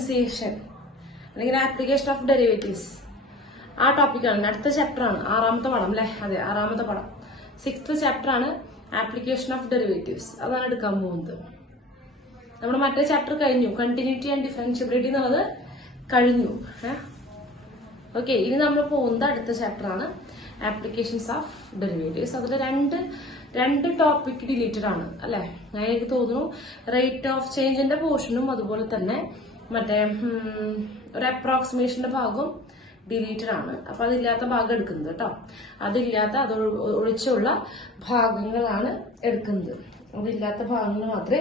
Differentiation അല്ലെങ്കിൽ application of derivatives ആ ടോപ്പിക്കാണ്. അടുത്ത ചാപ്റ്ററാണ്, 6ാമത്തെ പടം അല്ലെ? അതെ, 6ാമത്തെ പടം. 6th ചാപ്റ്ററാണ് ആപ്ലിക്കേഷൻ ഓഫ് ഡെറിവേറ്റീവ്സ്. അതാണ് എടുക്കാൻ പോകുന്നത്. നമ്മുടെ മറ്റേ ചാപ്റ്റർ കഴിഞ്ഞു, കണ്ടിന്യൂറ്റി ആൻഡ് ഡിഫറൻഷ്യബിലിറ്റി എന്നുള്ളത് കഴിഞ്ഞു. ഓക്കെ, ഇനി നമ്മൾ പോകുന്നത് അടുത്ത ചാപ്റ്ററാണ് ആപ്ലിക്കേഷൻസ് ഓഫ് ഡെറിവേറ്റീവ്സ്. അതിൽ രണ്ട് ടോപ്പിക് ഡിലീറ്റഡ് ആണ് അല്ലെ? ഞാൻ എനിക്ക് തോന്നുന്നു റേറ്റ് ഓഫ് ചേഞ്ചിന്റെ പോർഷനും അതുപോലെ തന്നെ മറ്റേ ഒരു അപ്രോക്സിമേഷന്റെ ഭാഗവും ഡിലീറ്റഡ് ആണ്. അപ്പൊ അതില്ലാത്ത ഭാഗം എടുക്കുന്നത് കേട്ടോ. അതില്ലാത്ത അത് ഒഴിച്ചുള്ള ഭാഗങ്ങളാണ് എടുക്കുന്നത്. അതില്ലാത്ത ഭാഗങ്ങൾ മാത്രമേ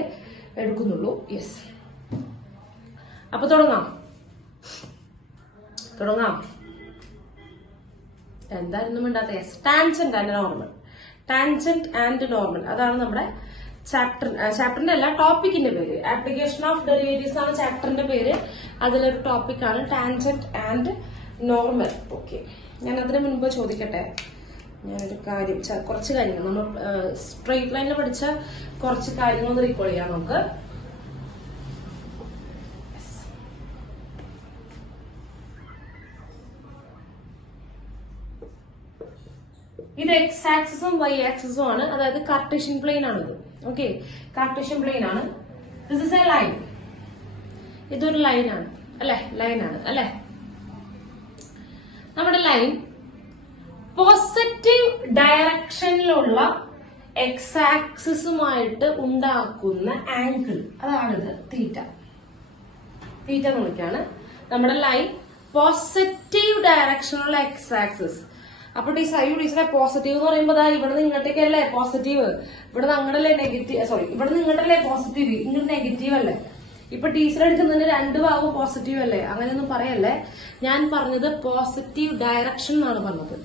എടുക്കുന്നുള്ളൂ. യെസ്, അപ്പൊ തുടങ്ങാം. എന്തായിരുന്നു മിണ്ടാത്ത? Yes, tangent and normal. Tangent and normal അതാണ് നമ്മുടെ ചാപ്റ്ററിന്റെ അല്ല, ടോപ്പിക്കിന്റെ പേര്. ആപ്ലിക്കേഷൻ ഓഫ് ഡെറിവേറ്റീവ്സ് ആണ് ചാപ്റ്ററിന്റെ പേര്. അതിലൊരു ടോപ്പിക്കാണ് ടാൻജന്റ് ആൻഡ് നോർമൽ. ഓക്കെ, ഞാൻ അതിന് മുൻപ് ചോദിക്കട്ടെ, ഞാനൊരു കാര്യം, കുറച്ച് കാര്യങ്ങൾ നമ്മൾ സ്ട്രെയിറ്റ് ലൈനിൽ പഠിച്ച കുറച്ച് കാര്യങ്ങൾ ഒന്ന് റീകോൾ ചെയ്യാം നമുക്ക്. ഇത് എക്സ് ആക്സിസും വൈ ആക്സിസും ആണ്, അതായത് കാർട്ടീഷ്യൻ പ്ലെയിൻ ആണിത്. ഓക്കെ, കാർട്ടീഷ്യൻ പ്ലെയിൻ ആണ്. This is A line. ഇതൊരു ലൈനാണ് അല്ലെ? ലൈനാണ് അല്ലെ? നമ്മുടെ ലൈൻ പോസിറ്റീവ് ഡയറക്ഷനിലുള്ള എക്സ് ആക്സിസുമായിട്ട് ഉണ്ടാക്കുന്ന ആംഗിൾ, അതാണിത് തീറ്റ. തീറ്റ എന്ന് വിളിക്കാണ്. നമ്മുടെ ലൈൻ പോസിറ്റീവ് ഡയറക്ഷനിലുള്ള എക്സ് ആക്സിസ്. അപ്പൊ ടീച്ചറെ പോസിറ്റീവ് എന്ന് പറയുമ്പോൾ ഇവിടെ നിന്ന് ഇങ്ങോട്ടേക്കല്ലേ പോസിറ്റീവ്, ഇവിടെ നിന്ന് അങ്ങോട്ടല്ലേ നെഗറ്റീവ്, സോറി ഇവിടെ നിന്ന് ഇങ്ങോട്ടല്ലേ പോസിറ്റീവ്, ഇങ്ങോട്ട് നെഗറ്റീവ് അല്ലേ? ഇപ്പൊ ടീച്ചർ എടുക്കുന്നതിന് 2 ഭാഗവും പോസിറ്റീവ് അല്ലേ? അങ്ങനെയൊന്നും പറയല്ലേ. ഞാൻ പറഞ്ഞത് പോസിറ്റീവ് ഡയറക്ഷൻ എന്നാണ് പറഞ്ഞത്.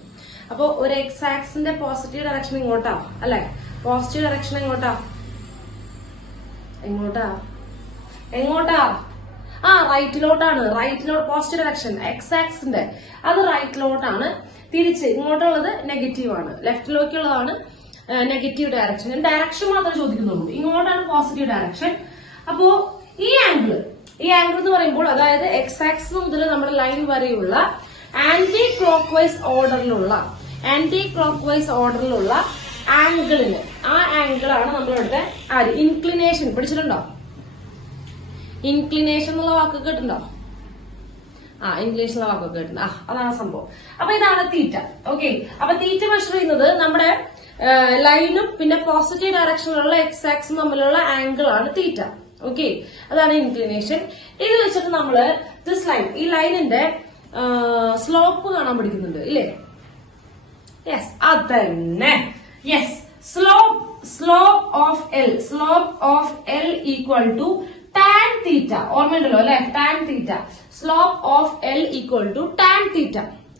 അപ്പൊ ഒരു എക്സ് ആക്സിന്റെ പോസിറ്റീവ് ഡയറക്ഷൻ ഇങ്ങോട്ടാ അല്ലെ? പോസിറ്റീവ് ഡയറക്ഷൻ എങ്ങോട്ടാ? റൈറ്റിലോട്ടാണ്. റൈറ്റിലോട്ട് പോസിറ്റീവ് ഡയറക്ഷൻ എക്സ് ആക്സിന്റെ അത് റൈറ്റിലോട്ടാണ്. തിരിച്ച് ഇങ്ങോട്ടുള്ളത് നെഗറ്റീവ് ആണ്. ലെഫ്റ്റിലേക്കുള്ളതാണ് നെഗറ്റീവ് ഡയറക്ഷൻ. ഡയറക്ഷൻ മാത്രമേ ചോദിക്കുന്നുള്ളൂ. ഇങ്ങോട്ടാണ് പോസിറ്റീവ് ഡയറക്ഷൻ. അപ്പോ ഈ ആംഗിൾ എന്ന് പറയുമ്പോൾ, അതായത് എക്സ് ആക്സിസ് മുതൽ നമ്മുടെ ലൈൻ വരെയുള്ള ആന്റി ക്ലോക്ക് വൈസ് ഓർഡറിലുള്ള ആംഗിളിന്, ആ ആംഗിളാണ് നമ്മളിവിടെ ഇൻക്ലിനേഷൻ. പഠിച്ചിട്ടുണ്ടോ? ഇൻക്ലിനേഷൻ എന്നുള്ള വാക്ക് കേട്ടിട്ടുണ്ടോ? ഇംഗ്ലീഷിലെ വാക്കൊക്കെ കേട്ടിട്ടുണ്ട്. അതാണ് സംഭവം. അപ്പൊ ഇതാണ് തീറ്റ. ഓക്കെ, അപ്പൊ തീറ്റ മെഷർ ചെയ്യുന്നത് നമ്മുടെ ലൈനും പിന്നെ പോസിറ്റീവ് ഡയറക്ഷനിലുള്ള എക്സ് ആക്സും തമ്മിലുള്ള ആംഗിൾ ആണ് തീറ്റ. ഓക്കെ, അതാണ് ഇൻക്ലിനേഷൻ. ഇത് വെച്ചിട്ട് നമ്മള് ദിസ് ലൈൻ, ഈ ലൈനിന്റെ സ്ലോപ്പ് കാണാൻ പഠിക്കുന്നുണ്ട് ഇല്ലേ? യെസ്, അതന്നെ. Yes, slope of L equal to tan theta. ഓർമ്മയുണ്ടല്ലോ അല്ലെ? Tan theta. Slope of L equal to tan theta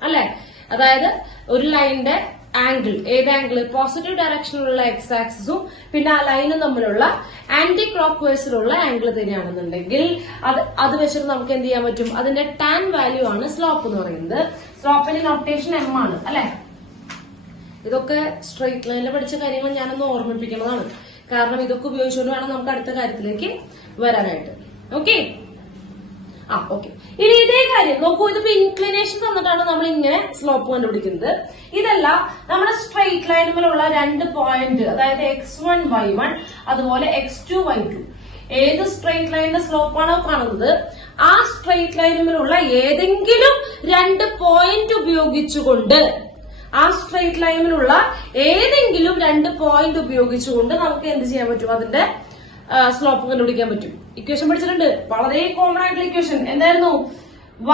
അല്ലെ? അതായത് ഒരു ലൈനിന്റെ ആംഗിൾ, ഏത് ആംഗിൾ? പോസിറ്റീവ് ഡയറക്ഷനിലുള്ള എക്സ് ആക്സിസും പിന്നെ ആ ലൈനും തമ്മിലുള്ള ആന്റി ക്ലോക്ക് വൈസിലുള്ള ആംഗിൾ തന്നെയാണെന്നുണ്ടെങ്കിൽ അത് വെച്ചിട്ട് നമുക്ക് എന്ത് ചെയ്യാൻ പറ്റും? അതിന്റെ ടാൻ വാല്യൂ ആണ് സ്ലോപ്പ് എന്ന് പറയുന്നത്. സ്ലോപ്പിന്റെ നൊട്ടേഷൻ എം ആണ് അല്ലെ? ഇതൊക്കെ സ്ട്രെയിറ്റ് ലൈനിൽ പഠിച്ച കാര്യങ്ങൾ ഞാനൊന്ന് ഓർമ്മിപ്പിക്കുന്നതാണ്. കാരണം ഇതൊക്കെ ഉപയോഗിച്ചുകൊണ്ട് വേണം നമുക്ക് അടുത്ത കാര്യത്തിലേക്ക് വരാനായിട്ട്. Okay, okay. ഇനി ഇതേ കാര്യം നോക്കൂ. ഇതിപ്പോ ഇൻക്ലിനേഷൻ തന്നിട്ടാണ് നമ്മൾ ഇങ്ങനെ സ്ലോപ്പ് കണ്ടുപിടിക്കുന്നത്. ഇതല്ല, നമ്മുടെ സ്ട്രെയിറ്റ് ലൈനിലുള്ള 2 പോയിന്റ്, അതായത് x1 y1 അതുപോലെ x2 y2. ഏത് സ്ട്രെയിറ്റ് ലൈനിന്റെ സ്ലോപ്പാണോ കാണുന്നത്, ആ സ്ട്രെയിറ്റ് ലൈനിലുള്ള ഏതെങ്കിലും 2 പോയിന്റ് ഉപയോഗിച്ചുകൊണ്ട്, നമുക്ക് എന്ത് ചെയ്യാൻ പറ്റും? അതിന്റെ സ്ലോപ്പ് കണ്ടുപിടിക്കാൻ പറ്റും. ഇക്വേഷൻ പഠിച്ചിട്ടുണ്ട്, വളരെ കോമൺ ആയിട്ടുള്ള ഇക്വേഷൻ. എന്തായിരുന്നു?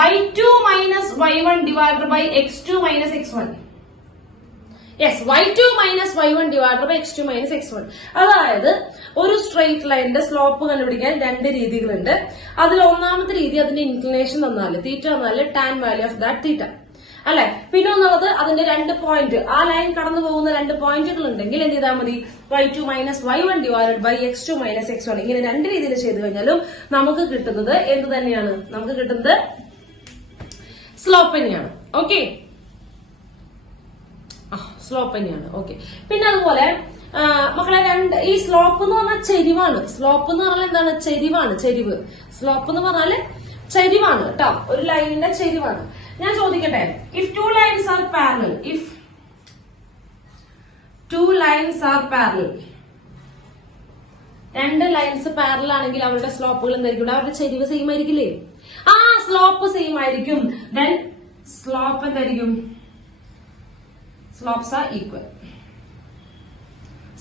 y2 minus y1 divided by x2 minus x1. Yes, y2 minus y1 divided by x2 minus x1. അതായത് ഒരു സ്ട്രെയിറ്റ് ലൈനിന്റെ സ്ലോപ്പ് കണ്ടുപിടിക്കാൻ 2 രീതികളുണ്ട്. അതിൽ ഒന്നാമത്തെ രീതി, അതിന്റെ ഇൻക്ലിനേഷൻ തന്നാല്, തീറ്റ തന്നാല് ടാൻ വാല്യൂ ഓഫ് ദാറ്റ് തീറ്റ അല്ലെ? പിന്നെ ഒന്നുള്ളത് അതിന്റെ 2 പോയിന്റ്, ആ ലൈൻ കടന്നു പോകുന്ന 2 പോയിന്റുകൾ ഉണ്ടെങ്കിൽ എന്ത് ചെയ്താൽ മതി? y2 minus y1 divided by x2 minus x1. ഇങ്ങനെ 2 രീതിയിൽ ചെയ്ത് കഴിഞ്ഞാലും നമുക്ക് കിട്ടുന്നത് എന്ത് തന്നെയാണ്? നമുക്ക് കിട്ടുന്നത് സ്ലോപ്പ് തന്നെയാണ്. ഓക്കെ, സ്ലോപ്പ് തന്നെയാണ്. ഓക്കെ, പിന്നെ അതുപോലെ മക്കളെ ഈ സ്ലോപ്പ് എന്ന് പറഞ്ഞാൽ ചെരിവാണ്. സ്ലോപ്പ് എന്ന് പറഞ്ഞാൽ എന്താണ്? ചെരിവാണ്. ചെരിവ്. സ്ലോപ്പ് എന്ന് പറഞ്ഞാല് ചരിവാണ് കേട്ടോ, ഒരു ലൈനിന്റെ ചരിവാണ്. ഞാൻ ചോദിക്കട്ടെ, if two lines are parallel, if two lines are parallel, രണ്ട് ലൈൻസ് പാരലൽ ആണെങ്കിൽ അവരുടെ സ്ലോപ്പുകൾ എന്തായിരിക്കും? അവരുടെ ചരിവ് സെയിം ആയിരിക്കില്ലേ? ആ, സ്ലോപ്പ് സെയിം ആയിരിക്കും. ദെൻ സ്ലോപ്പ് എന്തായിരിക്കും? Slopes are equal.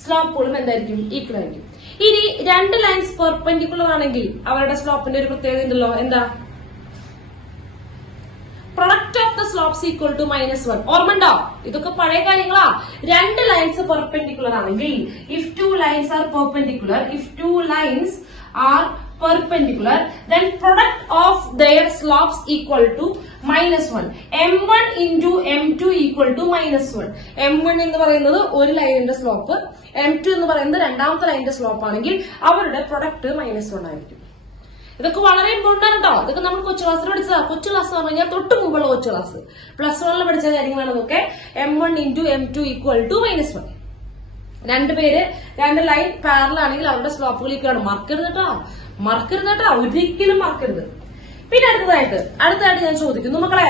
സ്ലോപ്പുകളും എന്തായിരിക്കും? ഈക്വൽ ആയിരിക്കും. ഇനി രണ്ട് ലൈൻസ് പെർപെൻഡിക്കുലർ ആണെങ്കിൽ അവരുടെ സ്ലോപ്പിന്റെ ഒരു പ്രത്യേകത ഉണ്ടല്ലോ, എന്താ? Product of the slopes equal to -1. ഓർമ്മണ്ടോ? ഇതൊക്കെ പഴയ കാര്യങ്ങളാ. രണ്ട് ലൈൻസ് പെർപെൻഡിക്കുലർ ആണെങ്കിൽ, if two lines are perpendicular, if two lines are perpendicular, then product of their slopes equal to -1. m1 into m2 equal to -1. m1 എന്ന് പറയുന്നത് ഒരു ലൈനിന്റെ സ്ലോപ്പ്, m2 എന്ന് പറയുന്നത് രണ്ടാമത്തെ ലൈനിന്റെ സ്ലോപ്പ് ആണെങ്കിൽ അവരുടെ പ്രൊഡക്റ്റ് -1 ആയിരിക്കും. ഇതൊക്കെ വളരെ ഇമ്പോർട്ടന്റ് ആണ് കേട്ടോ. ഇതൊക്കെ നമ്മൾ കൊച്ചു ക്ലാസ്സിൽ പഠിച്ചതാ. കൊച്ചു ക്ലാസ് എന്ന് പറഞ്ഞാൽ തൊട്ട് മുമ്പുള്ള കൊച്ചു ക്ലാസ്, +1 പഠിച്ച കാര്യങ്ങളാണ് ഇതൊക്കെ. m1 into m2 equal to -1. രണ്ടുപേര് രണ്ട് ലൈൻ പാരലൽ ആണെങ്കിൽ അവരുടെ സ്ലോപ്പുകൾ ഈക്വലാണ്. മറക്കരുത് കേട്ടോ, ഒരിക്കലും മറക്കരുത്. പിന്നെ അടുത്തതായിട്ട് ഞാൻ ചോദിക്കുന്നു മക്കളെ,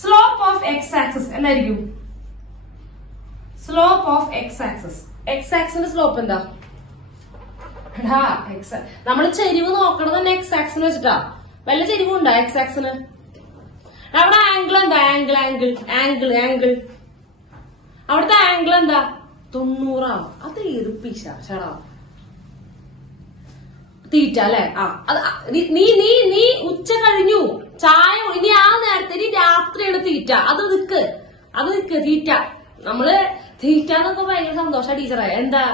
സ്ലോപ്പ് ഓഫ് എക്സ് ആക്സിസ് എന്തായിരിക്കും? Slope of X axis, X ആക്സിന്റെ സ്ലോപ്പ് എന്താ? നമ്മൾ ചെരിവ് നോക്കണത് തന്നെ എക്സ് ആക്സിന് വെച്ചിട്ടാ. വല്ല ചെരിവുണ്ടോ എക്സ് ആക്സിന്? അവിടെ ആംഗിൾ എന്താ? ആംഗിൾ അവിടുത്തെ ആംഗിൾ എന്താ? 90. അത് ഏറിപ്പിച്ചാടാ തീറ്റ അല്ലെ? നീ ഉച്ച കഴിഞ്ഞു, ചായ ഇനി ആ നേരത്തെ ഇനി രാത്രിയാണ് തീറ്റ. അത് നിക്ക് തീറ്റ. നമ്മള് തീറ്റ എന്നൊക്കെ ഭയങ്കര സന്തോഷ ടീച്ചറെ. എന്താ?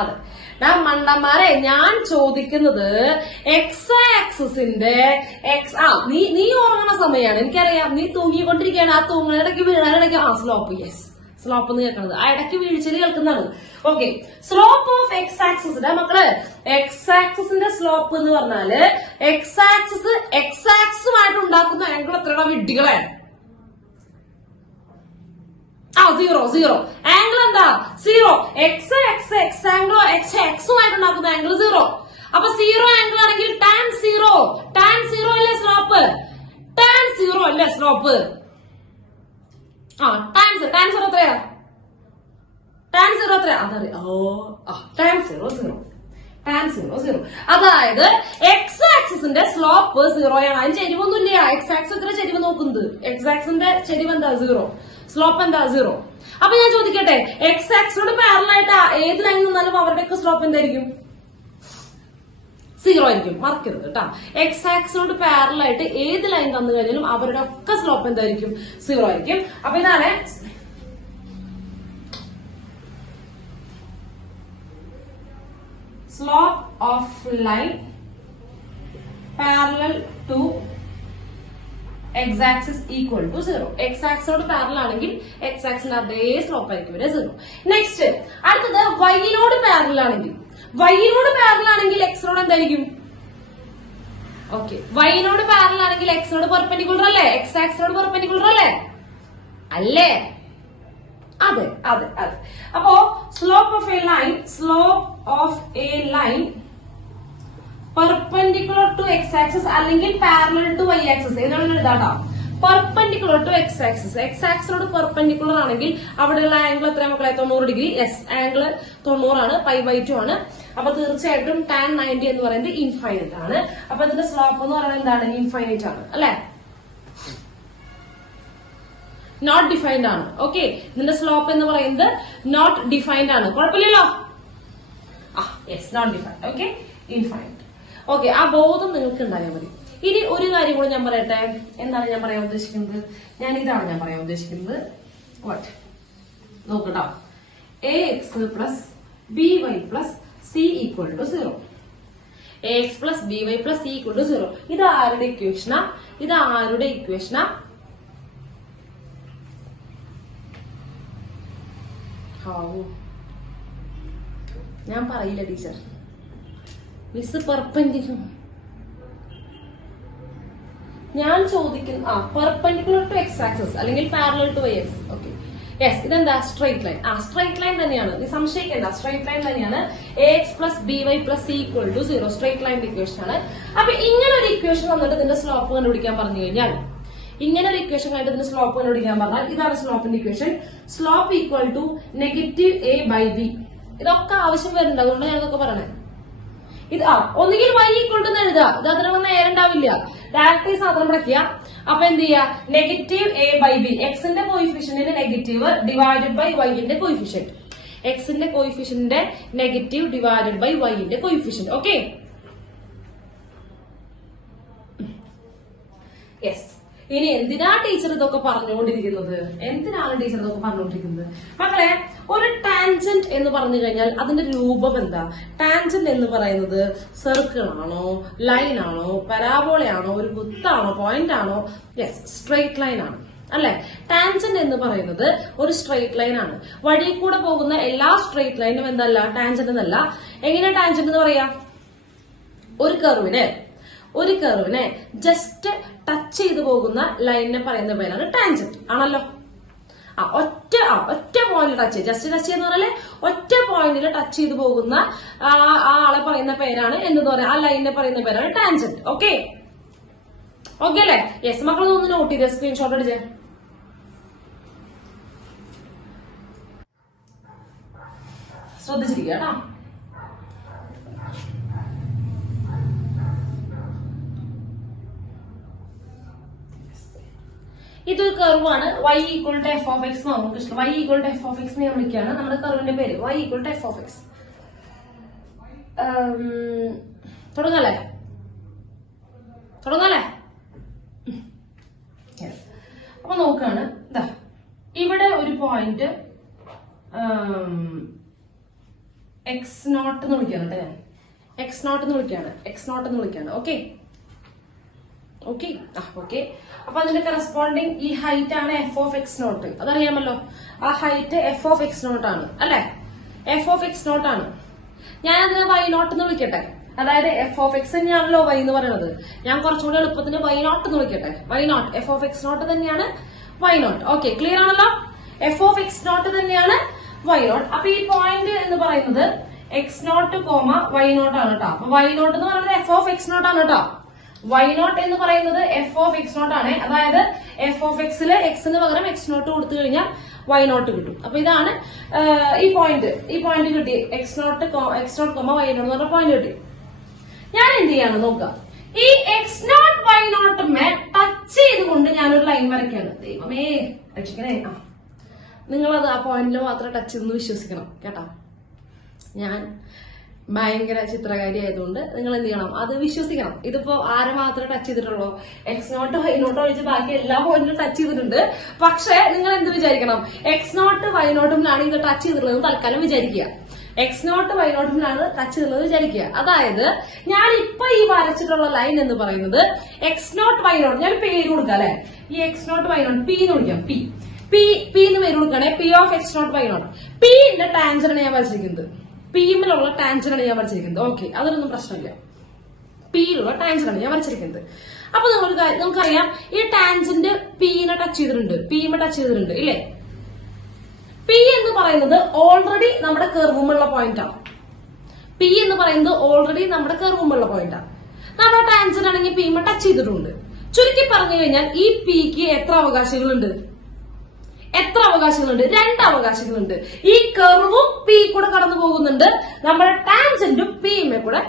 അതെ. മണ്ടന്മാരെ, ഞാൻ ചോദിക്കുന്നത് എക്സ് ആക്സിന്റെ നീ ഉറങ്ങണ സമയമാണ്, എനിക്കറിയാം. നീ തൂങ്ങിക്കൊണ്ടിരിക്കുകയാണ്. ആ തൂങ്ങണ ഇടയ്ക്ക് വീഴാനിടയ്ക്ക് സ്ലോപ്പ്, യെസ്, സ്ലോപ്പ് എന്ന് കേൾക്കണത് ആ ഇടയ്ക്ക് വീഴ്ചയിൽ കേൾക്കുന്നതാണ്. ഓക്കെ, സ്ലോപ്പ് ഓഫ് എക്സ് ആക്സിന്റെ മക്കള്, എക്സ് ആക്സിന്റെ സ്ലോപ്പ് എന്ന് പറഞ്ഞാല് എക്സ് ആക്സുമായിട്ട് ഉണ്ടാക്കുന്ന ആംഗിൾ എത്രയാണ് വിഡ്ഢികളെ? 0 ആംഗിൾ എന്താ? 0. എക്സ് ആംഗിളുമായിട്ട് ഉണ്ടാക്കുന്ന ആംഗിൾ 0. അപ്പൊ 0 ആംഗിൾ ആണെങ്കിൽ tan 0 അല്ലേ സ്ലോപ്പ്? tan 0 അല്ലേ സ്ലോപ്പ്? tan 0 എത്രയാ? അതറിയാം. tan 0. അതായത് എക്സ് ആക്സിന്റെ സ്ലോപ്പ് 0 ആണ്. അതിന് ചെരിവൊന്നുമില്ല. എക്സ് ആക്സ് എത്ര ചെരിവ് നോക്കുന്നത്? എക്സ് ആക്സിന്റെ ചെരിവ് എന്താ? 0. സ്ലോപ്പ് എന്താ? 0. അപ്പൊ ഞാൻ ചോദിക്കട്ടെ, എക്സ് ആക്സിനോട് പാരലൽ ആയിട്ട് ഏത് ലൈൻ നിന്നാലും അവരുടെയൊക്കെ സ്ലോപ്പ് എന്തായിരിക്കും? 0 ആയിരിക്കും. മറക്കരുത് കേട്ടോ. എക്സ് ആക്സിനോട് പാരലൽ ആയിട്ട് ഏത് ലൈൻ തന്നു കഴിഞ്ഞാലും അവരുടെ ഒക്കെ സ്ലോപ്പ് എന്തായിരിക്കും? 0 ആയിരിക്കും. അപ്പൊ ഇതാണ് slope of line parallel to X axis equal to 0. X ആക്സിനോട് പാരലൽ ആണെങ്കിൽ എക്സ് ആക്സിന്റെ അതേ സ്ലോപ്പ് ആയിരിക്കും 0. നെക്സ്റ്റ് അടുത്തത് വൈനോട് പാരലൽ ആണെങ്കിൽ, എക്സിനോട് എന്തായിരിക്കും? ഓക്കെ, വൈനോട് പാരലൽ ആണെങ്കിൽ എക്സിനോട് പെർപെൻഡിക്കുലർ അല്ലേ? എക്സ് ആക്സിനോട് പെർപെൻഡിക്കുലർ അല്ലേ? അതെ. അപ്പോ slope of a line perpendicular to X axis അല്ലെങ്കിൽ പാരലൽ ടു വൈ ആക്സിസ് ഏതാണ് എഴുതാട്ടോ? Perpendicular to X axis. X ആക്സിനോട് പെർപെൻഡിക്കുലർ ആണെങ്കിൽ അവിടെയുള്ള ആംഗിൾ എത്ര മക്കളെ? 90 ഡിഗ്രി. യെസ്, ആംഗിൾ 90 ആണ്, π/2 ആണ്. അപ്പൊ തീർച്ചയായിട്ടും tan 90 എന്ന് പറയുന്നത് ഇൻഫൈനൈറ്റ് ആണ്. അപ്പൊ ഇതിന്റെ സ്ലോപ്പ് എന്ന് പറയുന്നത് എന്താണ്? ഇൻഫൈനൈറ്റ് ആണ് അല്ലെ? നോട്ട് ഡിഫൈൻഡ് ആണ്. ഓക്കെ, ഇതിന്റെ സ്ലോപ്പ് എന്ന് പറയുന്നത് നോട്ട് ഡിഫൈൻഡ് ആണ്. കുഴപ്പമില്ലല്ലോ? Yes, not defined. Okay, infinite. Okay, ആ ബോധം നിങ്ങൾക്ക് ഉണ്ടായാൽ മതി. ഇനി ഒരു കാര്യം കൂടെ ഞാൻ പറയട്ടെ. എന്താണ് ഞാൻ പറയാൻ ഉദ്ദേശിക്കുന്നത്? ഇതാണ് ഞാൻ പറയാൻ ഉദ്ദേശിക്കുന്നത്. വാട്ട് നോക്കട്ടോ, ax plus by plus c equal to 0. ax plus by plus c equal to 0. ഇത് ആരുടെ ഇക്വേഷനാ? ഞാൻ പറയില്ല ടീച്ചർ. മിസ് പെർപെൻഡിക്കുലർ, ഞാൻ ചോദിക്കുന്നു പെർപെൻഡിക്കുലർ ടു എക്സ് ആക്സിസ് അല്ലെങ്കിൽ parallel to Y axis. Okay, yes, ഇതെന്താ സ്ട്രൈറ്റ് ലൈൻ. സ്ട്രൈറ്റ് ലൈൻ തന്നെയാണ്, നീ സംശയിക്കേണ്ട, സ്ട്രൈറ്റ് ലൈൻ തന്നെയാണ്. ax plus by plus c equal to 0 straight line equation ആണ്. അപ്പൊ ഇങ്ങനെ ഒരു ഇക്വേഷൻ വന്നിട്ട് ഇതിന്റെ സ്ലോപ്പ് കണ്ടുപിടിക്കാൻ പറഞ്ഞു കഴിഞ്ഞാൽ, ഇങ്ങനെ ഒരു ഇക്വേഷൻ ആയിട്ട് ഇതിന്റെ സ്ലോപ്പ് കണ്ടുപിടിക്കാൻ പറഞ്ഞാൽ ഇതാണ് സ്ലോപ്പിന്റെ equation. Slope equal to -a/b. ഇതൊക്കെ ആവശ്യം വരുന്നുണ്ട്, അതുകൊണ്ട് ഞാൻ ഇതൊക്കെ പറയണേ. ഇത് ഒന്നുകിൽ y ഈക്വൽ ടു എഴുതുക, ഇത് അതിനുള്ള നേരം ഉണ്ടാവില്ല. ഡയറക്റ്റ് ഈ സാധനം പഠിക്കുക. അപ്പൊ എന്ത് ചെയ്യാ, -a/b, എക്സിന്റെ കോയിഫിഷ്യന്റിന്റെ നെഗറ്റീവ് ഡിവൈഡഡ് ബൈ വൈന്റെ കോയിഫിഷ്യന്റ്. എക്സിന്റെ കോയിഫിഷ്യന്റിന്റെ നെഗറ്റീവ് ഡിവൈഡഡ് ബൈ വൈന്റെ കോയിഫിഷ്യന്റ്. Okay, yes. ഇനി എന്തിനാ ടീച്ചർ ഇതൊക്കെ പറഞ്ഞുകൊണ്ടിരിക്കുന്നത്? എന്തിനാണ് ടീച്ചർ ഇതൊക്കെ പറഞ്ഞുകൊണ്ടിരിക്കുന്നത്? മക്കളെ, ഒരു ടാൻജന്റ് എന്ന് പറഞ്ഞു കഴിഞ്ഞാൽ അതിന്റെ രൂപം എന്താ? ടാൻജന്റ് എന്ന് പറയുന്നത് സർക്കിൾ ആണോ, ലൈൻ ആണോ, പരാബോളയാണോ, ഒരു വൃത്താണോ, പോയിന്റ് ആണോ? യെസ്, സ്ട്രെയിറ്റ് ലൈൻ ആണ് അല്ലെ. ടാൻജന്റ് എന്ന് പറയുന്നത് ഒരു സ്ട്രെയിറ്റ് ലൈൻ ആണ്. വഴി കൂടെ പോകുന്ന എല്ലാ സ്ട്രെയിറ്റ് ലൈനും എന്തല്ല, ടാൻജന്റ് എന്നല്ല. എങ്ങനെ ടാൻജന്റ് എന്ന് പറയാ? ഒരു കർവിനെ ജസ്റ്റ് ടച്ച് ചെയ്തു പോകുന്ന ലൈനിനെ പറയുന്ന പേരാണ് ടാൻജന്റ് ആണല്ലോ. ഒറ്റ പോയിന്റ് ടച്ച്, ജസ്റ്റ് ടച്ച് എന്ന് പറഞ്ഞാല് ഒറ്റ പോയിന്റിൽ ടച്ച് ചെയ്തു പോകുന്ന ആ ആളെ പറയുന്ന പേരാണ് എന്ന് പറയാം, ആ ലൈനിനെ പറയുന്ന പേരാണ് ടാൻജന്റ്. ഓക്കെ അല്ലേ? യെസ്, മക്കളൊന്ന് നോട്ട് ചെയ്തേ, സ്ക്രീൻഷോട്ട് അടിച്ചേ. ശ്രദ്ധിച്ചിരിക്കുക കേട്ടോ. ഇതൊരു കർവാണ്. y equal to f of x നമുക്ക് ഇഷ്ടം. y equal to f of x ഞാൻ വിളിക്കുകയാണ് നമ്മുടെ കർവിന്റെ പേര്. y equal to f of x. തുടങ്ങാല്ലേ? അപ്പൊ നോക്കാണ്, ഇതാ ഇവിടെ ഒരു പോയിന്റ് x0 എന്ന് വിളിക്കാണ് കേട്ടോ. ഞാൻ x0 എന്ന് വിളിക്കാണ്. ഓക്കെ. അപ്പൊ അതിന്റെ കറസ്പോണ്ടിങ് ഈ ഹൈറ്റ് ആണ് f ഓഫ് x0. അതറിയാമല്ലോ, ആ ഹൈറ്റ് f ഓഫ് x0 ആണ് അല്ലെ. f ഓഫ് x0 ആണ്. ഞാൻ അതിനെ y0 എന്ന് വിളിക്കട്ടെ. അതായത് f ഓഫ് x തന്നെയാണല്ലോ y എന്ന് പറയുന്നത്. ഞാൻ കുറച്ചുകൂടി എളുപ്പത്തിന് y0 എന്ന് വിളിക്കട്ടെ. y0 f ഓഫ് x0 തന്നെയാണ് y0. ഓക്കെ, ക്ലിയർ ആണല്ലോ. f ഓഫ് x0 തന്നെയാണ് y0. അപ്പൊ ഈ പോയിന്റ് എന്ന് പറയുന്നത് x0, y0 ആണ് കേട്ടോ. അപ്പൊ y0 എന്ന് പറയുന്നത് f ഓഫ് x0 ആണ് കേട്ടോ. y0 എന്ന് പറയുന്നത് f ഓഫ് x0 ആണ്. അതായത് f ഓഫ് xല് xന് പകരം x0 കൊടുത്തു കഴിഞ്ഞാൽ y0 കിട്ടും. അപ്പൊ ഇതാണ് ഈ പോയിന്റ് കിട്ടി. x0, y0 എന്ന് പറഞ്ഞ പോയിന്റ് കിട്ടി. ഞാൻ എന്ത് ചെയ്യാണ് നോക്കുക, ഈ x0 y0 ടച്ച് ചെയ്തുകൊണ്ട് ഞാനൊരു ലൈൻ വരയ്ക്കാണ്. ദൈവമേ രക്ഷിക്കണേ. നിങ്ങളത് ആ പോയിന്റിൽ മാത്രം ടച്ച് ചെയ്തെന്ന് വിശ്വസിക്കണം കേട്ടോ. ഞാൻ ഭയങ്കര ചിത്രകാരി ആയതുകൊണ്ട് നിങ്ങൾ എന്ത് ചെയ്യണം, അത് വിശ്വസിക്കണം. ഇതിപ്പോ ആരെ മാത്രമേ ടച്ച് ചെയ്തിട്ടുള്ളൂ? x0 y0 ഒഴിച്ച് ബാക്കി എല്ലാ പോയിന്റിലും ടച്ച് ചെയ്തിട്ടുണ്ട്. പക്ഷെ നിങ്ങൾ എന്ത് വിചാരിക്കണം, x0 y0 ഇത് ടച്ച് ചെയ്തിട്ടുള്ളത് തൽക്കാലം വിചാരിക്കുക. x0 y0 ടച്ച് ചെയ്തിട്ടുള്ളത് വിചാരിക്കുക. അതായത് ഞാൻ ഇപ്പൊ ഈ വരച്ചിട്ടുള്ള ലൈൻ എന്ന് പറയുന്നത് x0 y0, ഞാൻ പേര് കൊടുക്കാം അല്ലെ. ഈ x0 y0 p എന്ന് വിളിക്കാം. p എന്ന് പേര് കൊടുക്കണേ. p of x0 y0. p-ന്റെ ടാൻജന്റാണ് ഞാൻ വരച്ചിരിക്കുന്നത്. p-ലുള്ള ടാൻജന്റാണ് ഞാൻ വരച്ചിരിക്കുന്നത്. ഓക്കെ, അതൊന്നും പ്രശ്നമില്ല. p-ലുള്ള ടാൻജന്റാണ് ഞാൻ വരച്ചിരിക്കുന്നത്. അപ്പൊ നമുക്കറിയാം ഈ ടാൻജന്റ് p-നെ ടച്ച് ചെയ്തിട്ടുണ്ട് ഇല്ലേ. p എന്ന് പറയുന്നത് ഓൾറെഡി നമ്മുടെ കർവുമുള്ള പോയിന്റാണ്. നമ്മുടെ ടാൻജന്റ് ആണെങ്കിൽ p-നെ ടച്ച് ചെയ്തിട്ടുണ്ട്. ചുരുക്കി പറഞ്ഞു കഴിഞ്ഞാൽ ഈ p-ക്ക് എത്ര അവകാശങ്ങളുണ്ട്? 2 അവകാശങ്ങളുണ്ട്. ഈ കർവും p കൂടെ കടന്നു പോകുന്നുണ്ട്, നമ്മുടെ ടാൻജന്റും p-യുമേ കൂടെ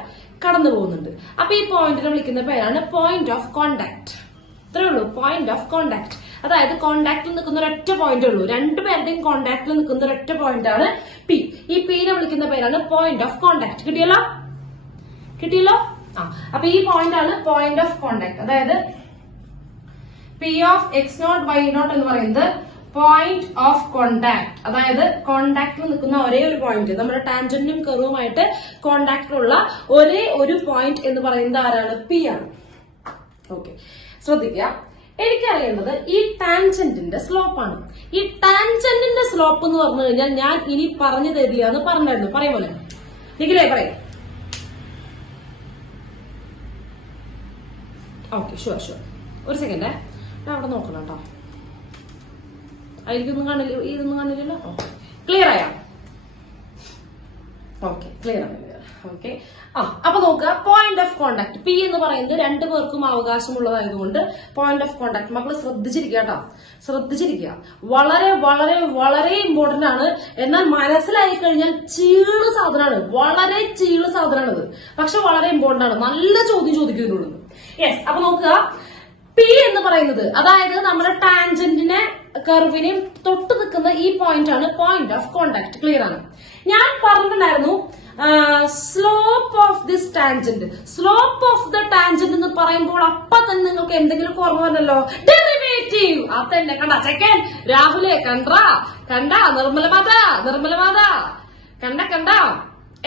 കടന്നു പോകുന്നുണ്ട്. അപ്പൊ ഈ പോയിന്റിനെ വിളിക്കുന്ന പേരാണ് പോയിന്റ് ഓഫ് കോണ്ടാക്ട്. ഇത്രേ ഉള്ളൂ, പോയിന്റ് ഓഫ് കോണ്ടാക്ട്. അതായത് കോണ്ടാക്റ്റിൽ നിൽക്കുന്ന ഒരൊറ്റ പോയിന്റേ ഉള്ളൂ. രണ്ടുപേരുടെയും കോണ്ടാക്റ്റിൽ നിൽക്കുന്ന ഒരൊറ്റ പോയിന്റ് ആണ് p. ഈ p-നെ വിളിക്കുന്ന പേരാണ് പോയിന്റ് ഓഫ് കോണ്ടാക്ട്. കിട്ടിയല്ലോ? അപ്പൊ ഈ പോയിന്റ് ആണ് പോയിന്റ് ഓഫ് കോണ്ടാക്ട്. അതായത് p ഓഫ് x0 y0 എന്ന് പറയുന്നത് പോയിന്റ് ഓഫ് കോണ്ടാക്ട്. അതായത് കോണ്ടാക്റ്റിൽ നിൽക്കുന്ന ഒരേ ഒരു പോയിന്റ്, നമ്മുടെ ടാൻജന്റും കർവുമായിട്ട് കോണ്ടാക്റ്റിലുള്ള ഒരേ ഒരു പോയിന്റ് എന്ന് പറയുന്നത് ആരാണ്? p ആണ്. ഓക്കെ, ശ്രദ്ധിക്കുക. എനിക്കറിയേണ്ടത് ഈ ടാൻജന്റിന്റെ സ്ലോപ്പാണ്. ഈ ടാൻജന്റിന്റെ സ്ലോപ്പ് എന്ന് പറഞ്ഞു കഴിഞ്ഞാൽ ഞാൻ ഇനി പറഞ്ഞു തരില്ല എന്ന് പറഞ്ഞായിരുന്നു. പറയുമല്ലോ നിഖിലേ, പറയും. Okay, sure. ഒരു സെക്കൻഡ്, ഞാൻ അവിടെ നോക്കണം കേട്ടോ. അതിലേക്കൊന്നും കാണില്ല, ഇതൊന്നും കാണില്ലല്ലോ. ക്ലിയർ ആയോ? ഓക്കെ, ക്ലിയർ ആണ്. ഓക്കെ, അപ്പൊ നോക്കുക, പോയിന്റ് ഓഫ് കോണ്ടാക്ട് പി എന്ന് പറയുന്നത് രണ്ടു പേർക്കും അവകാശമുള്ളതായതുകൊണ്ട് പോയിന്റ് ഓഫ് കോണ്ടാക്ട് മക്കള് ശ്രദ്ധിച്ചിരിക്കുക കേട്ടോ, ശ്രദ്ധിച്ചിരിക്കുക. വളരെ വളരെ വളരെ ഇമ്പോർട്ടന്റ് ആണ്. എന്നാൽ മനസ്സിലായി കഴിഞ്ഞാൽ ചീള് സാധനമാണ്, വളരെ ചീള് സാധനമാണിത്. പക്ഷെ വളരെ ഇമ്പോർട്ടന്റ് ആണ്, നല്ല ചോദ്യം ചോദിക്കുന്നുള്ളൂ. യെസ്, അപ്പൊ നോക്കുക, പി എന്ന് പറയുന്നത് അതായത് നമ്മുടെ ടാൻജന്റിനെ കർവിനെയും തൊട്ട് നിൽക്കുന്ന ഈ പോയിന്റ് ആണ് പോയിന്റ് ഓഫ് കോണ്ടാക്ട്. ക്ലിയർ ആണ്. ഞാൻ പറഞ്ഞിട്ടുണ്ടായിരുന്നു slope of this tangent. Slope of the tangent എന്ന് പറയുമ്പോൾ അപ്പൊ തന്നെ നിങ്ങൾക്ക് എന്തെങ്കിലും ഓർമ്മ വന്നല്ലോ, ഡെറിവേറ്റീവ്. അത് തന്നെ കണ്ട ചെക്കൻ രാഹുലെ, കണ്ട നിർമ്മലമാത കണ്ട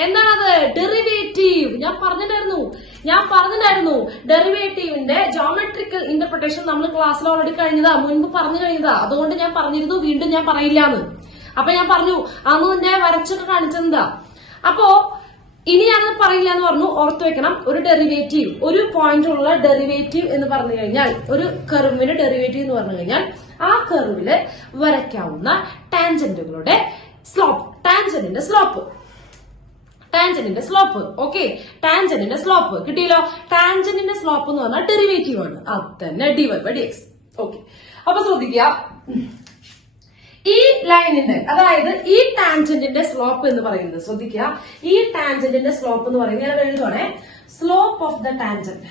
എന്താണത്? ഡെറിവേറ്റീവ്. ഞാൻ പറഞ്ഞിട്ടുണ്ടായിരുന്നു ഡെറിവേറ്റീവിന്റെ ജോമെട്രിക്കൽ ഇന്റർപ്രിട്ടേഷൻ നമ്മൾ ക്ലാസ്സിൽ ഓൾറെഡി കഴിഞ്ഞതാ, മുൻപ് പറഞ്ഞു കഴിഞ്ഞതാ. അതുകൊണ്ട് ഞാൻ പറഞ്ഞിരുന്നു, വീണ്ടും ഞാൻ പറയില്ലാന്ന്. അപ്പൊ ഞാൻ പറഞ്ഞു അന്ന് നിന്നെ വരച്ചൊക്കെ കാണിച്ചെന്താ. അപ്പോ ഇനി ഞാനത് പറയില്ല എന്ന് പറഞ്ഞു, ഓർത്തു വെക്കണം. ഒരു ഡെറിവേറ്റീവ്, ഒരു പോയിന്റ് ഉള്ള ഡെറിവേറ്റീവ് എന്ന് പറഞ്ഞു കഴിഞ്ഞാൽ, ഒരു കർവിന്റെ ഡെറിവേറ്റീവ് എന്ന് പറഞ്ഞു കഴിഞ്ഞാൽ ആ കർവില് വരയ്ക്കാവുന്ന ടാൻജന്റുകളുടെ സ്ലോപ്പ്, ടാൻജന്റിന്റെ സ്ലോപ്പ്. ഓക്കെ, ടാൻജന്റിന്റെ സ്ലോപ്പ് കിട്ടിയല്ലോ. ടാൻജന്റിന്റെ സ്ലോപ്പ് എന്ന് പറഞ്ഞാൽ ഡെറിവേറ്റീവ് ആണ്, അത് തന്നെ dy/dx. ഓക്കെ, അപ്പൊ ശ്രദ്ധിക്കുക, ഈ ലൈനിന്റെ അതായത് ഈ ടാൻജന്റിന്റെ സ്ലോപ്പ് എന്ന് പറയുന്നത്, ശ്രദ്ധിക്കുക, ഈ ടാൻജന്റിന്റെ സ്ലോപ്പ് എന്ന് പറയുന്നത് ഞാൻ എഴുതുവാണേ, slope of the tangent,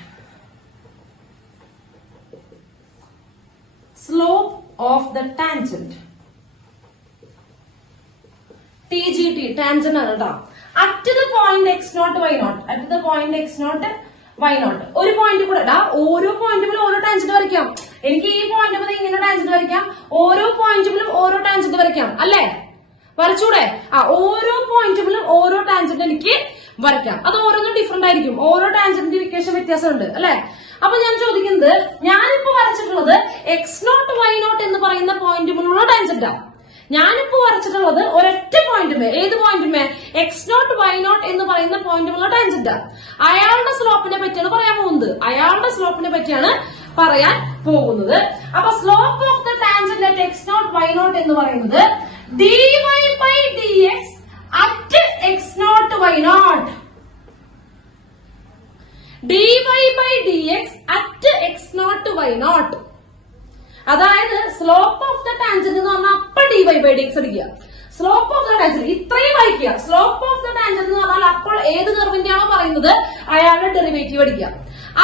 slope of the tangent, TGT, tangent ആണ് കേട്ടോ. At the point x0 y0, at the point x0 y0. ഒരു പോയിന്റ് കൂടെ ഓരോ പോയിന്റുകളും ഓരോ ടാൻജന്റ് വരയ്ക്കാം. എനിക്ക് ഈ പോയിന്റ് മുതൽ ഇങ്ങനെ ടാൻജന്റ് വരയ്ക്കാം, ഓരോ പോയിന്റുകളും ഓരോ ടാൻജന്റ് വരയ്ക്കാം, അല്ലേ? വരച്ചൂടെ? ഓരോ പോയിന്റുകളും ഓരോ ടാൻജന്റ് എനിക്ക് വരയ്ക്കാം. അത് ഓരോന്നും ഡിഫറെന്റ് ആയിരിക്കും, ഓരോ ടാൻജന്റിന്റെ ഇക്വേഷൻ വ്യത്യാസമുണ്ട്, അല്ലെ? അപ്പൊ ഞാൻ ചോദിക്കുന്നത്, ഞാനിപ്പോ വരച്ചിട്ടുള്ളത് x0 y0 എന്ന് പറയുന്ന പോയിന്റുമുള്ള ടാൻജന്റാ. ഞാനിപ്പോ വരച്ചിട്ടുള്ളത് ഒരൊറ്റ പോയിന്റുമേ, ഏത് പോയിന്റുമേ? x0 y0 എന്ന് പറയുന്ന പോയിന്റുമുള്ള ടാൻജന്റാ. അയാളുടെ സ്ലോപ്പിനെ പറ്റിയാണ് പറയാൻ പോകുന്നത്. അപ്പൊ slope of the tangent at x0 y0 എന്ന് പറയുന്നത് dy/dx at x0 y0. dy/dx at x0 y0. അതായത് സ്ലോപ്പ് ഓഫ് ദ ടാൻജന്റ് എന്ന് പറഞ്ഞാൽ അപ്പൊ dy/dx അടിക്കുക. സ്ലോപ്പ് ഓഫ് ദ ടാൻജന്റ് ഇത്രയും വായിക്കുക. സ്ലോപ്പ് ഓഫ് ദ ടാൻജന്റ് എന്ന് പറഞ്ഞാൽ അപ്പോൾ ഏത് കർവിന്റെ ആണോ പറയുന്നത് അയാളുടെ ഡെറിവേറ്റീവ് അടിക്കുക.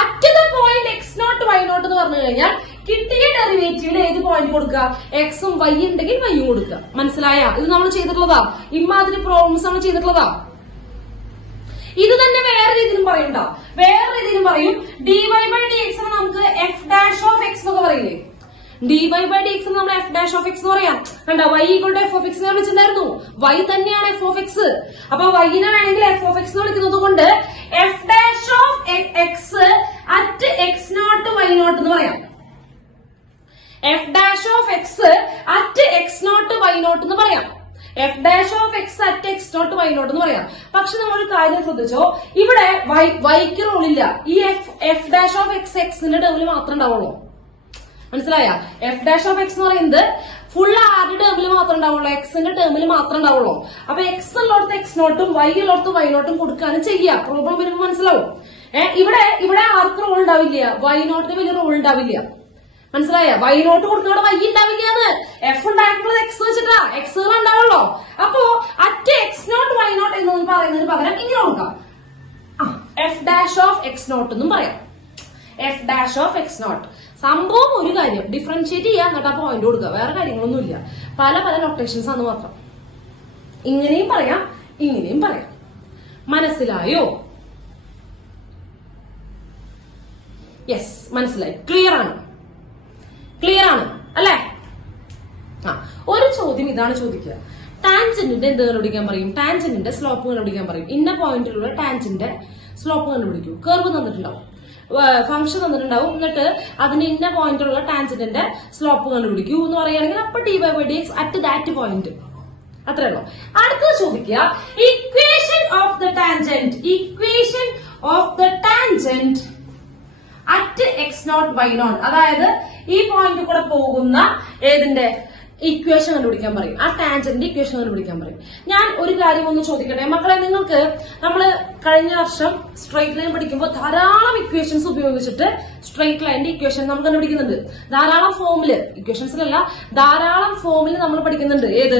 At the point x0 y0 എന്ന് പറഞ്ഞു കഴിഞ്ഞാൽ കിട്ടിയ ഡെറിവേറ്റീവിൽ ഏത് പോയിന്റ് കൊടുക്കുക? എക്സും വൈ ഉണ്ടെങ്കിൽ വൈയും കൊടുക്കുക. മനസ്സിലായ? ഇത് നമ്മൾ ചെയ്തിട്ടുള്ളതാ, ഇമാതിരി പ്രോബ്ലംസ് നമ്മൾ ചെയ്തിട്ടുള്ളതാ. ഇത് തന്നെ വേറെ രീതിയിലും പറയണ്ട, വേറെ രീതിയിലും പറയും. dy/dx നമുക്ക് f' ഓഫ് x എന്നൊക്കെ പറയില്ലേ? dy/dx നമ്മൾ f' ഓഫ് x എന്ന് പറയാം. കണ്ട, y = f of x എന്ന് വിളിച്ചിട്ടുണ്ടായിരുന്നു. y തന്നെയാണ് f of x. അപ്പൊ y നെ വേണമെങ്കിൽ f of x എന്ന് വിളിക്കുന്നത് കൊണ്ട് f' of x at x0 y0 എന്ന് പറയാം. f' of x at x0 y0 എന്ന് പറയാം. f' of x at x0 y0 എന്ന് പറയാം. പക്ഷെ നമ്മളൊരു കാര്യം ശ്രദ്ധിച്ചോ, ഇവിടെ yക്ക് റോളില്ല. ഈ f' ഓഫ് x ന്റെ ടേമിൽ മാത്രമേ ഉണ്ടാവുള്ളൂ. മനസ്സിലായ? f' ഓഫ് x എന്ന് പറയുന്നത് ഫുൾ ആരുടെ ടേമിൽ മാത്രമേ ഉണ്ടാവുള്ളൂ, എക്സിന്റെ ടേമിൽ മാത്രമേ ഉണ്ടാവുള്ളൂ. അപ്പൊ x ഉള്ളിടത്ത് x0ഉം y ഉള്ളിടത്ത് y0ഉം കൊടുക്കുകയാണ് ചെയ്യുക. പ്രോബ്ലം വരുമ്പോൾ മനസ്സിലാവും. ഇവിടെ ആർക്ക് റോൾ ഉണ്ടാവില്ല, y0ന് വലിയ റോൾ ഉണ്ടാവില്ല. മനസ്സിലായ? y0 കൊടുക്കുന്നവിടെ y ഉണ്ടാവില്ലാന്ന്. f ഉണ്ടായിട്ടുള്ളത് x വെച്ചിട്ടാ, x ഉണ്ടാവുള്ളൂ. അപ്പോ അറ്റ് x0 y0 എന്ന് പറയുന്നതിന് പകരം ഇങ്ങനെ കൊടുക്കാം, f' ഓഫ് x0 എന്നും പറയാം. f' of x0. സംഭവം ഒരു കാര്യം, ഡിഫറൻഷിയേറ്റ് ചെയ്യാൻ എന്നിട്ട് ആ പോയിന്റ് കൊടുക്കുക, വേറെ കാര്യങ്ങളൊന്നുമില്ല. പല നൊട്ടേഷൻസ് ആണ് മാത്രം. ഇങ്ങനെയും പറയാം, ഇങ്ങനെയും പറയാം. മനസ്സിലായോ? യെസ്, മനസ്സിലായി. ക്ലിയർ ആണ് അല്ലേ? ഒരു ചോദ്യം ഇതാണ് ചോദിക്കുക, ടാൻജന്റിന്റെ എന്ത് കണ്ടുപിടിക്കാൻ പറയും? ടാൻജന്റിന്റെ സ്ലോപ്പ് കണ്ടുപിടിക്കാൻ പറയും. ഇന്ന പോയിന്റിലുള്ള ടാൻജന്റിന്റെ സ്ലോപ്പ് കണ്ടുപിടിക്കൂ. കർവ് തന്നിട്ടുണ്ടാവും, ഫംഗ്ഷൻ തന്നിട്ടുണ്ടാവും, എന്നിട്ട് അതിന് ഇന്ന പോയിന്റിലുള്ള ടാൻജന്റിന്റെ സ്ലോപ്പ് കണ്ടുപിടിക്കൂ എന്ന് പറയുകയാണെങ്കിൽ അപ്പൊ dy/dx അറ്റ് ദാറ്റ് പോയിന്റ്. അത്രേ ഉള്ളൂ. അടുത്തത് ചോദിക്കുക, equation of the tangent at x0 y0. അതായത് ഈ പോയിന്റ് കൂടെ പോകുന്ന ഏതിന്റെ ഇക്വേഷൻ കണ്ടുപിടിക്കാൻ പറയും. ആ ടാൻജന്റിന്റെ ഇക്വേഷൻ കണ്ടുപിടിക്കാൻ പറയും. ഞാൻ ഒരു കാര്യം ഒന്ന് ചോദിക്കട്ടെ മക്കളെ, നിങ്ങൾക്ക് നമ്മള് കഴിഞ്ഞ വർഷം സ്ട്രൈറ്റ് ലൈൻ പഠിക്കുമ്പോൾ ധാരാളം ഇക്വേഷൻസ് ഉപയോഗിച്ചിട്ട് സ്ട്രൈറ്റ് ലൈനിന്റെ ഇക്വേഷൻ നമ്മൾ കണ്ടുപിടിക്കുന്നുണ്ട്. ധാരാളം ഫോമില്, ഇക്വേഷൻസിലല്ല ധാരാളം ഫോമിൽ നമ്മൾ പഠിക്കുന്നുണ്ട്. ഏത്?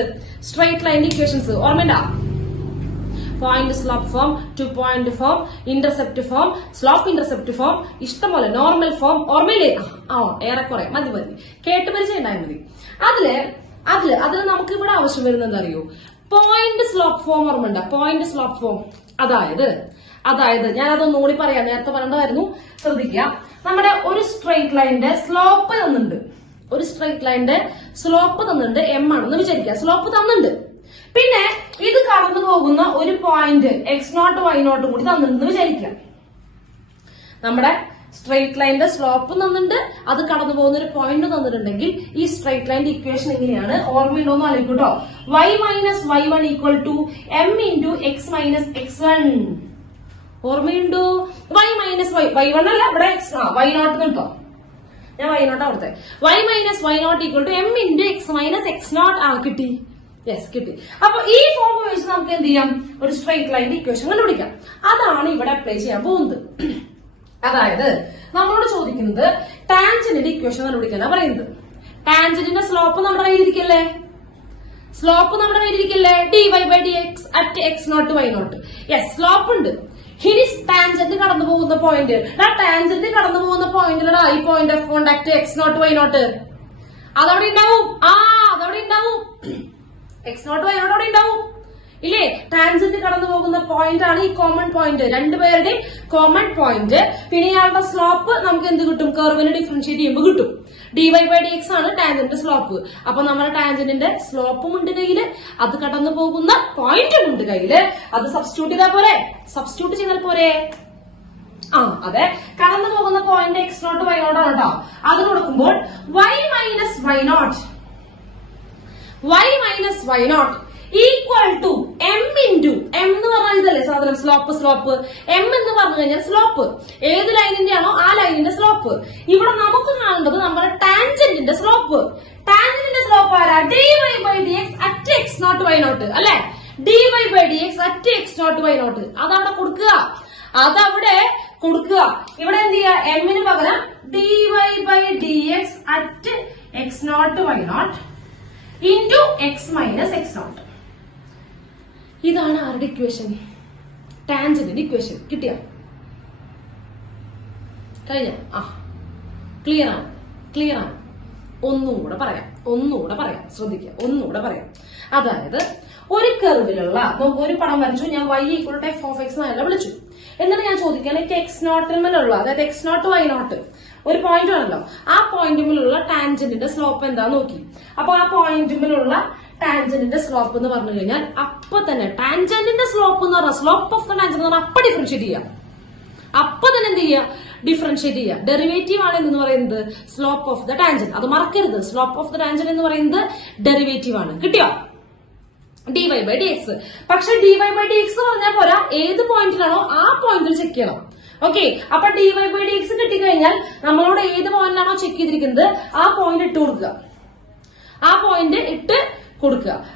സ്ട്രൈറ്റ് ലൈനിന്റെ ഇക്വേഷൻസ്. ഓർമ്മയുണ്ടാ? Point slope form, 2 point form, intercept form, slope intercept form, ഇഷ്ടംപോലെ നോർമൽ ഫോം. ഓർമ്മയില്ലേ? ഏറെക്കുറെ മതി കേട്ട് പരിചയം ഉണ്ടായാൽ മതി. അതില് നമുക്ക് ഇവിടെ ആവശ്യം വരുന്നത് എന്താ അറിയോ? Point slope form. ഓർമ്മയുണ്ട? Point slope form. അതായത് ഞാൻ അതൊന്നും കൂടി പറയാം, നേരത്തെ പറയേണ്ടതായിരുന്നു, ശ്രദ്ധിക്കുക. നമ്മുടെ ഒരു സ്ട്രെയിറ്റ് ലൈനിന്റെ സ്ലോപ്പ് തന്നിട്ടുണ്ട്. ഒരു സ്ട്രെയിറ്റ് ലൈനിന്റെ സ്ലോപ്പ് തന്നിട്ടുണ്ട്, എം ആണെന്ന് വിചാരിക്കുക. സ്ലോപ്പ് തന്നിട്ടുണ്ട്. പിന്നെ ഇത് കടന്നു പോകുന്ന ഒരു പോയിന്റ് x0 y0 കൂടി തന്നിട്ടുണ്ടെന്ന് വിചാരിക്കാം. നമ്മുടെ സ്ട്രെയിറ്റ് ലൈനിന്റെ സ്ലോപ്പ് തന്നിട്ടുണ്ട്, അത് കടന്നു പോകുന്ന ഒരു പോയിന്റ് തന്നിട്ടുണ്ടെങ്കിൽ ഈ സ്ട്രെയിറ്റ് ലൈനിന്റെ ഇക്വേഷൻ എങ്ങനെയാണ്? ഓർമ്മയുണ്ടോന്ന് ആലോചിക്കൂട്ടോ. y minus y1 equal to m into x minus x1. ഓർമ്മയുണ്ടോ? y മൈനസ് y1 അല്ല, ഇവിടെ y0 കേട്ടോ, ഞാൻ y0 അവിടുത്തെ. y minus y0 equal to m into x minus x0 കിട്ടി. യെസ്, കിട്ടി. അപ്പൊ ഈ ഫോം ഉപയോഗിച്ച് നമുക്ക് എന്ത് ചെയ്യാം? ഒരു സ്ട്രെയിറ്റ് ലൈനിന്റെ ഇക്വേഷൻ കണ്ടുപിടിക്കാം. അതാണ് ഇവിടെ അപ്ലൈ ചെയ്യാൻ പോകുന്നത്. അതായത് നമ്മളോട് ചോദിക്കുന്നത് ടാൻജന്റിന്റെ ഇക്വേഷൻ കണ്ടുപിടിക്കാനാണ് പറയുന്നത്. ടാൻജന്റിന്റെ സ്ലോപ്പ് നമ്മുടെ കയ്യിലിരിക്കല്ലേ? dy/dx at x0 y0. Yes, slope ഉണ്ട്. ഇനി ടാൻജന്റ് കടന്നു പോകുന്ന പോയിന്റ്, ടാൻജന്റ് കടന്നു പോകുന്ന പോയിന്റിലടാ ഈ point of contact x0 y0. അതവിടെ ഉണ്ടാവും. അതവിടെ ഉണ്ടാവും. x0 y0 അവിടെ ഉണ്ടാവും ഇല്ലേ? ടാൻജന്റ് കടന്നു പോകുന്ന പോയിന്റ് ആണ് ഈ കോമൺ പോയിന്റ്, രണ്ടുപേരുടെയും കോമൺ പോയിന്റ്. പിന്നെ ഇയാളുടെ സ്ലോപ്പ് നമുക്ക് എന്ത് കിട്ടും? കർവിനെ ഡിഫറൻഷിയേറ്റ് ചെയ്യുമ്പോൾ കിട്ടും. dy/dx ആണ് ടാൻജന്റ് സ്ലോപ്പ്. അപ്പൊ നമ്മുടെ ടാൻജന്റിന്റെ സ്ലോപ്പും ഉണ്ട് കയ്യില്, അത് കടന്നു പോകുന്ന പോയിന്റും ഉണ്ട് കയ്യില്. അത് സബ്സ്റ്റിറ്റ്യൂട്ട് ചെയ്താൽ പോരെ? സബ്സ്റ്റിറ്റ്യൂട്ട് ചെയ്താൽ പോരെ? അതെ, കടന്നു പോകുന്ന പോയിന്റ് x0 y0 ആണ് കേട്ടോ. അത് കൊടുക്കുമ്പോൾ y minus y0 equal to m into m എന്ന് പറഞ്ഞാൽ ഇതല്ലേ സാധനം, സ്ലോപ്പ്. m എന്ന് പറഞ്ഞു കഴിഞ്ഞാൽ സ്ലോപ്പ്, ഏത് ലൈനിന്റെ ആണോ ആ ലൈനിന്റെ സ്ലോപ്പ്. ഇവിടെ നമുക്ക് കാണേണ്ടത് നമ്മുടെ ടാൻജന്റിന്റെ സ്ലോപ്പ്. ടാൻജന്റിന്റെ സ്ലോപ്പ് ആരാ? dy/dx at x0 y0 അല്ലെ? dy/dx at x0 y0 അതവിടെ കൊടുക്കുക. ഇവിടെ എന്ത് ചെയ്യാ? എമ്മിന് പകരം dy/dx at x0 y0 into x minus x0. ഇതാണ് ആരുടെ ഇക്വേഷൻ? ടാൻജന്റിന്റെ ഇക്വേഷൻ. കിട്ടിയ? കഴിഞ്ഞ? ക്ലിയർ ആണ്. ഒന്നുകൂടെ പറയാം, ശ്രദ്ധിക്കുക. ഒന്നുകൂടെ പറയാം. അതായത് ഒരു കർവിലുള്ള ഒരു പടം വരച്ചു, ഞാൻ y equal to f of x എന്നല്ല വിളിച്ചു. എന്നിട്ട് ഞാൻ ചോദിക്കാൻ എനിക്ക് x0 അതായത് x0 y0 ഒരു പോയിന്റ് ആണല്ലോ, ആ പോയിന്റിലുള്ള ടാൻജന്റിന്റെ സ്ലോപ്പ് എന്താ നോക്കി. അപ്പൊ ആ പോയിന്റിലുള്ള ടാൻജന്റിന്റെ സ്ലോപ്പ് എന്ന് പറഞ്ഞു കഴിഞ്ഞാൽ അപ്പൊ തന്നെ ടാൻജന്റിന്റെ സ്ലോപ്പ് എന്ന് പറഞ്ഞാൽ സ്ലോപ്പ് ഓഫ് ദ ടാൻജന്റ് എന്ന് പറഞ്ഞാൽ അപ്പൊ ഡിഫറൻഷിയേറ്റ് ചെയ്യാം. അപ്പൊ തന്നെ എന്ത് ചെയ്യുക? ഡിഫറൻഷിയേറ്റ് ചെയ്യുക. ഡെറിവേറ്റീവ് ആണ് എന്ന് പറയുന്നത് സ്ലോപ്പ് ഓഫ് ദ ടാൻജന്റ്. അത് മറക്കരുത്. സ്ലോപ്പ് ഓഫ് ദ ടാൻജന്റ് എന്ന് പറയുന്നത് ഡെറിവേറ്റീവ് ആണ്. കിട്ടിയോ? dy/dx. പക്ഷെ dy/dx പറഞ്ഞാൽ പോരാ, ഏത് പോയിന്റിലാണോ ആ പോയിന്റിൽ ചെക്ക് ചെയ്യണം. ഓക്കെ, അപ്പൊ dy/dx കിട്ടിക്കഴിഞ്ഞാൽ നമ്മളോട് ഏത് പോയിന്റിലാണോ ചെക്ക് ചെയ്തിരിക്കുന്നത് ആ പോയിന്റ് ഇട്ട് കൊടുക്കുക.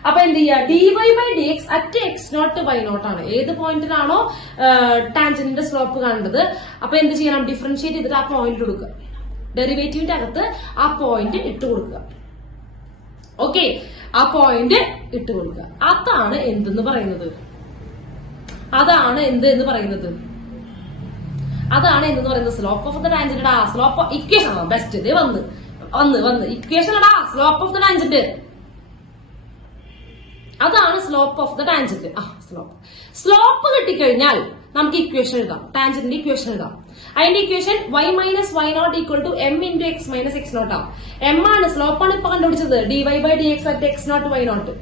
അപ്പൊ എന്ത് ചെയ്യുക? dy/dx at x0 y0 ആണ്. ഏത് പോയിന്റിലാണോ ടാൻജന്റിന്റെ സ്ലോപ്പ് കാണേണ്ടത് അപ്പൊ എന്ത് ചെയ്യണം? ഡിഫറൻഷിയേറ്റ് ചെയ്തിട്ട് ആ പോയിന്റ് കൊടുക്കുക. ഡെറിവേറ്റീവിന്റെ അകത്ത് ആ പോയിന്റ് ഇട്ട് കൊടുക്കുക. ഓക്കെ, ആ പോയിന്റ് ഇട്ട് കൊടുക്കുക. അതാണ് എന്തെന്ന് പറയുന്നത്? Slope of the tangent. Slope equation best. ഇത് വന്ന് equation slope of the tangent. അതാണ് slope of the tangent. Slope കിട്ടിക്കഴിഞ്ഞാൽ നമുക്ക് ഇക്വേഷൻ എഴുതാം, ടാൻജന്റിന്റെ ഇക്വേഷൻ എഴുതാം. അതിന്റെ equation y minus y0 equal to m into x minus x0 m ആണ്, സ്ലോപ്പാണ് ഇപ്പൊ കണ്ടുപിടിച്ചത്. dy/dx at x0 y0.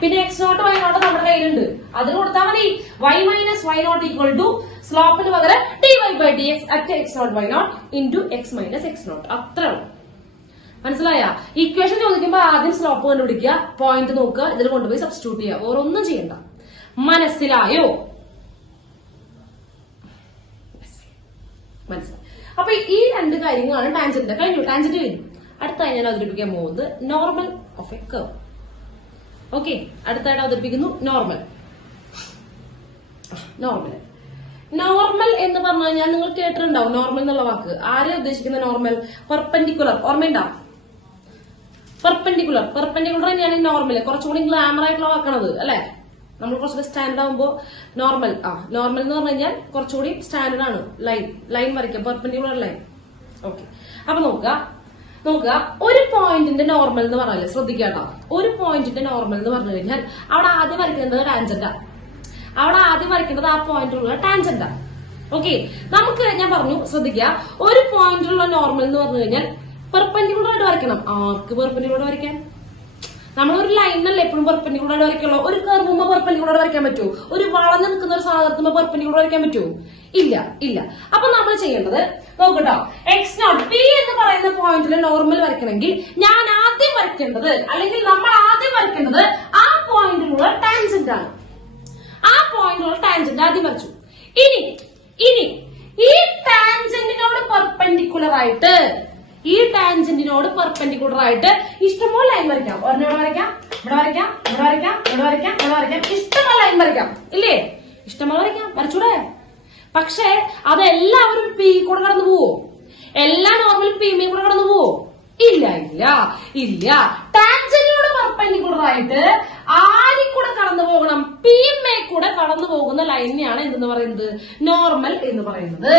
പിന്നെ x0 y0 നമ്മുടെ കയ്യിലുണ്ട്, അതിന് കൊടുത്താൽ മതി. y minus y0 equal to സ്ലോപ്പിന് പകരം dy/dx at x0 y0 into x minus x0. അത്ര മനസ്സിലായ? ഇക്വേഷൻ ചോദിക്കുമ്പോ ആദ്യം സ്ലോപ്പ് കണ്ടുപിടിക്കുക, പോയിന്റ് നോക്കുക, ഇതിൽ കൊണ്ടുപോയി സബ്സ്റ്റിറ്റ്യൂട്ട് ചെയ്യുക. ഓരോന്നും ചെയ്യണ്ട. മനസ്സിലായോ? മനസ്സിലായി. അപ്പൊ ഈ രണ്ട് കാര്യങ്ങളാണ് ടാൻജന്റ്. കഴിഞ്ഞു. അടുത്തായി ഞാൻ അവതരിപ്പിക്കാൻ പോകുന്നത് normal of A curve. Okay, അടുത്തായിട്ട് അവതരിപ്പിക്കുന്നു നോർമൽ. നോർമൽ എന്ന് പറഞ്ഞു കഴിഞ്ഞാൽ നിങ്ങൾ കേട്ടിട്ടുണ്ടാവും നോർമൽ എന്നുള്ള വാക്ക്. ആരെ ഉദ്ദേശിക്കുന്ന നോർമൽ? പെർപെൻഡിക്കുലർ. ഓർമ്മയുണ്ടാവും? പെർപെൻഡിക്കുലർ തന്നെയാണ് നോർമൽ. കുറച്ചുകൂടി ഗ്ലാമർ ആയിട്ടുള്ള വാക്കാണത് അല്ലെ. നമ്മൾ കുറച്ചുകൂടി സ്റ്റാൻഡേർഡ് ആകുമ്പോ നോർമൽ എന്ന് പറഞ്ഞു കഴിഞ്ഞാൽ കുറച്ചുകൂടി സ്റ്റാൻഡേർഡ് ആണ്. ലൈൻ വരയ്ക്കാം, പെർപെൻഡിക്കുലർ ലൈൻ. ഓക്കെ, അപ്പൊ നോക്കുക ഒരു പോയിന്റിന്റെ നോർമൽ എന്ന് പറഞ്ഞാല് ശ്രദ്ധിക്കാട്ടോ. ഒരു പോയിന്റിന്റെ നോർമൽ എന്ന് പറഞ്ഞു കഴിഞ്ഞാൽ അവിടെ ആദ്യം വരയ്ക്കേണ്ടത് ടാൻജന്റാ. ആ പോയിന്റിലുള്ള ടാൻജന്റാ. ഓക്കെ, നമുക്ക് ഞാൻ പറഞ്ഞു ശ്രദ്ധിക്കുക, ഒരു പോയിന്റിലുള്ള നോർമൽ എന്ന് പറഞ്ഞു കഴിഞ്ഞാൽ പെർപെൻഡിക്കുലർ ആയിട്ട് വരയ്ക്കണം. ആർക്ക് പെർപെൻഡിക്കുലർ വരയ്ക്കാൻ? നമ്മളൊരു ലൈനല്ലേ എപ്പോഴും പെർപെൻഡിക്കുലർ ആയിട്ട് വരയ്ക്കുള്ളൂ. ഒരു കർവുമ്പോ പെർപെൻഡിക്കുലർ വരയ്ക്കാൻ പറ്റുമോ? ഒരു വളഞ്ഞു നിൽക്കുന്ന ഒരു സാധനത്തുമ്പോ പെർപെൻഡിക്കുലർ വരയ്ക്കാൻ പറ്റുമോ? ഇല്ല. അപ്പൊ നമ്മൾ ചെയ്യേണ്ടത് നോക്കട്ടോ, x0 p എന്ന് പറയുന്ന പോയിന്റിൽ നോർമൽ വരയ്ക്കണമെങ്കിൽ ഞാൻ ആദ്യം വരയ്ക്കേണ്ടത്, അല്ലെങ്കിൽ നമ്മൾ ആദ്യം വരയ്ക്കേണ്ടത് ആ പോയിന്റിലുള്ള ടാൻജന്റ് ആണ്. ആ പോയിന്റിലുള്ള ടാൻജന്റ് ആദ്യം വരച്ചു. ഇനി ഈ ടാൻജന്റിനോട് പെർപെൻഡിക്കുലർ ആയിട്ട് ഇഷ്ടംപോലെ ലൈൻ വരയ്ക്കാം. ഒരെണ്ണം ഇവിടെ വരയ്ക്കാം, ഇഷ്ടംപോലെ ലൈൻ വരയ്ക്കാം. ഇല്ലേ? ഇഷ്ടംപോലെ വരയ്ക്കാം, വരച്ചൂടെ? പക്ഷെ അതെല്ലാവരും പി കൂടെ കടന്നു പോവോ? എല്ലാ നോർമലും പി മേ കൂടെ കടന്നു പോവോ? ഇല്ല. ടാൻജന്റിനോട് പെർപെൻഡിക്കുലർ ആയിട്ട് ആരി കൂടെ കടന്നു പോകണം? പി മേ കൂടെ കടന്നു പോകുന്ന ലൈനെയാണ് എന്തെന്ന് പറയുന്നത്? നോർമൽ എന്ന് പറയുന്നത്.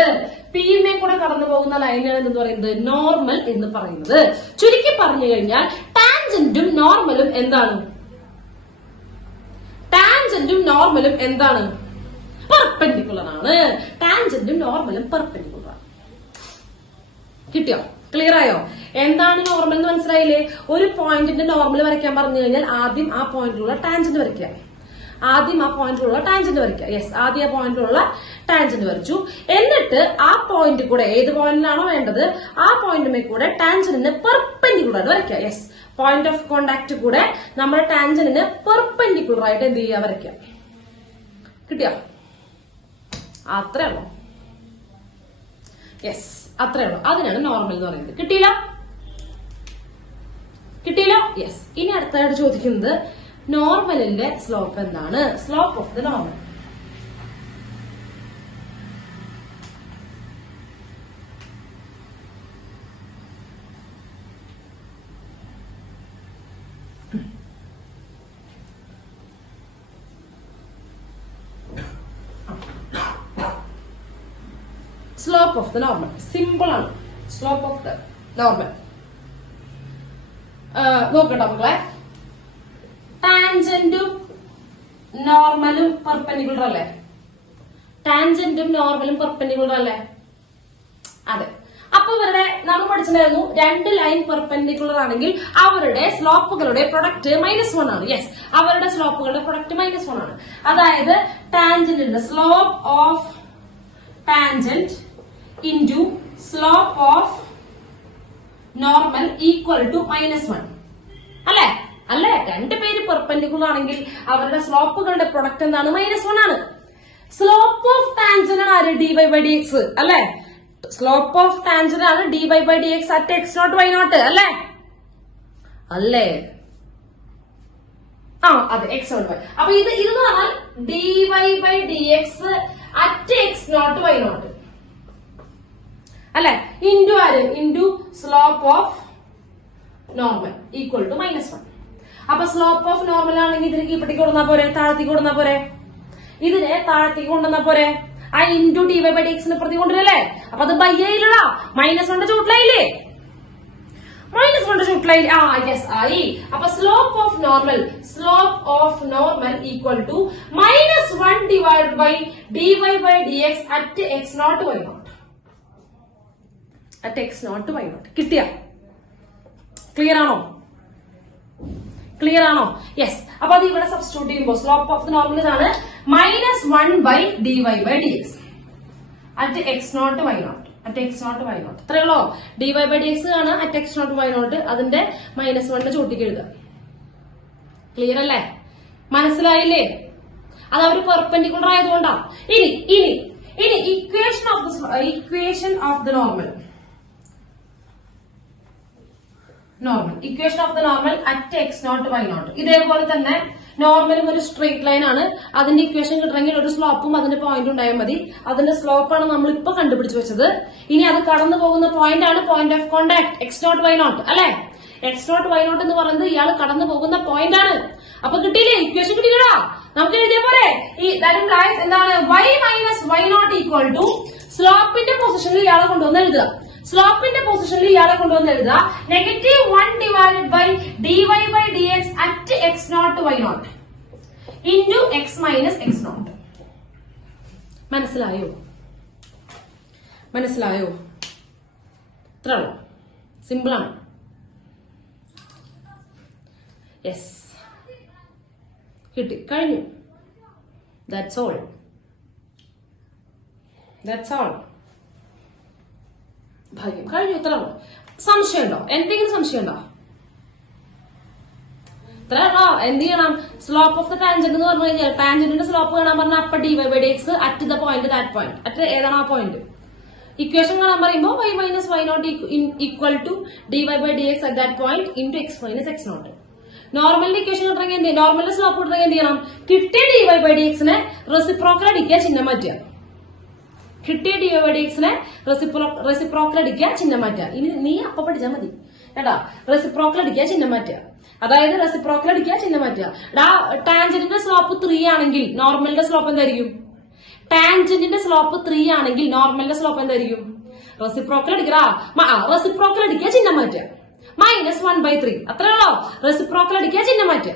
പി മേ കൂടെ കടന്നു പോകുന്ന ലൈനാണ് എന്തെന്ന് പറയുന്നത്? നോർമൽ എന്ന് പറയുന്നത്. ചുരുക്കി പറഞ്ഞു കഴിഞ്ഞാൽ ടാൻജന്റും നോർമലും എന്താണ്? പെർപെൻഡിക്കുലർ ആണ്. ടാൻജന്റും നോർമലും പെർപെൻഡിക്കുലർ ആണ്. കിട്ടിയോ? ക്ലിയർ ആയോ? എന്താണ് നോർമൽ എന്ന് മനസ്സിലായില്ലേ? ഒരു പോയിന്റിന്റെ നോർമൽ വരയ്ക്കാൻ പറഞ്ഞു കഴിഞ്ഞാൽ ആദ്യം ആ പോയിന്റിലുള്ള ടാൻജന്റ് വരയ്ക്കുക. യെസ്, ആദ്യം ആ പോയിന്റിലുള്ള ടാൻജന്റ് വരച്ചു. എന്നിട്ട് ആ പോയിന്റ് കൂടെ ഏത് പോയിന്റിലാണോ വേണ്ടത് ആ പോയിന്റിനെ കൂടെ ടാൻജന്റിന് പെർപെൻഡിക്കുലർ ആയിട്ട് വരയ്ക്കുക. യെസ്, പോയിന്റ് ഓഫ് കോണ്ടാക്ട് കൂടെ നമ്മുടെ ടാൻജന്റിന് പെർപെൻഡിക്കുലർ ആയിട്ട് എന്ത് ചെയ്യുക? വരയ്ക്കുക. കിട്ടിയോ? അത്രേ ഉള്ളൂ. യെസ്, അത്രേ ഉള്ളൂ. അതിനാണ് നോർമൽ എന്ന് പറയുന്നത്. കിട്ടിയില്ല? യെസ്. ഇനി അടുത്തായിട്ട് ചോദിക്കുന്നത് നോർമലിന്റെ സ്ലോപ്പ് എന്താണ്? Slope of the normal. Slope of the normal simple ആണ്. സ്ലോപ്പ് ഓഫ് ദ നോർമൽ നോക്കട്ടെ മക്കളെ. ടാൻജന്റും നോർമലും പെർപെൻഡിക്കുലർ അല്ലേ? അതെ. അപ്പൊ ഇവരുടെ നമ്മൾ പഠിച്ചിട്ടുണ്ടായിരുന്നു, രണ്ട് ലൈൻ പെർപെൻഡിക്കുലർ ആണെങ്കിൽ അവരുടെ സ്ലോപ്പുകളുടെ പ്രൊഡക്റ്റ് -1 ആണ്. യെസ്, അവരുടെ സ്ലോപ്പുകളുടെ പ്രൊഡക്റ്റ് -1 ആണ്. അതായത് ടാൻജന്റിന്റെ slope of tangent into slope of normal equal to -1 അല്ലേ? രണ്ടുപേര് പെർപെൻഡിക്കുലർ ആണെങ്കിൽ അവരുടെ സ്ലോപ്പുകളുടെ പ്രൊഡക്റ്റ് എന്താണ്? -1 ആണ്. സ്ലോപ്പ് ഓഫ് ടാൻജന്റ് ആണ് ആര്? dy/dx അല്ലെ? സ്ലോപ്പ് ഓഫ് ടാൻജന്റ് ആണ് dy/dx അറ്റ് x0 y0 അല്ലേ? അതെ, x0 y. അപ്പൊ ഇതെന്ന് പറഞ്ഞാൽ dy/dx അറ്റ് x0 y0 അല്ലെ? ഇൻറ്റു ആര്? Into slope of normal equal to -1. അപ്പൊ സ്ലോപ്പ് ഓഫ് നോർമൽ ആണെങ്കിൽ ഇതിന് കീപ്പട്ടിക്ക് കൊടുന്നാ പോരെ? താഴത്തേക്ക് കൊടുന്നാ പോരെ? ഇതിനെ താഴത്തേക്ക് കൊണ്ടുവന്നാ പോരെ? ആ ഇൻറ്റു dy/dx പ്രതി കൊണ്ടുവരല്ലേ? അപ്പൊ അത് ബയ്യയിലടാ -1 ചൂട്ടിലായില്ലേ? യെസ് ആയി. അപ്പൊ slope of normal equal to -1 divide by dy/dx at x0 y0 കിട്ടിയ? ക്ലിയർ ആണോ? യെസ്. അപ്പൊ അത് ഇവിടെ സബ്സ്റ്റിറ്റ്യൂട്ട് ചെയ്യുമ്പോൾ സ്ലോപ്പ് ഓഫ് ദ നോർമൽ ഇതാണ് -1 by dy/dx at x0 y0 ഇത്രയുള്ളോ? dy/dx ആണ് അറ്റ് x0 y0. അതിന്റെ -1 ചോട്ടിക്ക് എഴുതുക. ക്ലിയർ അല്ലേ? മനസ്സിലായില്ലേ? അത് അവര് പെർപെൻഡിക്കുലർ ആയതുകൊണ്ടാണ്. ഇനി equation of the normal. Normal. Equation of the normal at x0 y0. ഇതേപോലെ തന്നെ നോർമലും ഒരു സ്ട്രെയിറ്റ് ലൈൻ ആണ്. അതിന്റെ ഇക്വേഷൻ കിട്ടണമെങ്കിൽ ഒരു സ്ലോപ്പും അതിന്റെ പോയിന്റ് ഉണ്ടായാൽ മതി. അതിന്റെ സ്ലോപ്പാണ് നമ്മൾ ഇപ്പൊ കണ്ടുപിടിച്ച് വെച്ചത്. ഇനി അത് കടന്നു പോകുന്ന പോയിന്റ് ആണ് point of contact x0 y0 അല്ലെ. x0 y0 എന്ന് പറയുന്നത് ഇയാൾ കടന്നു പോകുന്ന പോയിന്റ് ആണ്. അപ്പൊ കിട്ടിയില്ലേ, ഇക്വേഷൻ കിട്ടിയില്ലടാ. നമുക്ക് എഴുതിയ പോലെ ഈ എന്താണ് y minus y0 equal to സ്ലോപ്പിന്റെ പൊസിഷനിൽ ഇയാളെ കൊണ്ടുവന്ന് എഴുതുക. സ്ലോപ്പിന്റെ പൊസിഷനിൽ ഇയാളെ കൊണ്ടുവന്ന് എഴുതുക -1 divided by dy by dx at x0 y0 into x minus x0. മനസ്സിലായോ? മനസ്സിലായോ? ഇത്രേ ഉള്ളൂ. സിമ്പിൾ ആണ്. യെസ്, കിട്ടി, കഴിഞ്ഞു. That's all. That's all. ഭാഗ്യം, കഴിഞ്ഞു. ഇത്ര ഉള്ളൂ. സംശയമുണ്ടോ? എന്തെങ്കിലും സംശയമുണ്ടോ? ഇത്ര ഉള്ളോ? എന്ത് ചെയ്യണം? സ്ലോപ്പ് ഓഫ് ദ ടാൻജന്റ് എന്ന് പറഞ്ഞു കഴിഞ്ഞാൽ ടാൻജന്റിന്റെ സ്ലോപ്പ് കാണാൻ പറഞ്ഞാൽ അപ്പൊ dy by dx at the point that point. At ഏതാണ് ആ പോയിന്റ്? ഇക്വേഷൻ കാണാൻ പറയുമ്പോൾ y minus y0 equal to dy by dx at that point into x minus x0. നോർമലിന്റെ ഇക്വേഷൻ കിട്ടണമെങ്കിൽ എന്ത് ചെയ്യും? നോർമലിന്റെ സ്ലോപ്പ് കിട്ടണമെങ്കിൽ എന്ത് ചെയ്യണം? കിട്ടിയ dy ബൈ dxനെ റെസിപ്രോക്കൽ അടിക്കുക, ചിഹ്നം മാറ്റുക. കിട്ടിയ dy ബൈ dxനെ റെസിപ്രോക്കൽ അടിക്കുക, ചിഹ്നം മാറ്റുക. ഇനി നീ അപ്പൊ പഠിച്ചാൽ മതി കേട്ടാ. റെസിപ്രോക്കൽ അടിക്കുക, ചിഹ്നം മാറ്റുക. അതായത് റെസിപ്രോക്കൽ അടിക്കുക, ചിഹ്നം മാറ്റുക. ടാൻജന്റിന്റെ സ്ലോപ്പ് 3 ആണെങ്കിൽ നോർമലിന്റെ സ്ലോപ്പ് എന്തായിരിക്കും? ടാൻജന്റിന്റെ സ്ലോപ്പ് 3 ആണെങ്കിൽ നോർമലിന്റെ സ്ലോപ്പ് എന്തായിരിക്കും? റെസിപ്രോക്കൽ അടിക്കടാ. റെസിപ്രോക്കൽ അടിക്കുക, ചിഹ്നം മാറ്റുക. -1/3 അത്രയുള്ളോ? റെസിപ്രോക്കൽ അടിക്കുക, ചിഹ്നം മാറ്റുക.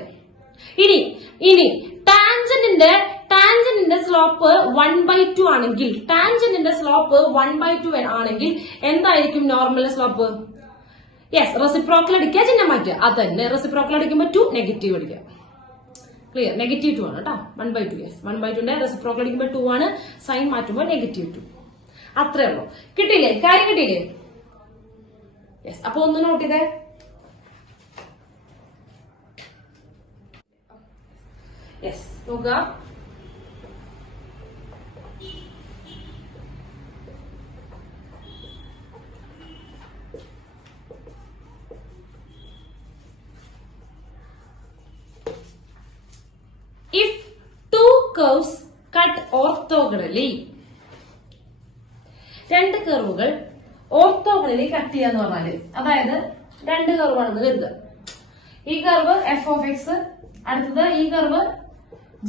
ഇനി ടാൻജന്റിന്റെ സ്ലോപ്പ് 1/2 ആണെങ്കിൽ, ടാൻജന്റിന്റെ സ്ലോപ്പ് 1/2 ആണെങ്കിൽ എന്തായിരിക്കും നോർമലിന്റെ സ്ലോപ്പ്? യെസ്, റെസിപ്രോക്കൽ അടിക്കുക, ചിഹ്നം മാറ്റുക. അത് തന്നെ. റെസിപ്രോക്കൽ അടിക്കുമ്പോൾ 2 നെഗറ്റീവ് അടിക്കുക. ക്ലിയർ? -2 ആണ് കേട്ടോ. 1/2. യെസ്, 1/2ന്റെ റെസിപ്രോക്കൽ അടിക്കുമ്പോൾ 2 ആണ്. സൈൻ മാറ്റുമ്പോൾ -2. അത്രേ ഉള്ളൂ. കിട്ടിയില്ലേ? കാര്യം കിട്ടിയില്ലേ? യെസ്. അപ്പൊ ഒന്ന് നോട്ട് ചെയ്തേ. യെസ്, നോക്കുക. If two curves cut orthogonally, രണ്ട് കർവുകൾ ഓർത്തോഗണലി കട്ട് ചെയ്യാന്ന് പറഞ്ഞാല്, അതായത് രണ്ട് കർവാണെന്ന് കരുതുക. ഈ കർവ് എഫ് ഓഫ് എക്സ്, അടുത്തത് ഈ കർവ്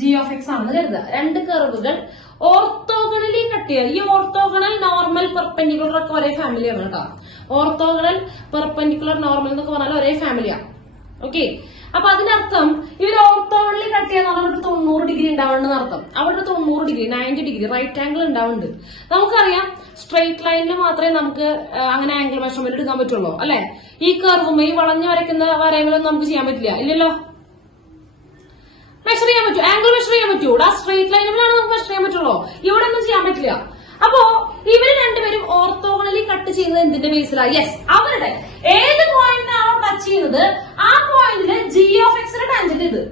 ജി ഓഫ് എക്സ് ആണെന്ന് കരുതുക. രണ്ട് കർവുകൾ ഓർത്തോഗണലി കട്ട് ചെയ്യുക. ഈ ഓർത്തോഗണൽ, നോർമൽ, പെർപെൻഡിക്കുലർ ഒക്കെ ഒരേ ഫാമിലിയാണ് കേട്ടോ. ഓർത്തോഗണൽ, പെർപെൻഡിക്കുലർ, നോർമൽ എന്നൊക്കെ പറഞ്ഞാൽ ഒരേ ഫാമിലിയാണ്. ഓക്കെ. അപ്പൊ അതിനർത്ഥം ഇവർ ഓർത്തോഗണലി കട്ട് ചെയ്യാന്ന് പറഞ്ഞിട്ട് 90 ഡിഗ്രി ഉണ്ടാവുന്നുണ്ടെന്ന് അർത്ഥം. അവിടെ 90 ഡിഗ്രി, 90 ഡിഗ്രി റൈറ്റ് ആംഗിൾ ഉണ്ടാവുന്നുണ്ട്. നമുക്കറിയാം സ്ട്രെയിറ്റ് ലൈനിൽ മാത്രമേ നമുക്ക് അങ്ങനെ ആംഗിൾ മെഷർമെന്റ് എടുക്കാൻ പറ്റുള്ളൂ അല്ലെ. ഈ കർവും ഈ വളഞ്ഞു വരയ്ക്കുന്ന വരകളൊന്നും നമുക്ക് ചെയ്യാൻ പറ്റില്ല. ഇല്ലല്ലോ, മെഷർ ചെയ്യാൻ പറ്റൂ, ആംഗിൾ മെഷർ ചെയ്യാൻ പറ്റൂ. ആ സ്ട്രെയിറ്റ് ലൈനിലാണ് നമുക്ക് മെഷർ ചെയ്യാൻ പറ്റുള്ളൂ. ഇവിടെ ഒന്നും ചെയ്യാൻ പറ്റില്ല. അപ്പോ ഇവര് രണ്ടുപേരും ഓർത്തോഗണലി കട്ട് ചെയ്യുന്നത് എന്തിന്റെ ബേസിലാണ്? യെസ്, അവരുടെ ഏത് പോയിന്റിനാണോ ടച്ച് ചെയ്യുന്നത് ആ പോയിന്റില് ജി ഓഫ് എക്സിന്റെ ടാൻജന്റ് ഇത്.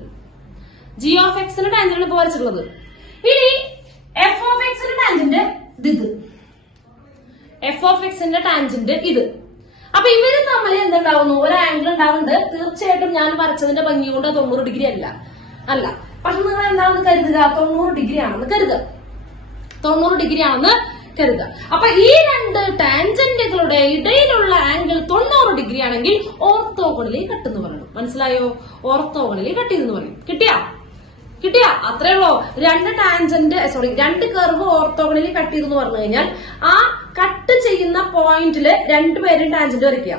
ജി ഓഫ് എക്സിന്റെ ടാൻജന്റ് ഇപ്പൊ വരച്ചിട്ടുള്ളത്. ഇനി എഫ് ഓഫ് എക്സിന്റെ ടാൻജന്റ് ഇത്. എഫ് ഓഫ് എക്സിന്റെ ടാൻജന്റ് ഇത്. അപ്പൊ ഇവര് തമ്മിൽ എന്തുണ്ടാവുന്നു? ഒരു ആംഗിൾ ഉണ്ടാവുന്നുണ്ട്. തീർച്ചയായിട്ടും ഞാൻ വരച്ചതിന്റെ ഭംഗി കൊണ്ട് 90 ഡിഗ്രി അല്ല. പക്ഷെ നിങ്ങൾ എന്താണെന്ന് കരുതുക? 90 ഡിഗ്രി ആണെന്ന് കരുതുക. 90 ഡിഗ്രി ആണെന്ന് കരുതുക. അപ്പൊ ഈ രണ്ട് ടാൻജന്റുകളുടെ ഇടയിലുള്ള ആംഗിൾ 90 ഡിഗ്രി ആണെങ്കിൽ ഓർത്തോഗണലി കട്ട് എന്ന് പറയണം. മനസ്സിലായോ? ഓർത്തോഗണലി കട്ട് ചെയ്തെന്ന് പറയും. കിട്ടിയാ? അത്രേ ഉള്ളൂ. രണ്ട് കർവ് ഓർത്തോഗണലി കട്ട് ചെയ്തെന്ന് പറഞ്ഞു കഴിഞ്ഞാൽ ആ കട്ട് ചെയ്യുന്ന പോയിന്റില് രണ്ടുപേരും ടാൻജന്റ് വരയ്ക്കുക.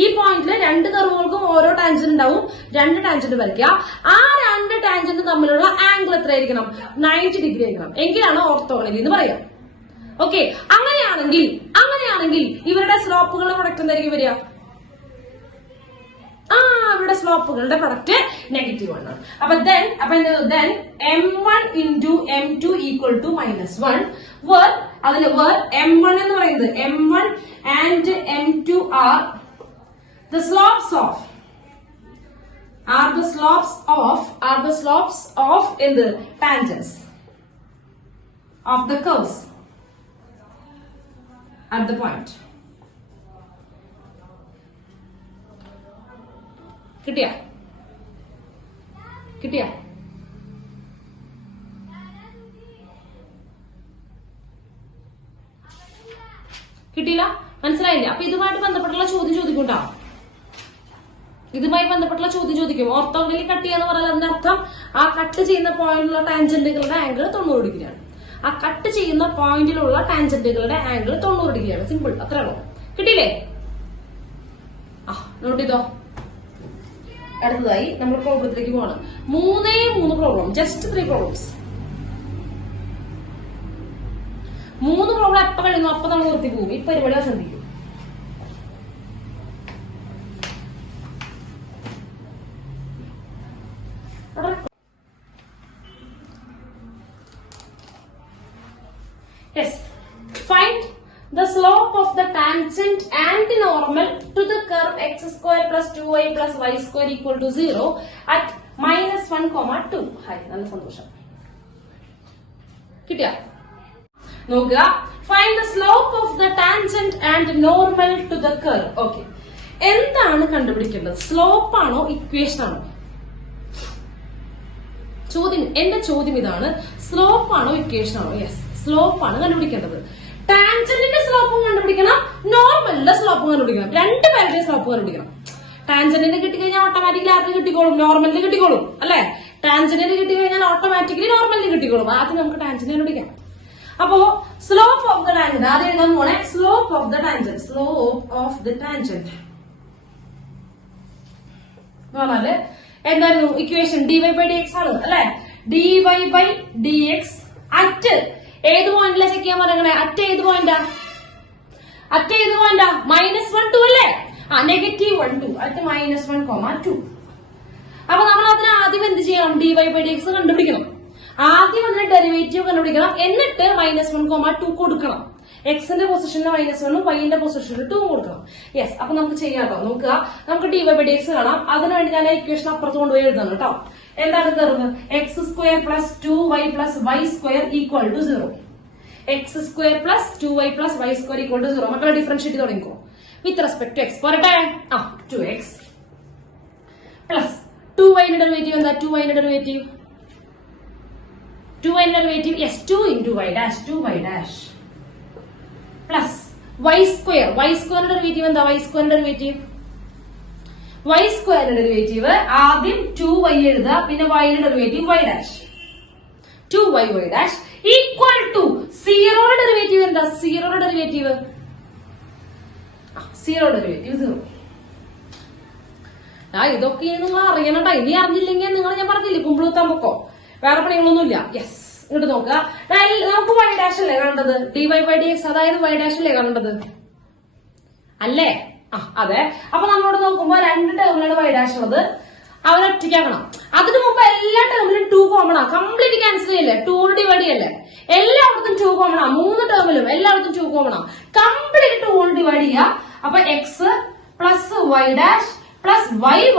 ഈ പോയിന്റില് രണ്ട് കർവുകൾക്കും ഓരോ ടാൻജന്റ് ഉണ്ടാവും. രണ്ട് ടാൻജന്റ് വരയ്ക്കുക. ആ രണ്ട് ടാൻജന്റ് തമ്മിലുള്ള ആംഗിൾ എത്രയായിരിക്കണം? 90 ഡിഗ്രി ആയിരിക്കണം. എങ്കിലാണ് ഓർത്തോഗണലി എന്ന് പറയാം. ഓക്കെ. അങ്ങനെയാണെങ്കിൽ ഇവരുടെ സ്ലോപ്പുകളുടെ പ്രൊഡക്റ്റ് എന്തായിരിക്കും വരിക? ഇവിടെ സ്ലോപ്പുകളുടെ പ്രൊഡക്റ്റ് -1 ആണ്. അപ്പൊ m1 into m2 equal to -1. അതിൽ m1 എന്ന് പറയുന്നത് m1 and m2 are the slopes of in the tangents of the curves at the point. കിട്ടിയാ കിട്ടിയാ കിട്ടിയില്ല? മനസ്സിലായില്ല? അപ്പൊ ഇതുമായിട്ട് ബന്ധപ്പെട്ടുള്ള ചോദ്യം ചോദിക്കുണ്ടാവും. ഇതുമായി ബന്ധപ്പെട്ടുള്ള ചോദ്യം ചോദിക്കും. ഓർത്തോഗണലി കട്ട് ചെയ്യാന്ന് പറഞ്ഞാൽ അതിന്റെ അർത്ഥം ആ കട്ട് ചെയ്യുന്ന പോയിന്റിലുള്ള ടാൻജന്റുകളുടെ ആംഗിൾ 90 ഡിഗ്രിയാണ്. ആ കട്ട് ചെയ്യുന്ന പോയിന്റിലുള്ള ടാൻജന്റുകളുടെ ആംഗിൾ 90 ഡിഗ്രിയാണ്. സിമ്പിൾ, അത്രയാണോ? കിട്ടിയില്ലേ? ആ നോട്ട് ചെയ്തോ. അടുത്തതായി നമ്മൾ പ്രോബ്ലത്തിലേക്ക് പോകണം. 3 പ്രോബ്ലം, ജസ്റ്റ് 3 പ്രോബ്ലംസ്. 3 പ്രോബ്ലം എപ്പോ കഴിയുന്നു അപ്പൊ നമ്മൾ നിർത്തി പോകും. ഈ പരിപാടി അവസാനിപ്പിക്കും. Yes. Find the slope of the tangent and the normal to the curve x square plus 2y plus y square equal to 0 at -1, 2. Hi, നല്ല സന്തോഷം. കിട്ടിയാ? നോക്കുക. Find the slope of the tangent and normal to the curve. Okay. എന്താണ് കണ്ടുപിടിക്കേണ്ടത്? Slope ആണോ equation ആണോ? എന്റെ ചോദ്യം ഇതാണ്. സ്ലോപ്പ് ആണോ ഇക്വേഷൻ ആണോ? യെസ്, സ്ലോപ്പ് ആണ് കണ്ടുപിടിക്കേണ്ടത്. ടാൻജന്റിന്റെ സ്ലോപ്പും കണ്ടുപിടിക്കണം, നോർമലിന്റെ സ്ലോപ്പും കണ്ടുപിടിക്കണം. രണ്ടുപേരുടെ സ്ലോപ്പ് കണ്ടുപിടിക്കണം. ടാൻജന്റിന് കിട്ടിക്കഴിഞ്ഞാൽ ഓട്ടോമാറ്റിക്കലി ആർക്ക് കിട്ടിക്കോളും? നോർമലിന് കിട്ടിക്കോളും അല്ലെ? ടാൻജന്റിന് കിട്ടിക്കഴിഞ്ഞാൽ ഓട്ടോമാറ്റിക്കലി നോർമലിന് കിട്ടിക്കോളും. ആദ്യം നമുക്ക് ടാൻജന്റ് കണ്ടുപിടിക്കാം. അപ്പോ സ്ലോപ്പ് ഓഫ് ദ ടാൻജന്റ് ആദ്യം എഴുതാൻ പോണേ. Slope of the tangent, slope of the tangent പറഞ്ഞാല് എന്തായിരുന്നു ഇക്വേഷൻ? dy/dx ആണ് അല്ലെ? dy/dx അറ്റ് ഏത് പോയിന്റിലാ ചെക്ക് ചെയ്യാൻ പറയണേ? അറ്റ് ഏത് പോയിന്റാ? -1, 2 അല്ലേ? -1, 2 അറ്റ് -1, 2. അപ്പൊ നമ്മൾ അതിന് ആദ്യം എന്ത് ചെയ്യണം? dy/dx കണ്ടുപിടിക്കണം. ആദ്യം അതിന്റെ ഡെറിവേറ്റീവ് കണ്ടുപിടിക്കണം. എന്നിട്ട് -1, 2 കൊടുക്കണം. എക്സിന്റെ പൊസിഷനിൽ -1ഉം വൈന്റെ പൊസിഷനിൽ 2 കൊടുക്കണം. യെസ്, അപ്പൊ നമുക്ക് ചെയ്യാട്ടോ. നോക്കുക, നമുക്ക് dy/dx കാണാം. അതിനുവേണ്ടി ഞാൻ ഇക്വേഷൻ അപ്പുറത്ത് കൊണ്ടുപോയി എഴുതണം കേട്ടോ. എന്താണ് curve? x² + 2y + y² equal to 0. x² + 2y + y² equal to 0. മക്കളെ ഡിഫറൻഷിയേറ്റ് തുടങ്ങിക്കോ. വിത്ത് റെസ്പെക്ട് ടു എക്സ് പോരട്ടെ. 2x പ്ലസ് 2y ന്റെ ഡെറിവേറ്റീവ് എന്താ? 2y ന്റെ derivative yes 2 × y dash 2y dash plus y². y² ന്റെ ഡെറിവേറ്റീവ് എന്താ? y² ന്റെ derivative ആദ്യം 2y എഴുതുക, പിന്നെ y ന്റെ derivative y dash 2y y dash equal to 0 ന്റെ ഡെറിവേറ്റീവ് എന്താ? 0 ന്റെ ഡെറിവേറ്റീവ് 0. ഇതൊക്കെ നിങ്ങൾ അറിയണട്ടോ. ഇനി അറിഞ്ഞില്ലെങ്കിൽ നിങ്ങൾ ഞാൻ പറഞ്ഞില്ലേ കുമ്പിളുത്താൻ പൊക്കോ, വേറെ പണികളൊന്നുമില്ല. യെസ്, ഇങ്ങോട്ട് നോക്കുക. നമുക്ക് y dash അല്ലേ കാണേണ്ടത്? dy/dx അതായത് y dash അല്ലേ കാണേണ്ടത് അല്ലേ? അതെ. അപ്പൊ നമ്മളോട് നോക്കുമ്പോ 2 ടേമിലാണ് y dash ഉള്ളത്. അവരൊറ്റയ്ക്കാക്കണം. അതിനു മുമ്പ് എല്ലാ ടേമിലും 2 കോമൺ ആ. കംപ്ലീറ്റ് ക്യാൻസൽ ചെയ്യല്ലേ? 2 ഡിവൈഡ് ചെയ്യല്ലേ? എല്ലായിടത്തും 2 കോമൺ ആ. 3 ടേമിലും എല്ലായിടത്തും 2 കോമൺ ആ. കംപ്ലീറ്റ് 2 ഡിവൈഡ് ചെയ്യുക. അപ്പൊ x plus y dash plus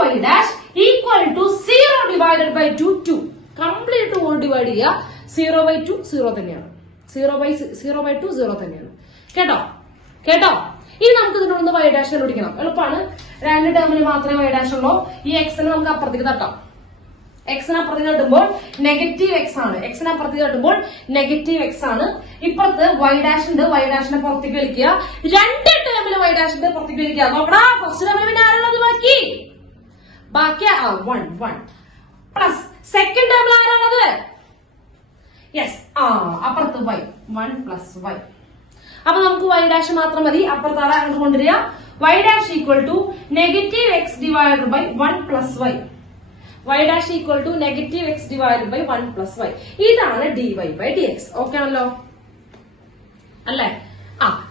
y dash equal to 0 divided by 2. Complete 2 divide ചെയ്യുക. 0/2 0 തന്നെയാണ്. 0/2 0 തന്നെയാണ്. കേട്ടോ? ഇനി നമുക്ക് ഇതിനോട് y dash കണ്ടുപിടിക്കണം. എളുപ്പമാണ്. 2 ടേമിൽ മാത്രമേ y dash ഉള്ളൂ. ഈ എക്സിനെ നമുക്ക് അപ്പുറത്തേക്ക് തട്ടാം. എക്സിനെ അപ്പുറത്തേക്ക് തട്ടുമ്പോൾ നെഗറ്റീവ് എക്സ് ആണ്. എക്സിനെ അപ്പുറത്തേക്ക് തട്ടുമ്പോൾ നെഗറ്റീവ് എക്സ് ആണ്. ഇപ്പുറത്ത് y dash ഉണ്ട്. y dash പുറത്തേക്ക് വലിക്കുക. 2 ടേമിൽ y dash പുറത്തേക്ക് വലിക്കുക. നോക്കടാ, ഫസ്റ്റ് ടേമിൽ പിന്നെ ആരുള്ളത്? ബാക്കി 1 പ്ലസ് സെക്കൻഡ് ടേമിൽ ആരാണത്? യെസ്, അപ്പുറത്ത് y 1 + y. അപ്പൊ നമുക്ക് y dash മാത്രം മതി. അപ്പുറത്ത് ആരാ കൊണ്ടുവരിക? y dash equal to negative X divided by 1 + y. y dash equal to negative X divided by 1 + y. ഇതാണ് dy/dx. ഓക്കെ ആണല്ലോ അല്ലേ?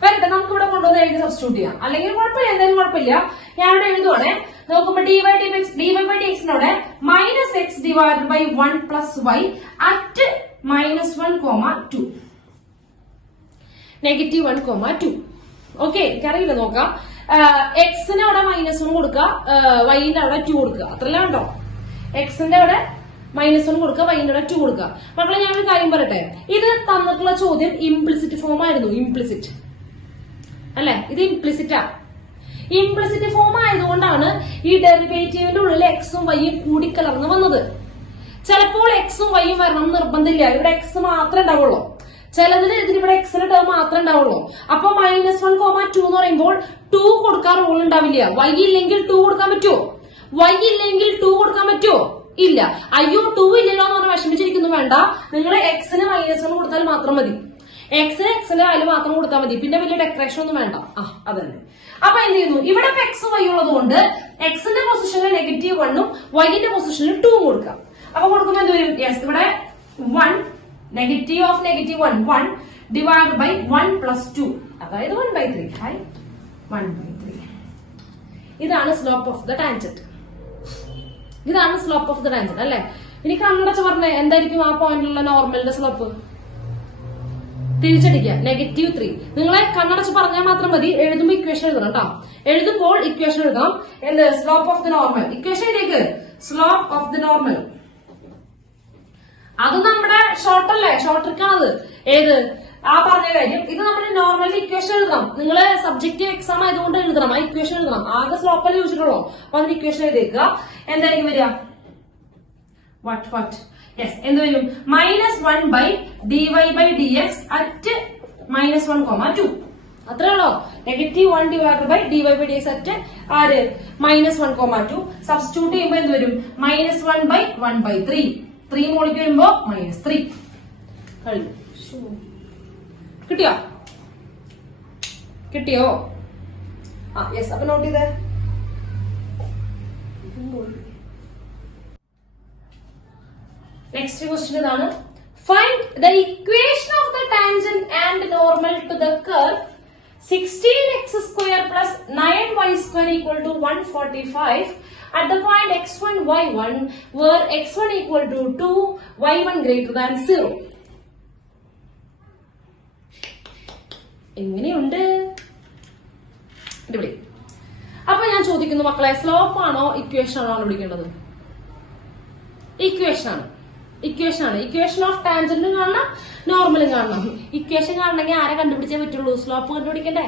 വരട്ടെ, നമുക്ക് ഇവിടെ കൊണ്ടുവന്ന് എഴുതി സബ്സ്റ്റിറ്റ്യൂട്ട് ചെയ്യാം. അല്ലെങ്കിൽ കുഴപ്പമില്ല, എന്തായാലും കുഴപ്പമില്ല. ഞാൻ ഇവിടെ എഴുതുവാണേ. നോക്കുമ്പോ dy/dxനോട് -x divided by 1 + y at -1, 2 -1, 2. Okay, എനിക്കറിയില്ല, നോക്കാം. എക്സിന് അവിടെ -1 കൊടുക്കുക, വൈന്റെ അവിടെ 2 കൊടുക്കുക. അത്രയല്ലേ ഉണ്ടോ? എക്സിന്റെ അവിടെ -1 കൊടുക്കുക, വൈന്റെ അവിടെ 2 കൊടുക്കുക. മക്കളെ, ഞാൻ ഒരു കാര്യം പറയട്ടെ. ഇത് തന്നിട്ടുള്ള ചോദ്യം ഇംപ്ലിസിറ്റ് ഫോം ആയിരുന്നു. ഇംപ്ലിസിറ്റ് അല്ലെ? ഇത് ഇംപ്ലിസിറ്റാ. ഇംപ്ലിസിറ്റ് ഫോം ആയതുകൊണ്ടാണ് ഈ ഡെറിവേറ്റീവിന്റെ ഉള്ളിൽ എക്സും വൈയും കൂടിക്കലർന്ന് വന്നത്. ചിലപ്പോൾ എക്സും വൈയും വരണം നിർബന്ധമില്ല, ഇവിടെ എക്സ് മാത്രമേ ഉണ്ടാവുള്ളൂ. ചിലതിന് ഇതിലിവിടെ എക്സിന്റെ ടേം മാത്രമേ ഉണ്ടാവുള്ളൂ. അപ്പൊ -1,2 എന്ന് പറയുമ്പോൾ 2 കൊടുക്കാൻ റൂൾ ഉണ്ടാവില്ല. വൈ ഇല്ലെങ്കിൽ 2 കൊടുക്കാൻ പറ്റുമോ? വൈ ഇല്ലെങ്കിൽ 2 കൊടുക്കാൻ പറ്റുമോ? ഇല്ല. അയ്യോ 2 ഇല്ലല്ലോ എന്ന് പറഞ്ഞാൽ വിഷമിച്ചിരിക്കുന്നു വേണ്ട. നിങ്ങൾ എക്സിന് -1 കൊടുത്താൽ മാത്രം മതി. എക്സിന് എക്സിന്റെ വാല്യൂ മാത്രം കൊടുത്താൽ മതി. പിന്നെ വലിയ ഡെക്കറേഷൻ ഒന്നും വേണ്ട. അതന്നെ. അപ്പൊ എന്ത് ചെയ്യുന്നു, ഇവിടെ എക്സ് വൈ ഉള്ളത് കൊണ്ട് എക്സിന്റെ പൊസിഷനിൽ -1ഉം വൈന്റെ പൊസിഷനിൽ 2ഉം കൊടുക്കാം. അപ്പൊ കൊടുക്കുമ്പോൾ എന്ത് വരും? യെസ്, ഇവിടെ 1 negative of -1 1 divided by 1 plus 2, അതായത് 1/3. 1/3. ഇതാണ് സ്ലോപ്പ് ഓഫ് ദ ടാൻജന്റ്. ഇതാണ് സ്ലോപ്പ് ഓഫ് ദ ടാൻജന്റ് അല്ലെ? ഇനി കണ്ണടച്ച് പറഞ്ഞേ എന്തായിരിക്കും ആ പോയിന്റിലുള്ള നോർമലിന്റെ സ്ലോപ്പ്? തിരിച്ചടിക്കുക, -3. നിങ്ങളെ കണ്ണടച്ച് പറഞ്ഞാൽ മാത്രം മതി. എഴുതുമ്പോൾ ഇക്വേഷൻ എഴുതണം കേട്ടോ. എഴുതുമ്പോൾ ഇക്വേഷൻ എഴുതാം. എന്ത്? Slope of the normal. ഇക്വേഷനിലേക്ക് സ്ലോപ്പ് ഓഫ് ദ നോർമൽ, അത് നമ്മുടെ ഷോർട്ട് അല്ലേ? ഷോർട്ട് ട്രിക്കാണത്. ഏത്? ആ പറഞ്ഞ കാര്യം. ഇത് നമ്മൾ നോർമൽ ഇക്വേഷൻ എഴുതണം. നിങ്ങള് സബ്ജക്റ്റീവ് എക്സാം ആയതുകൊണ്ട് എഴുതണം. ആ ഇക്വേഷൻ എഴുതണം. ആകെ സ്ലോപ്പല്ലേ ചോദിച്ചിട്ടുള്ളൂ. അപ്പൊ അതിന് ഇക്വേഷൻ എഴുതിയേക്കുക. എന്തായിരിക്കും വരിക? what യെസ്, എന്ത് വരും? -1/dy/dx at -1,2. അത്രേ ഉള്ളൂ. -1 divided by dy/dx at ആര്? -1,2. സബ്സ്റ്റിറ്റ്യൂട്ട് ചെയ്യുമ്പോൾ എന്ത് വരും? -1/1/3. 3 മോളിക്ക് വരുമ്പോ -3. കഴിഞ്ഞു. കിട്ടിയോ? കിട്ടിയോ? യെസ്. അപ്പൊ നോട്ട് ചെയ്തേ. നെക്സ്റ്റ് ക്വസ്റ്റ്യൻ ഇതാണ്. Find the equation of the tangent and normal to the curve 16x² plus 9y² equal to 145 at the point x1 y1 where x1 equal to 2 y1 greater than 0. എങ്ങനെയുണ്ട്? ഇവിടെ അപ്പൊ ഞാൻ ചോദിക്കുന്നു മക്കളെ, slope ആണോ equation ആണോ കണ്ടുപിടിക്കേണ്ടത്? ഇക്വേഷൻ ആണ്. ഇക്വേഷൻ ഓഫ് ടാൻജന്റും കാണണം, നോർമലും കാണണം. ഇക്വേഷൻ കാണണമെങ്കിൽ ആരെ കണ്ടുപിടിച്ചേ പറ്റുള്ളൂ? സ്ലോപ്പ് കണ്ടുപിടിക്കണ്ടേ?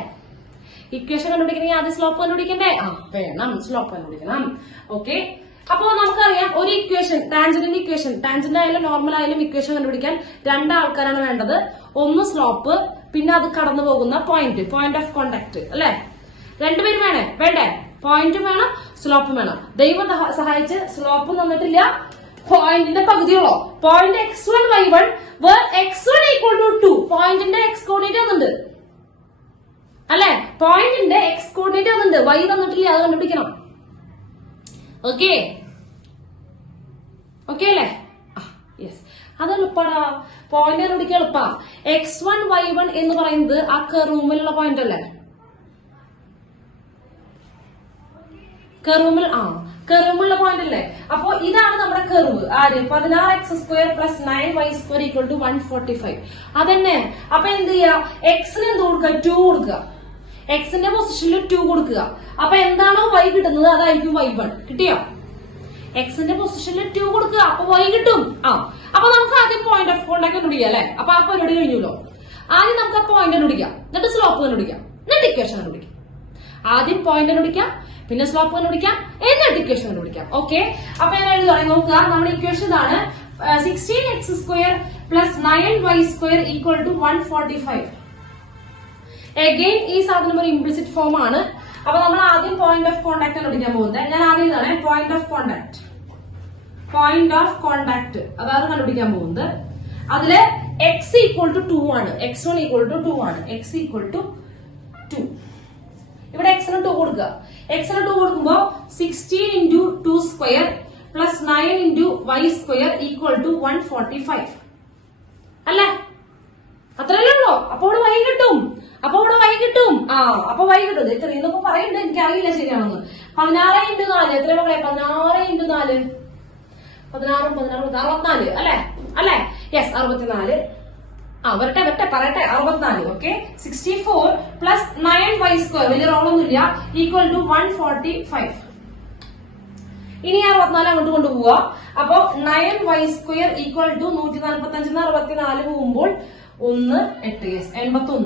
ഇക്വേഷൻ കണ്ടുപിടിക്കണമെങ്കിൽ ആദ്യം സ്ലോപ്പ് കണ്ടുപിടിക്കണ്ടേ? വേണം, സ്ലോപ്പ് കണ്ടുപിടിക്കണം. ഓക്കെ. അപ്പോ നമുക്കറിയാം ഒരു ഇക്വേഷൻ, ടാൻജന്റിന്റെ ഇക്വേഷൻ, ടാൻജന്റ് ആയാലും നോർമൽ ആയാലും ഇക്വേഷൻ കണ്ടുപിടിക്കാൻ 2 ആൾക്കാരാണ് വേണ്ടത്. ഒന്ന് സ്ലോപ്പ്, പിന്നെ അത് കടന്നു പോകുന്ന പോയിന്റ് ഓഫ് കോണ്ടാക്ട് അല്ലെ? 2 പേരും വേണ്ടേ? പോയിന്റും വേണം, സ്ലോപ്പും വേണം. ദൈവം സഹായിച്ച് സ്ലോപ്പും തന്നിട്ടില്ല, പോയിന്റിന്റെ പകുതിയുള്ളോ. Point x1 y1 where x1 equal to 2. പോയിന്റിന്റെ എക്സ് കോർഡിനേറ്റ് തന്നിട്ടുണ്ട് അല്ലെ? പോയിന്റിന്റെ എക്സ് കോർഡിനേറ്റ് തന്നിട്ടുണ്ട്, y തന്നിട്ടില്ല. അത് കണ്ടുപിടിക്കണം. ഓക്കെ അല്ലേ? യെസ്, അത് എളുപ്പടാ. പോയിന്റ് കണ്ടുപിടിക്കാൻ എളുപ്പാ. x1 y1 എന്ന് പറയുന്നത് ആ കർവുമിലുള്ള പോയിന്റ് അല്ലേ? കർവുമുള്ള പോയിന്റ് അല്ലേ? അപ്പോ ഇതാണ് നമ്മുടെ കർവ്. ആര്? 16x² plus 9y² equal to 145. അതന്നെ. അപ്പൊ എന്ത് ചെയ്യാ? എക്സിന് എന്ത് കൊടുക്കുക? 2 കൊടുക്കുക. എക്സിന്റെ പൊസിഷനിൽ 2 കൊടുക്കുക. അപ്പൊ എന്താണോ y കിട്ടുന്നത് അതായിരിക്കും y1. കിട്ടിയോ? എക്സിന്റെ പൊസിഷനിൽ 2 കൊടുക്കുക, അപ്പൊ y കിട്ടും. അപ്പൊ നമുക്ക് ആദ്യം പോയിന്റ് ഓഫ് കോണ്ടാക്ട് കണ്ടുപിടിക്കാം അല്ലെ? അപ്പൊ ആ പരിപാടി കഴിഞ്ഞല്ലോ. ആദ്യം നമുക്ക് ആ പോയിന്റ് കണ്ടുപിടിക്കാം, എന്നിട്ട് സ്ലോപ്പ് കണ്ടുപിടിക്കാം, എന്നിട്ട് ഇക്വേഷൻ കണ്ടുപിടിക്കാം. ആദ്യം പോയിന്റ് കണ്ടുപിടിക്കാം, പിന്നെ സ്ലോപ്പ് കണ്ടുപിടിക്കാം, എന്നിട്ട് ഇക്വേഷൻ കണ്ടുപിടിക്കാം. ഓക്കെ. അപ്പൊ ഞാൻ എഴുതുകയാണെങ്കിൽ നോക്കുക, നമ്മുടെ ഇക്വേഷൻ ഇതാണ്. 16x² plus 9y² equal to 145. Again ഈ സാധനം ഒരു ഇംപ്ലിസിറ്റ് ഫോം ആണ്. അപ്പൊ നമ്മൾ ആദ്യം പോയിന്റ് ഓഫ് കോണ്ടാക്ട് കണ്ടുപിടിക്കാൻ പോകുന്നത്. ഞാൻ ആദ്യം ഇതാണ് പോയിന്റ് ഓഫ് കോണ്ടാക്ട് അതാണ് കണ്ടുപിടിക്കാൻ പോകുന്നത്. അതില് x equal to 2 ആണ്, x1 equal to 2 ആണ്, x equal to 2. ഇവിടെ x-ന് 2 കൊടുക്കുക. x-ന് 2 കൊടുക്കുമ്പോ 16 into 2 square plus 9 into y² equal to 145 അല്ലേ? അത്രയല്ലേ ഉള്ളൂ. അപ്പൊ ഇവിടെ y കിട്ടും. അപ്പൊ y കിട്ടും. ഇത്രയൊക്കെ പറയുന്നുണ്ട്, എനിക്കറിയില്ല ശരിയാണെന്ന്. 16 into 4 എത്ര മക്കളെ? 16 into 4 64 അല്ലേ? യെസ്, 64. വരട്ടെ പറയട്ടെ. 64. ഓക്കെ. 64 plus 9y² വലിയ റോളൊന്നുമില്ല, ഈക്വൽ ടു 145. ഇനി 64 അങ്ങോട്ട് കൊണ്ടുപോവുക. അപ്പൊ 9y² ഈക്വൽ ടു 145 64 പോകുമ്പോൾ 1 8. യെസ്, 81.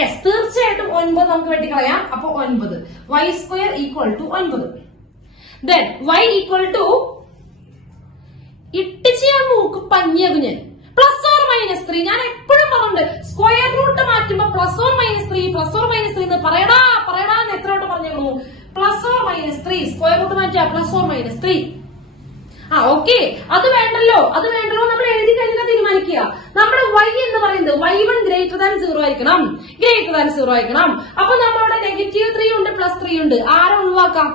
യെസ്, തീർച്ചയായിട്ടും 9 നമുക്ക് വെട്ടിക്കളയാം. അപ്പൊ 9 y square equal to 9. Then y equal to ഇട്ടിച്ച് ഞാൻ മൂക്ക് പഞ്ഞിയാകും ഞാൻ +or-3. ഞാൻ എപ്പോഴും പറഞ്ഞിട്ടുണ്ട് സ്ക്വയർ റൂട്ട് മാറ്റുമ്പോ +or-3 +or-3 എന്ന് പറയടാ എന്ന് എത്ര വട്ടം പറഞ്ഞു. +or-3 സ്ക്വയർ റൂട്ട് മാറ്റുക +or-3. ഓക്കെ, അത് വേണ്ടല്ലോ നമ്മൾ എഴുതി കഴിഞ്ഞാൽ തീരുമാനിക്കുക. നമ്മുടെ y എന്ന് പറയുന്നത് y1 >0 ആയിരിക്കണം, >0 ആയിരിക്കണം. അപ്പൊ നമ്മളവിടെ -3 ഉണ്ട് +3 ഉണ്ട്. ആരെ ഒഴിവാക്കാം?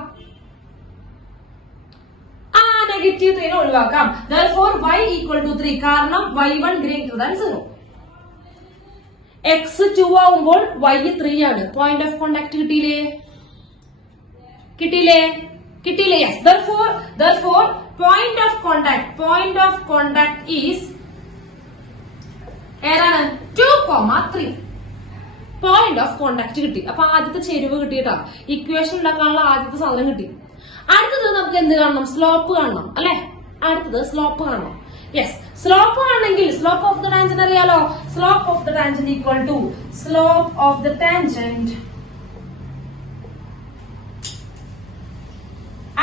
-3 ഒഴിവാക്കാം. Therefore y equal to 3 കാരണം y1 >0. x 2 ആവുമ്പോൾ y 3 ആണ്. പോയിന്റ് ഓഫ് കോണ്ടാക്ട് കിട്ടിയില്ലേ? Yes. Therefore point of contact is ഏതാണ്? 2,3. പോയിന്റ് ഓഫ് കോണ്ടാക്ട് കിട്ടി. അപ്പൊ ആദ്യത്തെ ചെരിവ് കിട്ടിയിട്ടാ ഇക്വേഷൻ ഉണ്ടാക്കാനുള്ള ആദ്യത്തെ സാധനം കിട്ടി. അടുത്തത് നമുക്ക് എന്ത് കാണണം? സ്ലോപ്പ് കാണണം അല്ലെ? അടുത്തത് സ്ലോപ്പ് കാണണം. യെസ്, സ്ലോപ്പ് ആണെങ്കിൽ സ്ലോപ്പ് ഓഫ് ദ ടാൻജന്റ് അറിയാലോ. Slope of the tangent equal to slope of the tangent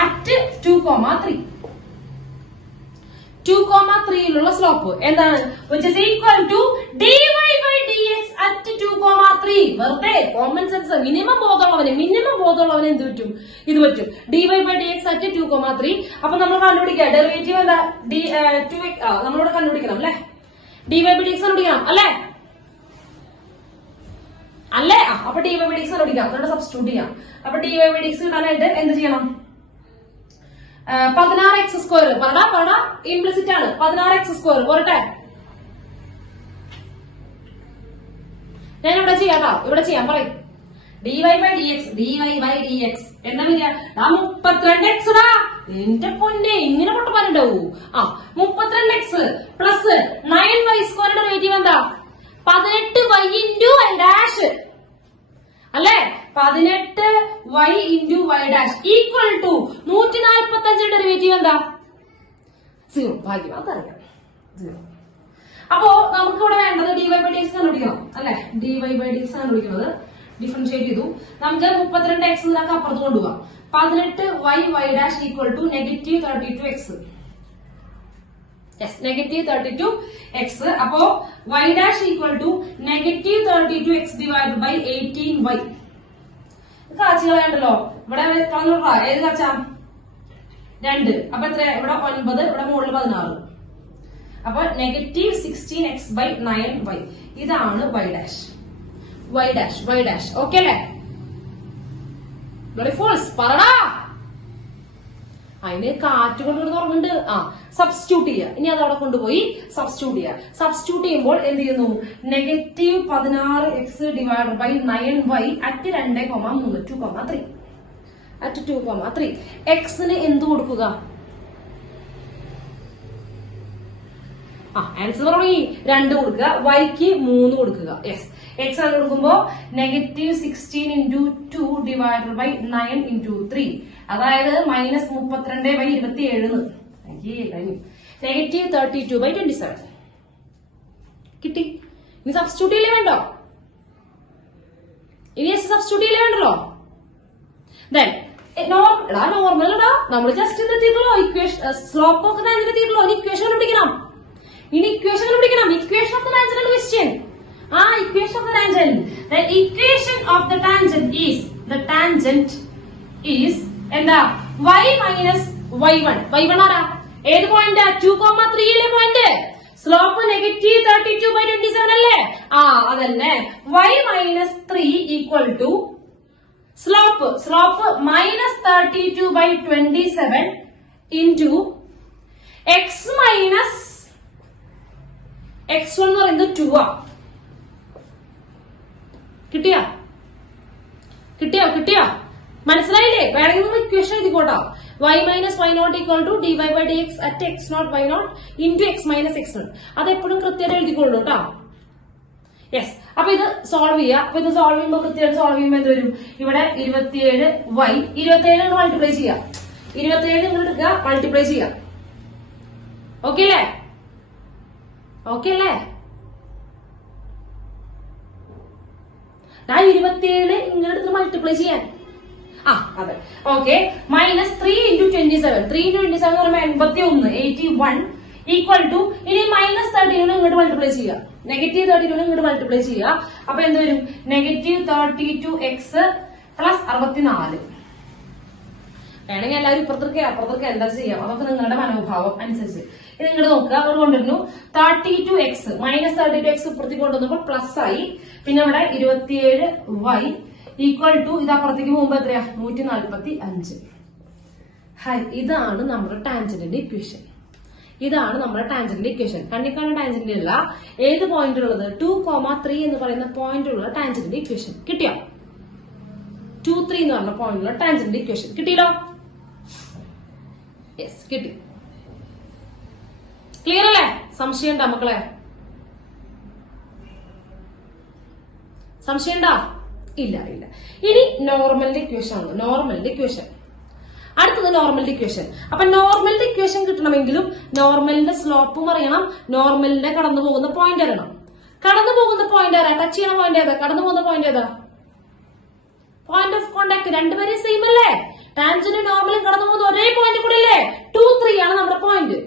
at 2,3. 2,3 slope എന്താണ്? which is equal to dy by dx at 2,3. വെറുതെ കോമൺ സെൻസ് മിനിമം ബോധമുള്ളവന് എന്ത് പറ്റും? ഇത് പറ്റും. dy by dx at 2,3. അപ്പൊ നമ്മൾ കണ്ടുപിടിക്കാം ഡെറിവേറ്റീവ് എന്താ? നമ്മളിവിടെ കണ്ടുപിടിക്കണം അല്ലെ? dy by dx കണ്ടുപിടിക്കണം അല്ലേ? അപ്പൊ dy by dx കണ്ടുപിടിക്കാം. അതുകൊണ്ട് സബ്സ്റ്റിറ്റ്യൂട്ട് ചെയ്യാം. അപ്പൊ dy by dx കിട്ടാനായിട്ട് എന്ത് ചെയ്യണം? 16x². പറടാ ഇംപ്ലിസിറ്റ് ആണ്. 16x² പോരട്ടെ? ഞാൻ ഇവിടെ ചെയ്യാം പറയും. dy by dx എന്താ വരിക? 32x എന്റെ പൊന്നെ, ഇങ്ങനെ പൊട്ടപ്പാനുണ്ടാവൂ. 32x പ്ലസ് 9y² ഡെറിവേറ്റീവ് എന്താ? 18y ഇൻറ്റു y' അല്ലെ? 18y into y' equal to 145 derivative എന്താ? 0. ഭാഗ്യം, അതറിയാം 0. അപ്പോ നമുക്ക് ഇവിടെ വേണ്ടത് dy by dx കണ്ടുപിടിക്കണം അല്ലെ? dy by dx കണ്ടുപിടിക്കുന്നത് ഡിഫറൻഷിയേറ്റ് ചെയ്തു. നമുക്ക് 32x ഇതിനൊക്കെ അപ്പുറത്ത് കൊണ്ടുപോകാം. 18y equal to -32x. Yes, -32x. അപ്പോ y' equal to -32x divide by 18y. കാച്ചി കളയണ്ടല്ലോ. ഇവിടെ കളഞ്ഞോട്ടാ. ഏത് കാച്ചാം? 2. അപ്പൊ എത്ര? ഇവിടെ 9, ഇവിടെ മുകളിൽ 16. അപ്പൊ -16x by 9y. ഇതാണ് y'. ഓക്കെ അല്ലേ? ഫോൾസ് പറടാ. അതിന് കാറ്റ് കൊണ്ടുവന്ന് തുറന്നുണ്ട്. സബ്സ്റ്റിറ്റ്യൂട്ട് ചെയ്യുക. ഇനി അത് അവിടെ കൊണ്ടുപോയി സബ്സ്റ്റിറ്റ്യൂട്ട് ചെയ്യുമ്പോൾ എന്ത് ചെയ്യുന്നു? -16x divide by 9y at 2,3 2,3 at 2,3. എക്സിന് എന്ത് കൊടുക്കുക? ആൻസർ തുടങ്ങി. 2 കൊടുക്കുക. വൈക്ക് 3 കൊടുക്കുക. യെസ്, എക്സ് ആണ് കൊടുക്കുമ്പോ -16 ഇൻറ്റു 2 ഡിവൈഡ് ബൈ 9 ഇൻറ്റു 3, അതായത് -32/27. കഴിഞ്ഞു. -32/27 കിട്ടി. ഇനി സബ്സ്റ്റിറ്റ്യൂട്ട് ചെയ്യലേ വേണ്ടോ? വേണ്ടല്ലോ. ദെൻ നോർമൽ നമ്മൾ ജസ്റ്റ് എത്തിയിട്ടുള്ളൂ. ഇക്വേഷൻ സ്ലോപ്പ് ഓഫ് ടാൻജന്റ് എത്തിയിട്ടുള്ളൂ. ഇക്വേഷൻ കണ്ടുപിടിക്കണം. Equation of the tangent question. Equation of the tangent. The equation of the tangent is എന്താ? y minus y1. y1 ആരാ? ഏത് പോയിന്റ്? 2,3 പോയിന്റ്. സ്ലോപ്പ് -32/27 അല്ലേ? അതന്നെ. y minus 3 equal to slope -32/27 into x minus x1 എന്ന് പറയുന്നത് 2 ആ. കിട്ടിയോ? മനസ്സിലായില്ലേ? വേണമെങ്കിൽ നമ്മൾ ഇക്വേഷൻ എഴുതിക്കോട്ടോ. y minus y0 equal to dy by dx at x0 y0 into x minus x1. അതെപ്പോഴും കൃത്യമായിട്ട് എഴുതിക്കൊള്ളൂ കേട്ടോ. യെസ്, അപ്പൊ ഇത് സോൾവ് ചെയ്യാം. അപ്പൊ ഇത് സോൾവ് ചെയ്യുമ്പോൾ കൃത്യമായിട്ട് സോൾവ് ചെയ്യുമ്പോൾ എന്ത് വരും? ഇവിടെ 27y 27 മൾട്ടിപ്ലൈ ചെയ്യാം. 27 നിങ്ങൾ എടുക്കുക, മൾട്ടിപ്ലൈ ചെയ്യാം. ഓക്കെ അല്ലേ? ആ 27 ഇങ്ങനെ എടുത്ത് മൾട്ടിപ്ലൈ ചെയ്യാൻ. അതെ, ഓക്കെ. Minus 3 into 27. 3 into 27 എന്ന് പറയുമ്പോൾ 81, 81 ഈക്വൽ ടു ഇനി മൈനസ് 31 ഇങ്ങോട്ട് മൾട്ടിപ്ലൈ ചെയ്യുക, നെഗറ്റീവ് 32 ഇങ്ങോട്ട് മൾട്ടിപ്ലൈ ചെയ്യുക. അപ്പൊ എന്ത് വരും? Negative 32x plus 64. വേണമെങ്കിൽ എല്ലാവരും ഇപ്പുറത്തേക്ക് അപ്പുറത്തേക്ക് എന്താ ചെയ്യാം, അതൊക്കെ നിങ്ങളുടെ മനോഭാവം അനുസരിച്ച്. ഇത് ഇങ്ങോട്ട് നോക്കുക, അവർ കൊണ്ടുവരുന്നു 32x മൈനസ് 32x ഇപ്പുറത്തേക്ക് കൊണ്ടുവന്നപ്പോൾ പ്ലസ് ആയി. പിന്നെ ഇവിടെ 27y ഈക്വൽ ടു ഇത് അപ്പുറത്തേക്ക് പോകുമ്പോ എത്രയാ? 145. ഹായ്, ഇതാണ് നമ്മുടെ ടാൻജന്റിന്റെ ഇക്വേഷൻ. ഇതാണ് നമ്മുടെ ടാൻജന്റിന്റെ ഇക്വേഷൻ. കണ്ണിക്കാണ് ടാൻജന്റ് അല്ല, ഏത് പോയിന്റിലുള്ളത്? 2,3 എന്ന് പറയുന്ന പോയിന്റിലുള്ള ടാൻജന്റിന്റെ ഇക്വേഷൻ കിട്ടിയോ? 2, 3 എന്ന് പറഞ്ഞ പോയിന്റിലുള്ള ടാൻജന്റിന്റെ ഇക്വേഷൻ കിട്ടിയല്ലോ? യെസ്, കിട്ടി. ക്ലിയർ അല്ലേ? സംശയം ഉണ്ടോ മക്കളെ? സംശയം ഉണ്ടോ? ഇല്ല. ഇനി നോർമലിന്റെ ഇക്വേഷൻ ആണ്. നോർമലിന്റെ ഇക്വേഷൻ അടുത്തത് നോർമലിന്റെ ഇക്വേഷൻ. അപ്പൊ നോർമലിന്റെ ഇക്വേഷൻ കിട്ടണമെങ്കിലും നോർമലിന്റെ സ്ലോപ്പും അറിയണം, നോർമലിന്റെ കടന്നു പോകുന്ന പോയിന്റ് അറിയണം. കടന്നു പോകുന്ന പോയിന്റ് ആരാ? ടച്ച് ചെയ്യുന്ന പോയിന്റ് ഏതാ? കടന്നു പോകുന്ന പോയിന്റ് ഏതാ? Point of contact. രണ്ടുപേരും സെയിം അല്ലേ? ടാൻജന്റും നോർമലും കടന്നു പോകുന്ന ഒരേ പോയിന്റ് കൂടെ അല്ലേ? 2, 3 ആണ് നമ്മുടെ പോയിന്റ്.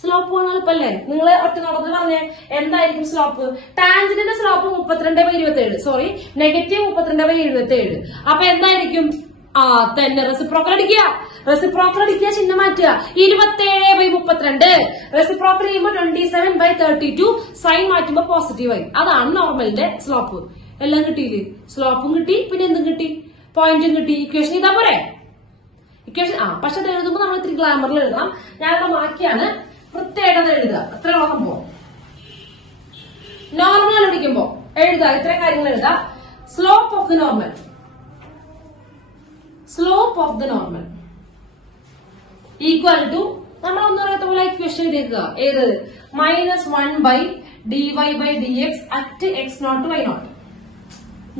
സ്ലോപ്പ് പോകണം എളുപ്പല്ലേ? നിങ്ങൾ ഒറ്റ നടന്ന് പറഞ്ഞേ എന്തായിരിക്കും സ്ലോപ്പ്? ടാൻജന്റിന്റെ സ്ലോപ്പ് 32/27, സോറി നെഗറ്റീവ് 32/77. അപ്പൊ എന്തായിരിക്കും? തന്നെ റെസിപ്രോക്കൽ അടിക്കുക. റെസിപ്രോക്കൽ അടിക്കുക, ചിഹ്നം മാറ്റുക. 27/32 റെസിപ്രോക്കൽ ചെയ്യുമ്പോൾ 27/32, സൈൻ മാറ്റുമ്പോ പോസിറ്റീവ് ആയി. അതാണ് നോർമലിന്റെ സ്ലോപ്പ്. എല്ലാം കിട്ടിയില്ലേ? സ്ലോപ്പും കിട്ടി, പിന്നെ എന്തും കിട്ടി? പോയിന്റും കിട്ടി. ഇക്വേഷൻ ഇതാ പോരെ? ഇക്വേഷൻ പക്ഷെ അത് എഴുതുമ്പോൾ നമ്മൾ ഇത്തിരി ഗ്ലാമറിൽ എഴുതാം. ഞാനിവിടെ മാറ്റിയാണ് വൃത്തിയായിട്ടത് എഴുതുക. അത്രയുള്ള സംഭവം. നോർമൽ കണ്ടുപിടിക്കുമ്പോ എഴുതുക, ഇത്രയും കാര്യങ്ങൾ എഴുതുക. Slope of the normal, slope of the normal equal to നമ്മൾ ഒന്നും അറിയാത്ത പോലെ ഇക്വേഷൻ എഴുതിയേക്കുക. ഏത്? -1/dy/dx at x0 y0.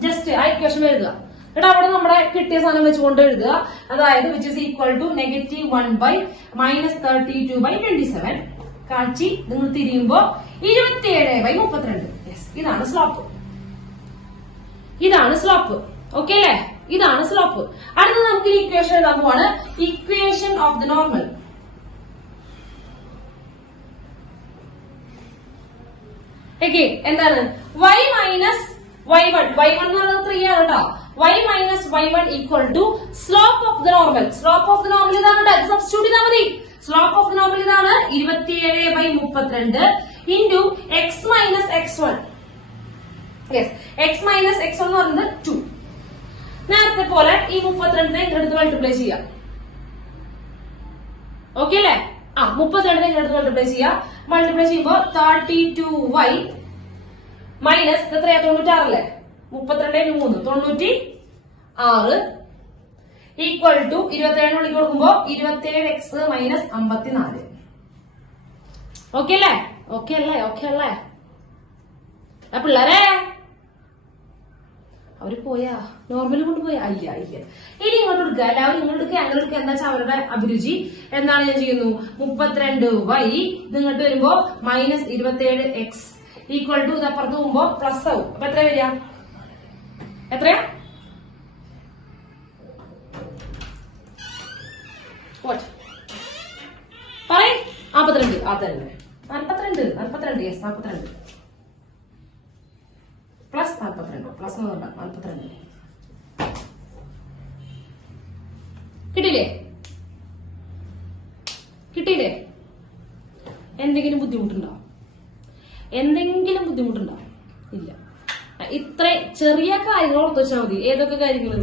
Just ആ ഇക്വേഷൻ എഴുതുക. എന്നിട്ട് അവിടെ നമ്മുടെ കിട്ടിയ സാധനം വെച്ചുകൊണ്ട് എഴുതുക. അതായത് വിച്ച് ഇസ് ഈക്വൽ ടു -1/-32/27. കാഴ്ചി നിങ്ങൾ തിരിയുമ്പോ 27/32. യെസ്, ഇതാണ് സ്ലോപ്പ്. ഇതാണ് സ്ലോപ്പ്. ഓക്കെ അല്ലേ? ഇതാണ് സ്ലോപ്പ്. അടുത്തത് നമുക്ക് ഇക്വേഷൻ എഴുതാൻ പോവാണ്. Equation of the normal. Okay, എന്താണ്? y minus y1. y1 എന്ന് പറയുന്നത് 3 ആണ് കേട്ടോ. y minus y1 equal to slope of the normal. Slope of the normal ഇതാണ്. സബ്സ്റ്റിറ്റ്യൂട്ട് ചെയ്താൽ മതി. സ്ലോപ്പ് ഓഫ് ദി നോർമൽ ഇതാണ് 27/32 into x minus x1. Yes, x minus x1 എന്ന് പറയുന്നത് 2. നേരത്തെ പോലെ ഈ 32നെ ഇങ്ങോട്ട് മൾട്ടിപ്ലൈ ചെയ്യാം. ഓക്കെ അല്ലേ? 32നെ ഇങ്ങോട്ട് മൾട്ടിപ്ലൈ ചെയ്യാം. മൾട്ടിപ്ലൈ ചെയ്യുമ്പോൾ 32y മൈനസ് എത്രയാ? 96 അല്ലേ? 32 3 96 ഈക്വൽ ടു 27 ഉള്ളിൽ കൊടുക്കുമ്പോ 27x മൈനസ് 54. ഓക്കെ അല്ലേ? ഓക്കെ അല്ലേ? ഓക്കെ അല്ലേ? പിള്ളേരെ അവര് പോയാ? നോർമലി കൊണ്ടുപോയാ? ഇല്ല. ഇനി ഇങ്ങോട്ട് എടുക്കുക. എല്ലാവരും ഇങ്ങോട്ട് എടുക്കുക, അങ്ങനെ എടുക്കുക. എന്താ വെച്ചാൽ അവരുടെ അഭിരുചി. എന്താണ് ഞാൻ ചെയ്യുന്നു? 32y ഇങ്ങോട്ട് വരുമ്പോ മൈനസ് 27x ഈക്വൽ ടു ഇത് അപ്പുറത്ത് പോകുമ്പോ പ്ലസ് ആവും. അപ്പൊ എത്ര വരിക? എത്രയാ? പറയും. 42. അതന്നെ 42. 42. 42 പ്ലസ് 42 പ്ലസ് 42 കിട്ടിയില്ലേ? കിട്ടിയില്ലേ? എന്തെങ്കിലും ബുദ്ധിമുട്ടുണ്ടോ? ഇല്ല. ഇത്ര ചെറിയ കാര്യങ്ങൾ ഓർത്ത് വെച്ചാൽ മതി. ഏതൊക്കെ കാര്യങ്ങൾ?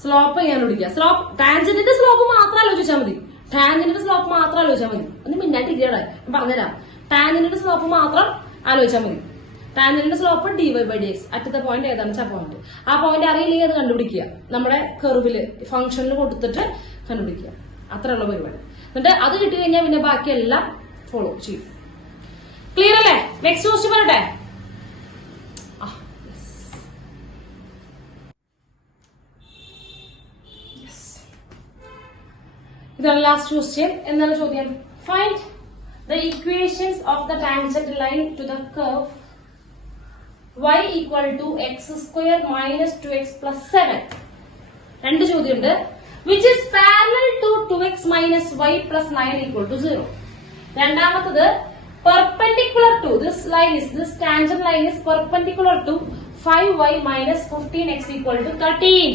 സ്ലോപ്പ് ചെയ്യാൻ വിളിക്കുക. സ്ലോപ്പ് ടാൻജന്റിന്റെ സ്ലോപ്പ് മാത്രം ആലോചിച്ചാൽ മതി. ടാൻജന്റിന്റെ സ്ലോപ്പ് മാത്രം ആലോചിച്ചാൽ മതി. ഒന്ന് മിന്നായിട്ടിരിക്കട്ടെ, ഞാൻ പറഞ്ഞുതരാം. ടാൻജന്റിന്റെ സ്ലോപ്പ് മാത്രം ആലോചിച്ചാൽ മതി. ടാൻജന്റിന്റെ സ്ലോപ്പ് dy/dx. അറ്റത്തെ പോയിന്റ് ഏതാണ് വെച്ചാൽ പോയിന്റ്. ആ പോയിന്റ് അറിയില്ലെങ്കിൽ അത് കണ്ടുപിടിക്കുക. നമ്മുടെ കർവില് ഫംഗ്ഷനിൽ കൊടുത്തിട്ട് കണ്ടുപിടിക്കുക. അത്രയുള്ള പരിപാടി. എന്നിട്ട് അത് കിട്ടി കഴിഞ്ഞാൽ പിന്നെ ബാക്കിയെല്ലാം ഫോളോ ചെയ്യും. ക്ലിയർ അല്ലേ? നെക്സ്റ്റ് ക്വസ്റ്റ്യൻ പറയട്ടെ. ഇതാണ് ലാസ്റ്റ് ക്വസ്റ്റ്യൻ. എന്താണ് ചോദ്യം? Find the equations of the tangent line to the curve y equal to x square minus 2x plus 7. രണ്ട് ചോദ്യമുണ്ട്. Which is parallel to 2x minus y plus 9 equal to 0. രണ്ടാമത്തത് perpendicular to this tangent line is perpendicular to 5y minus 15x equal to 13.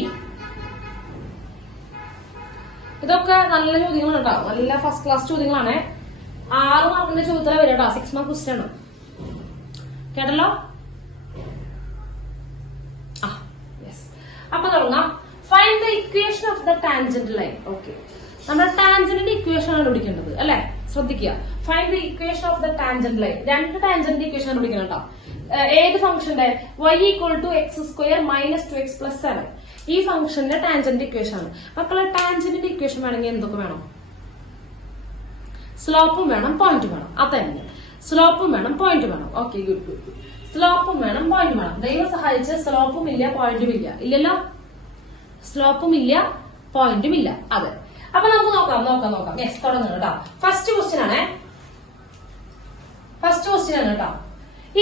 ഇതൊക്കെ നല്ല ചോദ്യങ്ങളാണ് കേട്ടോ. നല്ല first class ചോദ്യങ്ങളാണ്. 6 മാർക്കിന്റെ ചോദ്യത്തിലാണ് വരിക കേട്ടോ. 6 മാർക്ക് ക്വസ്റ്റ്യൻ ആണ്. കേട്ടല്ലോ? അപ്പൊ തുടങ്ങാം. Find the equation of the tangent line. Okay, നമ്മുടെ ടാൻജന്റിന്റെ ഇക്വേഷൻ ആണ് പിടിക്കേണ്ടത് അല്ലെ? ശ്രദ്ധിക്കുക. Find the equation of the tangent line. രണ്ട് ടാൻജന്റ് ഇക്വേഷൻ ആണ് പിടിക്കണം കേട്ടോ. ഏത് ഫംഗ്ഷന്റെ? y equal to X square minus 2x plus 7. ഈ ഫംഗ്ഷന്റെ ടാൻജന്റ് ഇക്വേഷൻ ആണ്. മക്കളെ ടാൻജന്റിന്റെ ഇക്വേഷൻ വേണമെങ്കിൽ എന്തൊക്കെ വേണം? സ്ലോപ്പും വേണം, പോയിന്റ് വേണം. അതന്നെ, സ്ലോപ്പും വേണം, പോയിന്റ് വേണം. Okay, good good. സ്ലോപ്പും വേണം, പോയിന്റ് വേണം. ദൈവം സഹായിച്ച് സ്ലോപ്പും ഇല്ല, പോയിന്റും ഇല്ല. ഇല്ലല്ലോ? സ്ലോപ്പും ഇല്ല, പോയിന്റും ഇല്ല. അതെ. അപ്പൊ നമുക്ക് നോക്കാം. യെസ്, തുടങ്ങുക കേട്ടോ. ഫസ്റ്റ് ക്വസ്റ്റ്യൻ ആണ് കേട്ടോ.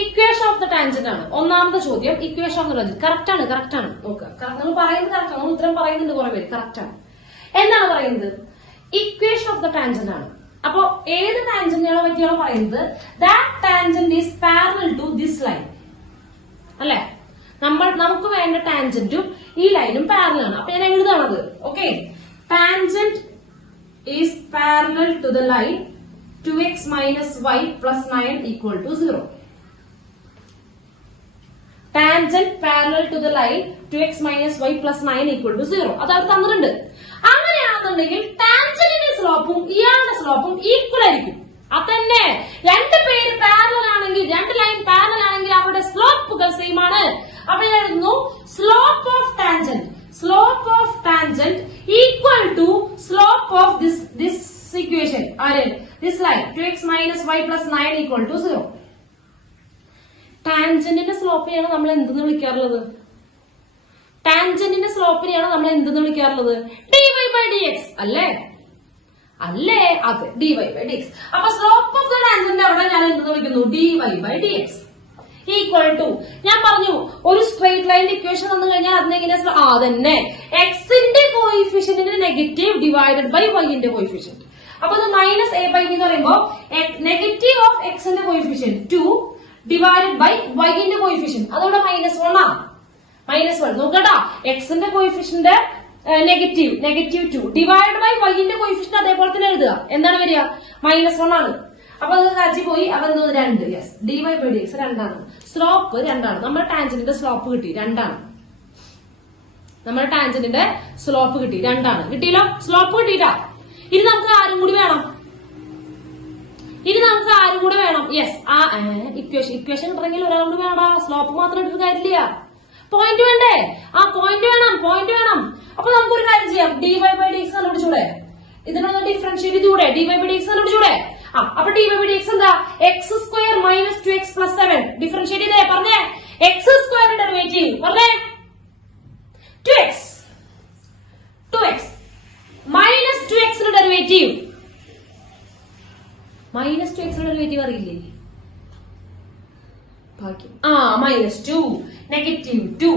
ഇക്വേഷൻ ഓഫ് ദ ടാൻജന്റ് ആണ് ഒന്നാമത്തെ ചോദ്യം. Equation of the tangent correct ആണ്. നോക്കുക, നമ്മൾ പറയുന്നത് കറക്റ്റ് ആണ്. ഉത്തരം പറയുന്നുണ്ട് കുറെ പേര്. കറക്റ്റ് ആണ്. എന്താണ് പറയുന്നത്? ഇക്വേഷൻ ഓഫ് ദ ടാൻജന്റ് ആണ്. അപ്പൊ ഏത് ടാൻജന്റിനെ പറ്റിയാണോ പറയുന്നത്? That tangent is parallel to this line അല്ലെ? നമുക്ക് വേണ്ട ടാൻജന്റും ഈ ലൈനും പാരലൽ ആണ്. അപ്പൊ ഞാൻ എഴുതാണത്. Okay, tangent is parallel to the line 2x minus y plus 9 equal to 0. Tangent parallel to the line 2x minus y plus 9 equal to 0. അത് അവർ തന്നിട്ടുണ്ട്. അങ്ങനെയാണെന്നുണ്ടെങ്കിൽ ടാൻജന്റിന്റെ സ്ലോപ്പും ഇയാളുടെ സ്ലോപ്പും ഈക്വൽ ആയിരിക്കും. അതന്നെ, രണ്ട് പേര് പാരലൽ ആണെങ്കിൽ, രണ്ട് ലൈൻ പാരലൽ ആണെങ്കിൽ അവരുടെ സ്ലോപ്പുകൾ സെയിം ആണ്. അപ്പൊ എഴുതുന്നു slope of tangent equal to slope of this equation. This line 2x minus y plus 9 equal to 0. ടാൻജന്റിന്റെ സ്ലോപ്പിനെയാണ് നമ്മൾ എന്തെന്ന് വിളിക്കാറുള്ളത്? ടാൻജന്റിന്റെ സ്ലോപ്പിനെയാണ് നമ്മൾ എന്തെന്ന് വിളിക്കാറുള്ളത്? dy by dx അല്ലേ? അതെ, dy by dx. അപ്പൊ സ്ലോപ്പ് ഓഫ് ദ ടാൻജന്റ് അവിടെ ഞാൻ എന്തെന്ന് വിളിക്കുന്നു? dy by dx equal to, ഞാൻ പറഞ്ഞു ഒരു സ്ട്രെയിറ്റ് ലൈനിന്റെ ഇക്വേഷൻ വന്നു കഴിഞ്ഞാൽ അതിനെങ്ങനെ? അതന്നെ, എക്സിന്റെ കോയിഫിഷ്യന്റിന്റെ നെഗറ്റീവ് ഡിവൈഡഡ് ബൈ വൈന്റെ കോയിഫിഷ്യന്റ്. അപ്പൊ അത് മൈനസ് a ബൈ b എന്ന് പറയുമ്പോ നെഗറ്റീവ് ഓഫ് എക്സിന്റെ കോയിഫിഷ്യന്റ് 2 ഡിവൈഡഡ് ബൈ വൈന്റെ കോയിഫിഷ്യന്റ്. അതോടെ -1 ആണ്. -1 നോക്കട്ടാ. എക്സിന്റെ കോയിഫിഷ്യന്റ് നെഗറ്റീവ് 2 ഡിവൈഡ് ബൈ വൈന്റെ കോയിഫിഷ്യന്റ് അതേപോലെ തന്നെ എഴുതുക. എന്താണ് വരിക? -1 ആണ്. അപ്പൊ അത് കാച്ചി പോയി. അപ്പൊ എന്തോ 2. യെസ്, dy by dx 2 ആണ്. സ്ലോപ്പ് 2 ആണ്. നമ്മുടെ ടാൻജന്റിന്റെ സ്ലോപ്പ് കിട്ടി 2 ആണ്. നമ്മുടെ ടാൻജന്റിന്റെ സ്ലോപ്പ് കിട്ടി 2 ആണ്. കിട്ടിയല്ലോ? സ്ലോപ്പ് കിട്ടിയിട്ടാ. ഇനി നമുക്ക് ആരും കൂടി വേണം. യെസ്, ആ ഇക്വേഷൻ കിട്ടണമെങ്കിൽ ഒരാൾ കൂടി വേണം. സ്ലോപ്പ് മാത്രം ഇട്ടിട്ട് കാര്യമില്ല, പോയിന്റ് വേണ്ടേ? പോയിന്റ് വേണം. അപ്പൊ നമുക്കൊരു കാര്യം ചെയ്യാം. dy by dx കണ്ടുപിടിച്ചൂടെ? ഇതിനൊന്ന് ഡിഫറൻഷിയേറ്റ് ചെയ്തൂടെ? dy by dx കണ്ടുപിടിച്ചൂടെ? അപ്പൊ dy by dx എന്താ? X square minus 2x plus 7. Differentiate ചെയ്തേ. പറഞ്ഞേ, എക്സ് സ്ക്വയറിന്റെ ഡെറിവേറ്റീവ് പറഞ്ഞേ 2x മൈനസ് 2x ഡെറിവേറ്റീവ്. അറിയില്ലേ? -2 -2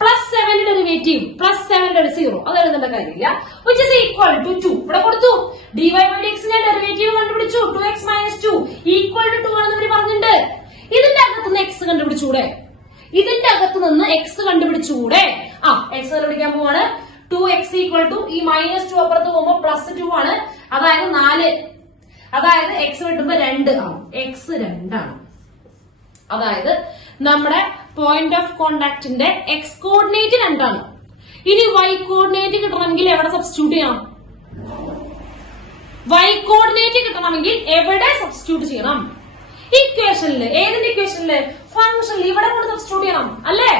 പ്ലസ് 7 ഡെറിവേറ്റീവ് പ്ലസ് 7 0. അത് എഴുതേണ്ട കാര്യമില്ല. which is equal to 2. ഇവിടെ കൊടുത്തു. dy by dx ഞാൻ ഡെറിവേറ്റീവ് കണ്ടുപിടിച്ചു. 2x minus 2 equal to 2 ആണെന്ന് പറഞ്ഞിട്ടുണ്ട്. ഇതിന്റെ അകത്തുനിന്ന് x കണ്ടുപിടിച്ചൂടെ? x കണ്ടുപിടിക്കാൻ പോവാണ്. 2x equal to ഈ -2 അപ്പുറത്ത് പോകുമ്പോ +2 ആണ്. അതായത് 4. അതായത് x കിട്ടുമ്പോ 2 ആവും. x 2 ആണ്. അതായത് നമ്മുടെ പോയിന്റ് ഓഫ് കോണ്ടാക്ടിന്റെ x കോർഡിനേറ്റ് 2 ആണ്. ഇനി y കോർഡിനേറ്റ് കിട്ടണമെങ്കിൽ എവിടെ സബ്സ്റ്റിറ്റ്യൂട്ട് ചെയ്യണം? ഇക്വേഷനില്. ഏതിന്റെ ഇക്വേഷനില്? ഫംഗ്ഷനിൽ. ഇവിടെ കൊണ്ട് സബ്സ്റ്റിറ്റ്യൂട്ട് ചെയ്യണം അല്ലേ?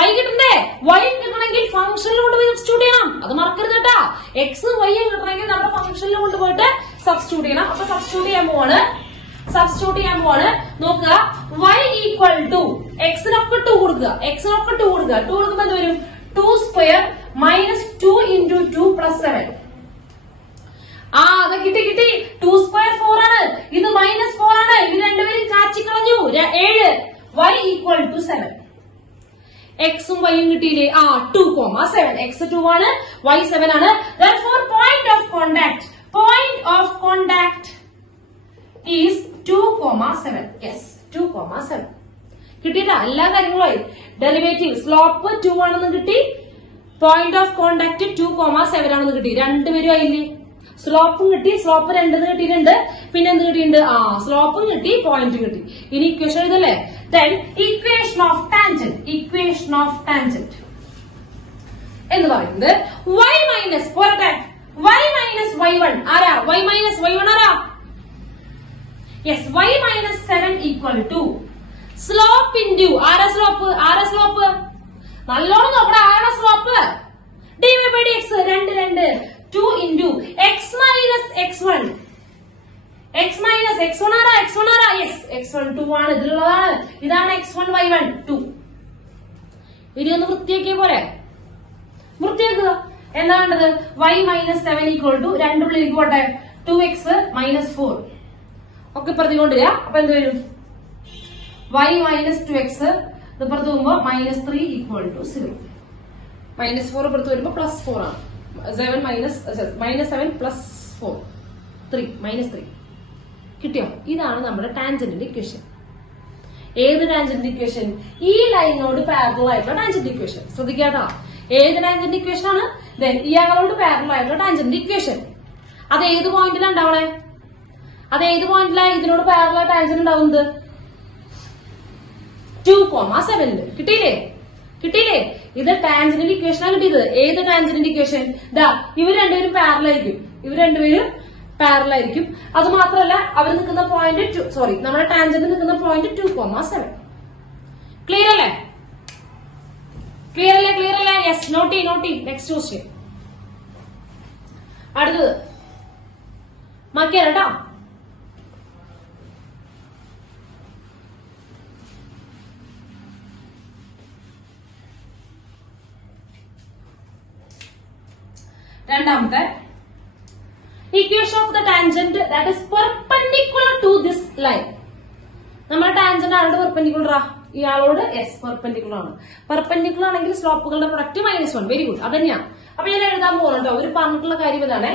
y കിട്ടണ്ടേ? y കിട്ടണമെങ്കിൽ ഫംഗ്ഷനിൽ കൊണ്ടുപോയി സബ്സ്റ്റിറ്റ്യൂട്ട് ചെയ്യണം. അത് മറക്കരുത് കേട്ടാ. എക്സും വൈയും കിട്ടണമെങ്കിൽ നമ്മുടെ ഫംഗ്ഷനിൽ കൊണ്ടുപോയിട്ട് സബ്സ്റ്റിറ്റ്യൂട്ട് ചെയ്യണം. അപ്പൊ സബ്സ്റ്റിറ്റ്യൂട്ട് ചെയ്യാൻ പോവാണ്. നോക്കുക, y ഈക്വൽ ടു എക്സിനൊക്കെ 2 കൊടുക്കുക. 2 കൊടുക്കുമ്പോ എന്ത് വരും? 2 സ്ക്വയർ മൈനസ് 2 ഇൻറ്റു 2 പ്ലസ് 7. അത് കിട്ടി. 2 സ്ക്വയർ 4 ആണ്. ഇത് -4 ആണ്. ഇത് രണ്ടുപേരും കാച്ചിക്കളഞ്ഞു. 7 y ഈക്വൽ ടു 7. എക്സും വൈയും കിട്ടിയില്ലേ? 2,7. എക്സ് 2 ആണ്, y 7 ആണ്. Therefore point of contact is 2,7. Yes, 2,7. കിട്ടിയിട്ടാ എല്ലാ കാര്യങ്ങളുമായി. ഡെറിവേറ്റീവ് സ്ലോപ്പ് 2 ആണെന്ന് കിട്ടി, പോയിന്റ് ഓഫ് കോണ്ടാക്ട് 2,7 ആണെന്ന് കിട്ടി. രണ്ടുപേരും ആയില്ലേ? സ്ലോപ്പും കിട്ടി, സ്ലോപ്പ് 2 കിട്ടിയിട്ടുണ്ട്. പിന്നെ എന്ത് കിട്ടിയിട്ടുണ്ട്? സ്ലോപ്പും കിട്ടി, പോയിന്റും കിട്ടി. ഇനി ഇക്വേഷൻ എഴുതല്ലേ? Then equation of tangent എന്ന് പറയുന്നത് y മൈനസ് പോരട്ടെ, y മൈനസ് y1 ആരാ? y മൈനസ് y1 ആരാ? Yes, y minus 7 equal to slope into ആരാ സ്ലോപ്പ്? നല്ലോണം നോക്കടാ, ആരാ slope? dy by dx 2 into x minus x1. x minus x1 ആരാ? യെസ്, x1 2 ആണ്, ഇതിലുള്ളതാണ്. ഇതാണ് x1 y1 2. ഇനി ഒന്ന് വൃത്തിയാക്കിയ പോലെ വൃത്തിയാക്കുക. എന്താ വേണ്ടത്? y മൈനസ് 7 ഈക്വൽ ടു 2 ഉള്ളിലേക്ക് പോട്ടെ, 2x മൈനസ് 4 ഒക്കെ പറഞ്ഞുകൊണ്ടിരിക്കുക. അപ്പൊ എന്ത് വരും? y മൈനസ് 2x ഇത് പുറത്ത് പോകുമ്പോ മൈനസ് 3 ഈക്വൽ ടു 0. മൈനസ് 4 പുറത്ത് വരുമ്പോ പ്ലസ് 4 ആണ്. 7 മൈനസ് 7 പ്ലസ് 4 3 മൈനസ് 3 കിട്ടിയോ? ഇതാണ് നമ്മുടെ ടാൻജന്റിന്റെ ഇക്വേഷൻ. ഏത് ടാൻജന്റ് ഇക്വേഷൻ? ഈ ലൈനോട് പാരലൽ ആയിട്ടുള്ള ടാൻജന്റ് ഇക്വേഷൻ. ശ്രദ്ധിക്കാട്ടോ, ഏത് ടാൻജന്റ് ഇക്വേഷൻ ആണ്? ഇയാളോട് പാരലൽ ആയിട്ടുള്ള ടാൻജന്റ് ഇക്വേഷൻ. അത് ഏത് പോയിന്റിലാണ് ഉണ്ടാവണേ? അത് ഏത് പോയിന്റിലാണ് ഇതിനോട് പാരലൽ ടാൻജന്റ് ഉണ്ടാവുന്നത്? 2,7. കിട്ടിയില്ലേ? ഇത് ടാൻജന്റ് ഇക്വേഷൻ ആണ് കിട്ടിയത്. ഏത് ടാൻജന്റ് ഇക്വേഷൻ? ഇവർ രണ്ടുപേരും പാരലൽ ആയിരിക്കും. അത് മാത്രമല്ല അവർ നിൽക്കുന്ന പോയിന്റ് നമ്മുടെ ടാൻജന്റ് നിൽക്കുന്ന പോയിന്റ് 2,7. ക്ലിയർ അല്ലേ? യെസ്, നോട്ടി. Next question. അടുത്തത് മാക്കിയാലോ? രണ്ടാമത്തെ equation of the tangent that is perpendicular to this line. നമ്മുടെ ടാൻജന്റ് ആരുടെ പെർപെൻഡിക്കുലറാ? ഇയാളോട്. യെസ്, പെർപെൻഡിക്കുലർ ആണ്. പെർപെൻഡിക്കുലർ ആണെങ്കിൽ സ്ലോപ്പുകളുടെ പ്രൊഡക്റ്റ് -1. വെരി ഗുഡ്, അത് തന്നെയാണ്. അപ്പൊ ഞാൻ എഴുതാൻ പോകുന്നുണ്ടോ? ഒരു പറഞ്ഞിട്ടുള്ള കാര്യം ഇതാണ്.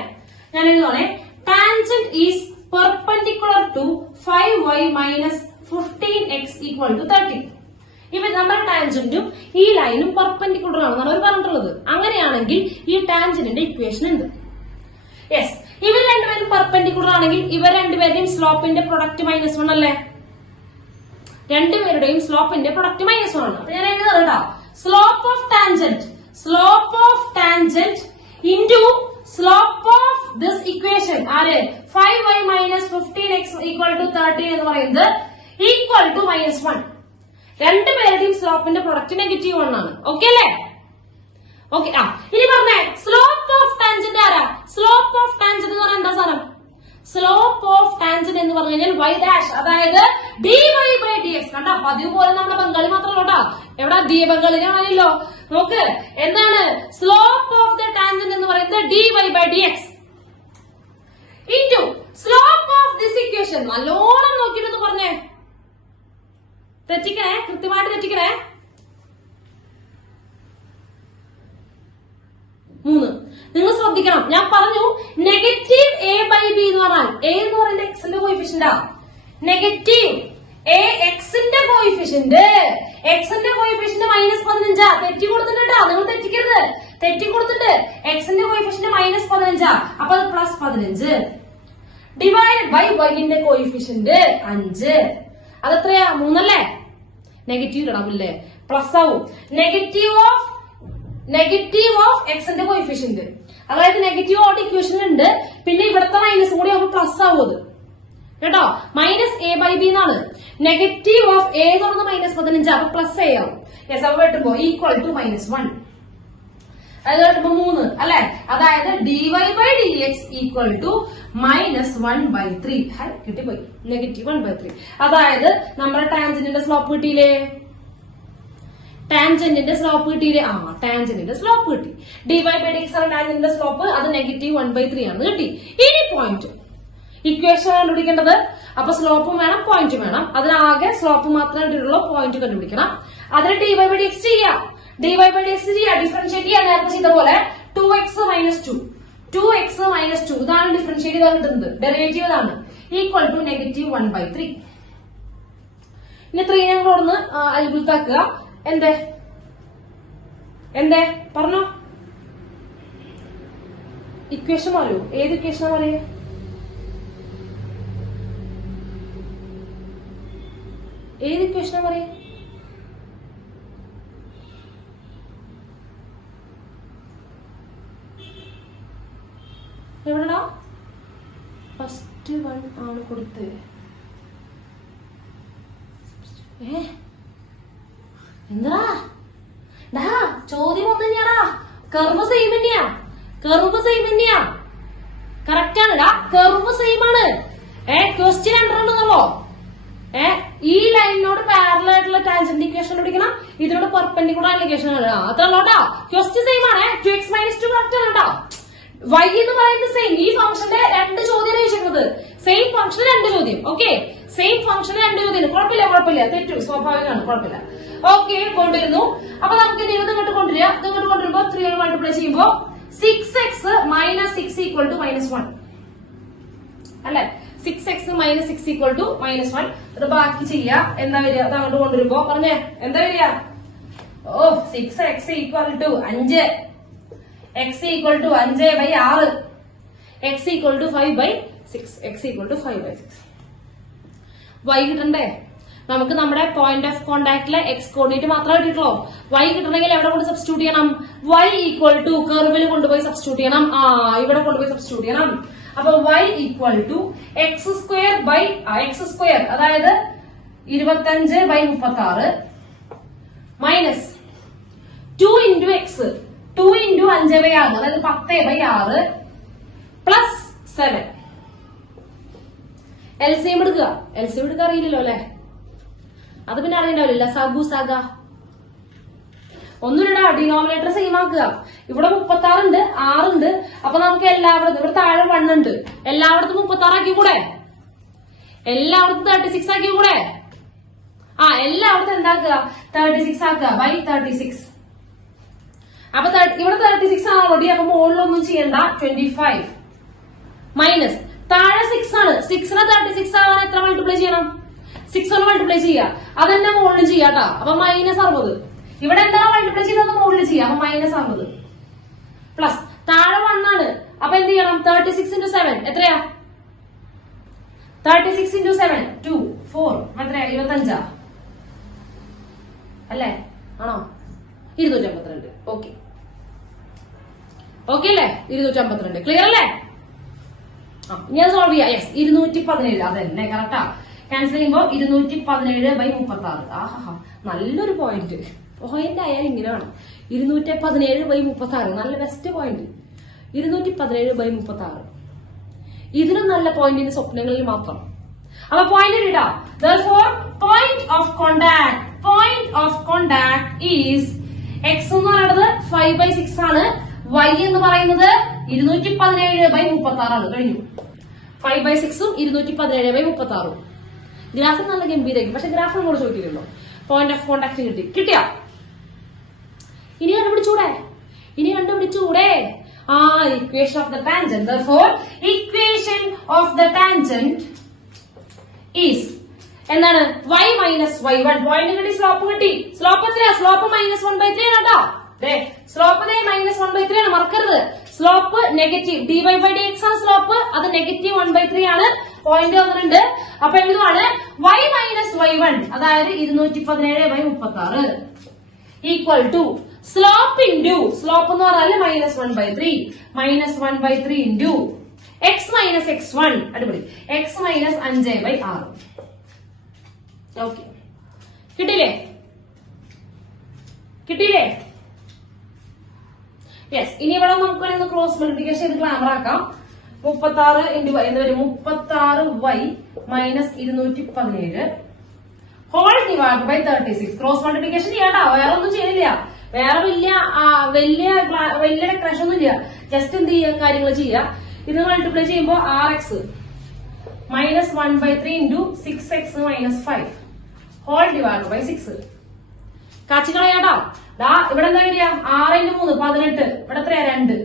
ഞാൻ എഴുതുവാണേ, tangent is perpendicular to 5y minus 15x equal to 30. ഇവ നമ്മുടെ ടാൻജന്റും ഈ ലൈനും പെർപെൻഡിക്കുലർ ആണെന്നാണ് അവർ പറഞ്ഞിട്ടുള്ളത്. അങ്ങനെയാണെങ്കിൽ ഈ ടാൻജന്റിന്റെ ഇക്വേഷൻ ഉണ്ട്. യെസ്, ഇവർ രണ്ടുപേരും പെർപെൻഡിക്കുലർ ആണെങ്കിൽ ഇവർ രണ്ടുപേരുടെയും സ്ലോപ്പിന്റെ പ്രൊഡക്റ്റ് -1 അല്ലേ? രണ്ടുപേരുടെയും സ്ലോപ്പിന്റെ പ്രൊഡക്റ്റ് -1 ആണ്. അപ്പൊ ഞാൻ എഴുതാം കേട്ടോ, slope of tangent into slope of this equation ആര്? 5y minus 15x equal to 30 എന്ന് പറയുന്നത് ഈക്വൽ ടു -1. രണ്ടുപേരുടെയും സ്ലോപ്പിന്റെ പ്രൊഡക്റ്റ് -1 ആണ്. ഓക്കെ അല്ലേ? ഓക്കെ. ഇനി പറഞ്ഞേ, സ്ലോപ്പ് ഓഫ് ടാൻജന്റ് ആരാ? സ്ലോപ്പ് ഓഫ് ടാൻജന്റ് എന്ന് പറഞ്ഞാൽ എന്താ സാധനം? സ്ലോപ്പ് ഓഫ് ടാൻജന്റ് എന്ന് പറഞ്ഞു കഴിഞ്ഞാൽ y ഡാഷ്, അതായത് dy by dx. കണ്ടോ, പതിവ് പോലെ നമ്മുടെ ബംഗാളി മാത്രമല്ല കേട്ടോ. എവിടെ ബംഗാളിനാണല്ലോ. നോക്ക്, എന്താണ് സ്ലോപ്പ് ഓഫ് ദ ടാൻജന്റ് എന്ന് പറയുന്നത്? dy by dx into slope of this equation. നല്ലോണം നോക്കിയിട്ടൊന്ന് പറഞ്ഞേ, തെറ്റിക്കണേ, കൃത്യമായിട്ട് തെറ്റിക്കണേ. 3. നിങ്ങൾ ശ്രദ്ധിക്കണം, ഞാൻ പറഞ്ഞു നെഗറ്റീവ് a ബൈ b എന്ന് പറഞ്ഞാൽ a എന്ന് പറയുന്നത് എക്സിന്റെ കോയിഫിഷ്യന്റാ. നെഗറ്റീവ് a എക്സിന്റെ കോയിഫിഷ്യന്റ് -15. തെറ്റി കൊടുത്തിട്ടാ, നിങ്ങൾ തെറ്റിക്കരുത്. തെറ്റി കൊടുത്തിട്ട് എക്സിന്റെ കോയിഫിഷ്യന്റ് -15, അപ്പൊ അത് +15 ഡിവൈഡഡ് ബൈ വൈന്റെ കോയിഫിഷ്യന്റ് 5. അതെത്രയാ? 3 അല്ലേ? നെഗറ്റീവ് ഇടാവില്ലേ? പ്ലസ് ആവും. നെഗറ്റീവ് ഓഫ് എക്സിന്റെ കോയിഫിഷ്യന്റ്, അതായത് നെഗറ്റീവ് ഓട്ട് ഇക്വേഷൻ ഉണ്ട്. പിന്നെ ഇവിടുത്തെ മൈനസ് കൂടി ആവുമ്പോൾ പ്ലസ് ആവും അത് കേട്ടോ. -a ബൈ b എന്നാണ്. നെഗറ്റീവ് ഓഫ് a എന്ന് പറയുന്നത് -15, അപ്പൊ പ്ലസ് a ആവും. യെസ്, അപ്പൊ വെട്ടുമ്പോ ഈക്വൽ ടു -1. അത് വെട്ടുമ്പോ 3 അല്ലെ? അതായത് dy by dx equal to -1/3. കിട്ടിപ്പോയി, -1/3. അതായത് നമ്മുടെ ടാൻജന്റിന്റെ സ്ലോപ്പ് കിട്ടിയില്ലേ? ടാൻജന്റിന്റെ സ്ലോപ്പ് കിട്ടി. dy by dx ആണ് ടാൻജന്റിന്റെ സ്ലോപ്പ്, അത് -1/3 ആണ് കിട്ടി. ഇനി പോയിന്റ് ഇക്വേഷൻ കണ്ടുപിടിക്കേണ്ടത്. അപ്പൊ സ്ലോപ്പും വേണം പോയിന്റും വേണം. അതിനാകെ സ്ലോപ്പ് മാത്രമേ ഇട്ടിട്ടുള്ളൂ, പോയിന്റ് കണ്ടുപിടിക്കണം. അതിന് dy/dx ചെയ്യാം. dy/dx ചെയ്യാം, ഡിഫറൻഷിയേറ്റ് ചെയ്യാൻ നേരത്തെ ചെയ്ത പോലെ 2x - 2 2x - 2 ഇതാണ് ഡിഫറൻഷിയേറ്റ് ചെയ്താൽ കിട്ടുന്നത്. ഡെറിവേറ്റീവ് ഇതാണ് ഈക്വൽ ടു -1/3. ഇനി 3 ഞങ്ങൾ ഒന്ന് അത്ഭുതമാക്കുക. എന്തേ പറഞ്ഞോ? ഇക്വേഷൻ പറയൂ. ഏത് ഇക്വേഷനാ പറയേ? ഏത് ഇക്വേഷനാ പറയേ? എവിടെടാ? ഫസ്റ്റ് 1 ആണ് കൊടുത്തത്. എന്താ ചോദ്യം ഒന്നും തന്നെയാടാ. കർവ് സെയിം തന്നെയാ. കറക്റ്റ് ആണ്. കർവ് സെയിം ആണ്. ക്വസ്റ്റ്യൻ രണ്ടെണ്ണുള്ളോ. ഈ ലൈനിനോട് പാരലൽ ആയിട്ടുള്ള ടാൻജന്റ് ഇക്വേഷൻ കണ്ടുപിടിക്കണം. ഇതിനോട് പെർപെൻഡിക്കുലർ ആയിട്ടുള്ള ഇക്വേഷൻ അത്രല്ലോ. ക്വസ്റ്റ്യൻ സെയിം ആണ്. 2x - 2 കറക്റ്റ് ആണ് കേട്ടോ. y എന്ന് പറയുന്നത് സെയിം. ഈ ഫംഗ്ഷന്റെ 2 ചോദ്യം ചോദിച്ചിരുന്നത്. സെയിം ഫംഗ്ഷൻ 2 ചോദ്യം. ഓക്കെ, സെയിം ഫംഗ്ഷൻ 2 ചോദ്യം. കുഴപ്പമില്ല. തെറ്റു സ്വാഭാവികമാണ്, കുഴപ്പമില്ല. ഓക്കെ, കൊണ്ടുവരുന്നു. അപ്പൊ നമുക്ക് ഇത് ഇങ്ങോട്ട് കൊണ്ടുവരിക. ഇങ്ങോട്ട് കൊണ്ടുവരുമ്പോ 3 മൾട്ടിപ്ലൈ ചെയ്യുമ്പോ 6x - 6 = -1 അല്ലെ? 6x - 6 = -1. അത് ബാക്കി ചെയ്യാ. എന്താ വരിക? അത് അങ്ങോട്ട് കൊണ്ടുവരുമ്പോ പറഞ്ഞേ എന്താ വരിക? 6x = 5, x = 5/6, x = 5/6, x = 5/6. y കിട്ടണ്ടേ? നമുക്ക് നമ്മുടെ പോയിന്റ് ഓഫ് കോണ്ടാക്ടിലെ എക്സ് കോർഡിനേറ്റ് മാത്രമേ കിട്ടിയിട്ടുള്ളൂ. y കിട്ടണമെങ്കിൽ എവിടെ കൊണ്ട് സബ്സ്റ്റിറ്റ്യൂട്ട് ചെയ്യണം? y = കർവിൽ കൊണ്ടുപോയി സബ്സ്റ്റിറ്റ്യൂട്ട് ചെയ്യണം. ഇവിടെ കൊണ്ടുപോയി സബ്സ്റ്റിറ്റ്യൂട്ട് ചെയ്യണം. അപ്പൊ y = x² അതായത് 25/36 മൈനസ് 2 × x 2 × 5/6 അതായത് 10/6 പ്ലസ് 7. LCM എടുക്കുക അറിയില്ലല്ലോ അല്ലെ? അത് പിന്നെ അറിയണ്ടാവില്ല. സഗ ഒന്നുമില്ല. ഡിനോമിനേറ്റർ സെയിം ആക്കുക. ഇവിടെ 36 ഉണ്ട്, 6 ഉണ്ട്. അപ്പൊ നമുക്ക് എല്ലായിടത്തും ഇവിടെ താഴെ 1 ഉണ്ട്. എല്ലായിടത്തും 36 ആക്കി കൂടെ? എല്ലായിടത്തും 36 ആക്കി കൂടെ? എല്ലായിടത്തും എന്താക്കുക? 36 ആക്കുക. 36. അപ്പൊ ഇവിടെ 36 ആണ് ഓൾറെഡി. അപ്പൊ മുകളിലൊന്നും ചെയ്യണ്ട. 25 മൈനസ് താഴെ 6 ആണ്. 6നെ 36 ആവാൻ എത്ര മൾട്ടിപ്ലൈ ചെയ്യണം? 6 കൊണ്ട് മൾട്ടിപ്ലൈ ചെയ്യാം. അതെന്നെ മുകളിൽ ചെയ്യാട്ടാ. അപ്പൊ -60. ഇവിടെ എന്താണ് മൾട്ടിപ്ലൈ ചെയ്തത്? മുകളിൽ ചെയ്യാം. അപ്പൊ -60 പ്ലസ് താഴെ 1 ആണ്. അപ്പൊ എന്ത് ചെയ്യണം? 36 × 7 എത്രയാ? 36 × 7 2 4 എത്രയാ? 25 അല്ലേ? ആണോ? 252. ഓക്കെ അല്ലേ? 252 ക്ലിയർ അല്ലേ? ഇനി അത് സോൾവ് ചെയ്യാം. യെസ്, 217. അതന്നെ കറക്റ്റാ. ക്യാൻസൽ ചെയ്യുമ്പോ 217/36. ആഹാ, നല്ലൊരു പോയിന്റ്. പോയിന്റ് ആയാലും ഇങ്ങനെ വേണം. 217/36 നല്ല ബെസ്റ്റ് പോയിന്റ്. 217/36 ഇതിനും നല്ല പോയിന്റിന്റെ സ്വപ്നങ്ങളിൽ മാത്രം. അപ്പൊ പോയിന്റ് ഇടാം. Therefore, point of contact is x എന്ന് പറയുന്നത് 5/6 ആണ്. y എന്ന് പറയുന്നത് 217/36 ആണ്. കഴിഞ്ഞു. 5/6ഉം 217/36. ഗ്രാഫ് നല്ല ഗംഭീരമായിരിക്കും. പക്ഷെ ഗ്രാഫ് നമ്മൾ ചോദിക്കില്ലല്ലോ. പോയിന്റ് ഓഫ് കോണ്ടാക്ട് കിട്ടിയാ ഇനി കണ്ടുപിടിച്ചൂടെ? Equation of the tangent. Therefore, equation of the tangent is എന്താണ്? y - y1. പോയിന്റ് കിട്ടി, സ്ലോപ്പ് കിട്ടി. സ്ലോപ്പ് എത്രയാ? സ്ലോപ്പ് -1/3 ആണ് കേട്ടോ. സ്ലോപ്പ് -1/3 ആണ്, മറക്കരുത്. Slope negative. dy/dx ആണ് സ്ലോപ്പ്. അത് -1/3 ആണ്. പോയിന്റ് വന്നിട്ടുണ്ട്. അപ്പൊ എഴുതുവാണ് y - y1 അതായത് 217/36 equal to slope into slope എന്ന് പറഞ്ഞാൽ -1/3 ഇൻറ്റു x - x1. അടിപൊളി. x - 5/6. ഓക്കെ, കിട്ടിയില്ലേ? യെസ്. ഇനി ഇവിടെ നമുക്ക് വേണമെങ്കിൽ ക്രോസ് മൾട്ടിപ്ലിക്കേഷൻ ചെയ്ത് ക്ലാമർ ആക്കാം. 36 × എന്ത് വരും? 36y - 217 whole divide by 36. Cross multiplication ചെയ്യാട്ടോ. വേറെ ഒന്നും ചെയ്തില്ല. വേറെ വലിയ ഡെക്കറേഷൻ ഒന്നും ഇല്ല. ജസ്റ്റ് എന്ത് ചെയ്യാ? കാര്യങ്ങൾ ചെയ്യാം. ഇത് മൾട്ടിപ്ലൈ ചെയ്യുമ്പോ 6x minus 1/3 into 6x minus 5 whole divided by 6. കാച്ചി കളയാട്ടോ. ദാ ഇവിടെ എന്താ വരിക? 6 × 3 18. ഇവിടെ എത്രയാ? 2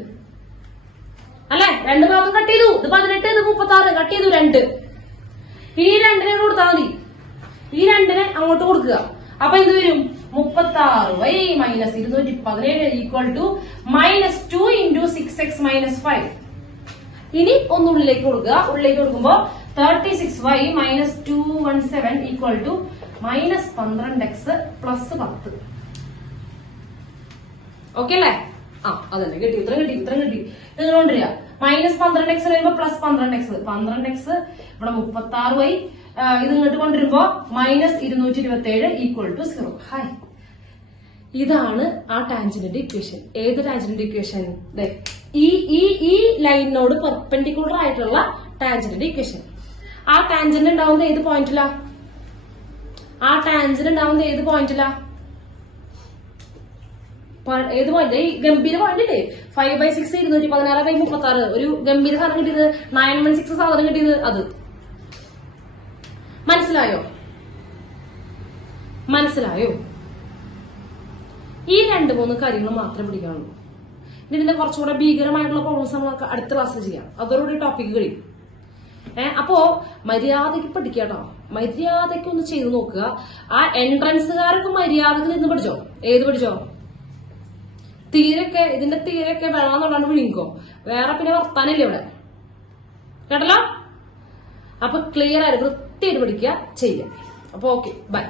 അല്ലെ? 2 ഭാഗം കട്ട് ചെയ്തു. ഇത് 18, ഇത് 36. കട്ട് ചെയ്തു 2. ഈ 2നെ കൊടുത്താൽ മതി. ഈ 2നെ അങ്ങോട്ട് കൊടുക്കുക. അപ്പൊ ഇത് വരും 36y minus 217 equal to -2 into 6x minus 5. ഇനി ഒന്ന് ഉള്ളിലേക്ക് കൊടുക്കുക. ഉള്ളിലേക്ക് കൊടുക്കുമ്പോ 36y minus 217 equal to -12x plus 10. Okay അല്ലേ? അതന്നെ കിട്ടി. ഇത്ര കിട്ടി. നിങ്ങൾ കൊണ്ടുവരിക. -12x വരുമ്പോ +12x. 12x ഇവിടെ 36y. ഇത് ഇങ്ങോട്ട് കൊണ്ടുവരുമ്പോ -227 ഈക്വൽ ടു 0. ഹായ്, ഇതാണ് ആ ടാൻജന്റിന്റെ ഇക്വേഷൻ. ഏത് ടാൻജന്റിന്റെ ഇക്വേഷൻ? ഈ ലൈനിനോട് പെർപെൻഡിക്കുലർ ആയിട്ടുള്ള ടാൻജന്റിന്റെ ഇക്വേഷൻ. ആ ടാൻജന്റ് ഉണ്ടാവുന്നത് ഏത് പോയിന്റിലാ? ഏത് പോയിന്റ്? ഈ ഗംഭീര പോയിന്റ് ഇല്ലേ? 5/6 216/36. ഒരു ഗംഭീര സാധനം കിട്ടിയത്. 916 സാധനം കിട്ടിയത്. അത് മനസ്സിലായോ? ഈ 2-3 കാര്യങ്ങൾ മാത്രമേ പിടിക്കാനുള്ളൂ. ഇതിന്റെ കുറച്ചുകൂടെ ഭീകരമായിട്ടുള്ള പ്രോബ്ലംസ് നമ്മൾ അടുത്ത ക്ലാസ്സിൽ ചെയ്യാം. അതോടുകൂടി ടോപ്പിക് കഴിയും. അപ്പോ മര്യാദക്ക് പഠിക്കാട്ടോ. മര്യാദക്ക് ഒന്ന് ചെയ്തു നോക്കുക. ആ എൻട്രൻസുകാരൊക്കെ മര്യാദക്ക് നിന്ന് പഠിച്ചോ. ഏത് പഠിച്ചോ? ഇതിന്റെ തീരൊക്കെ വെള്ളം തൊടാണ്ട് വിഴുങ്ങിക്കോ. വേറെ പിന്നെ വർത്താനില്ല ഇവിടെ. കേട്ടല്ലോ? അപ്പൊ ക്ലിയർ ആയിട്ട് വൃത്തിയായിട്ട് പഠിക്കുക, ചെയ്യാം. അപ്പൊ ഓക്കെ, ബൈ.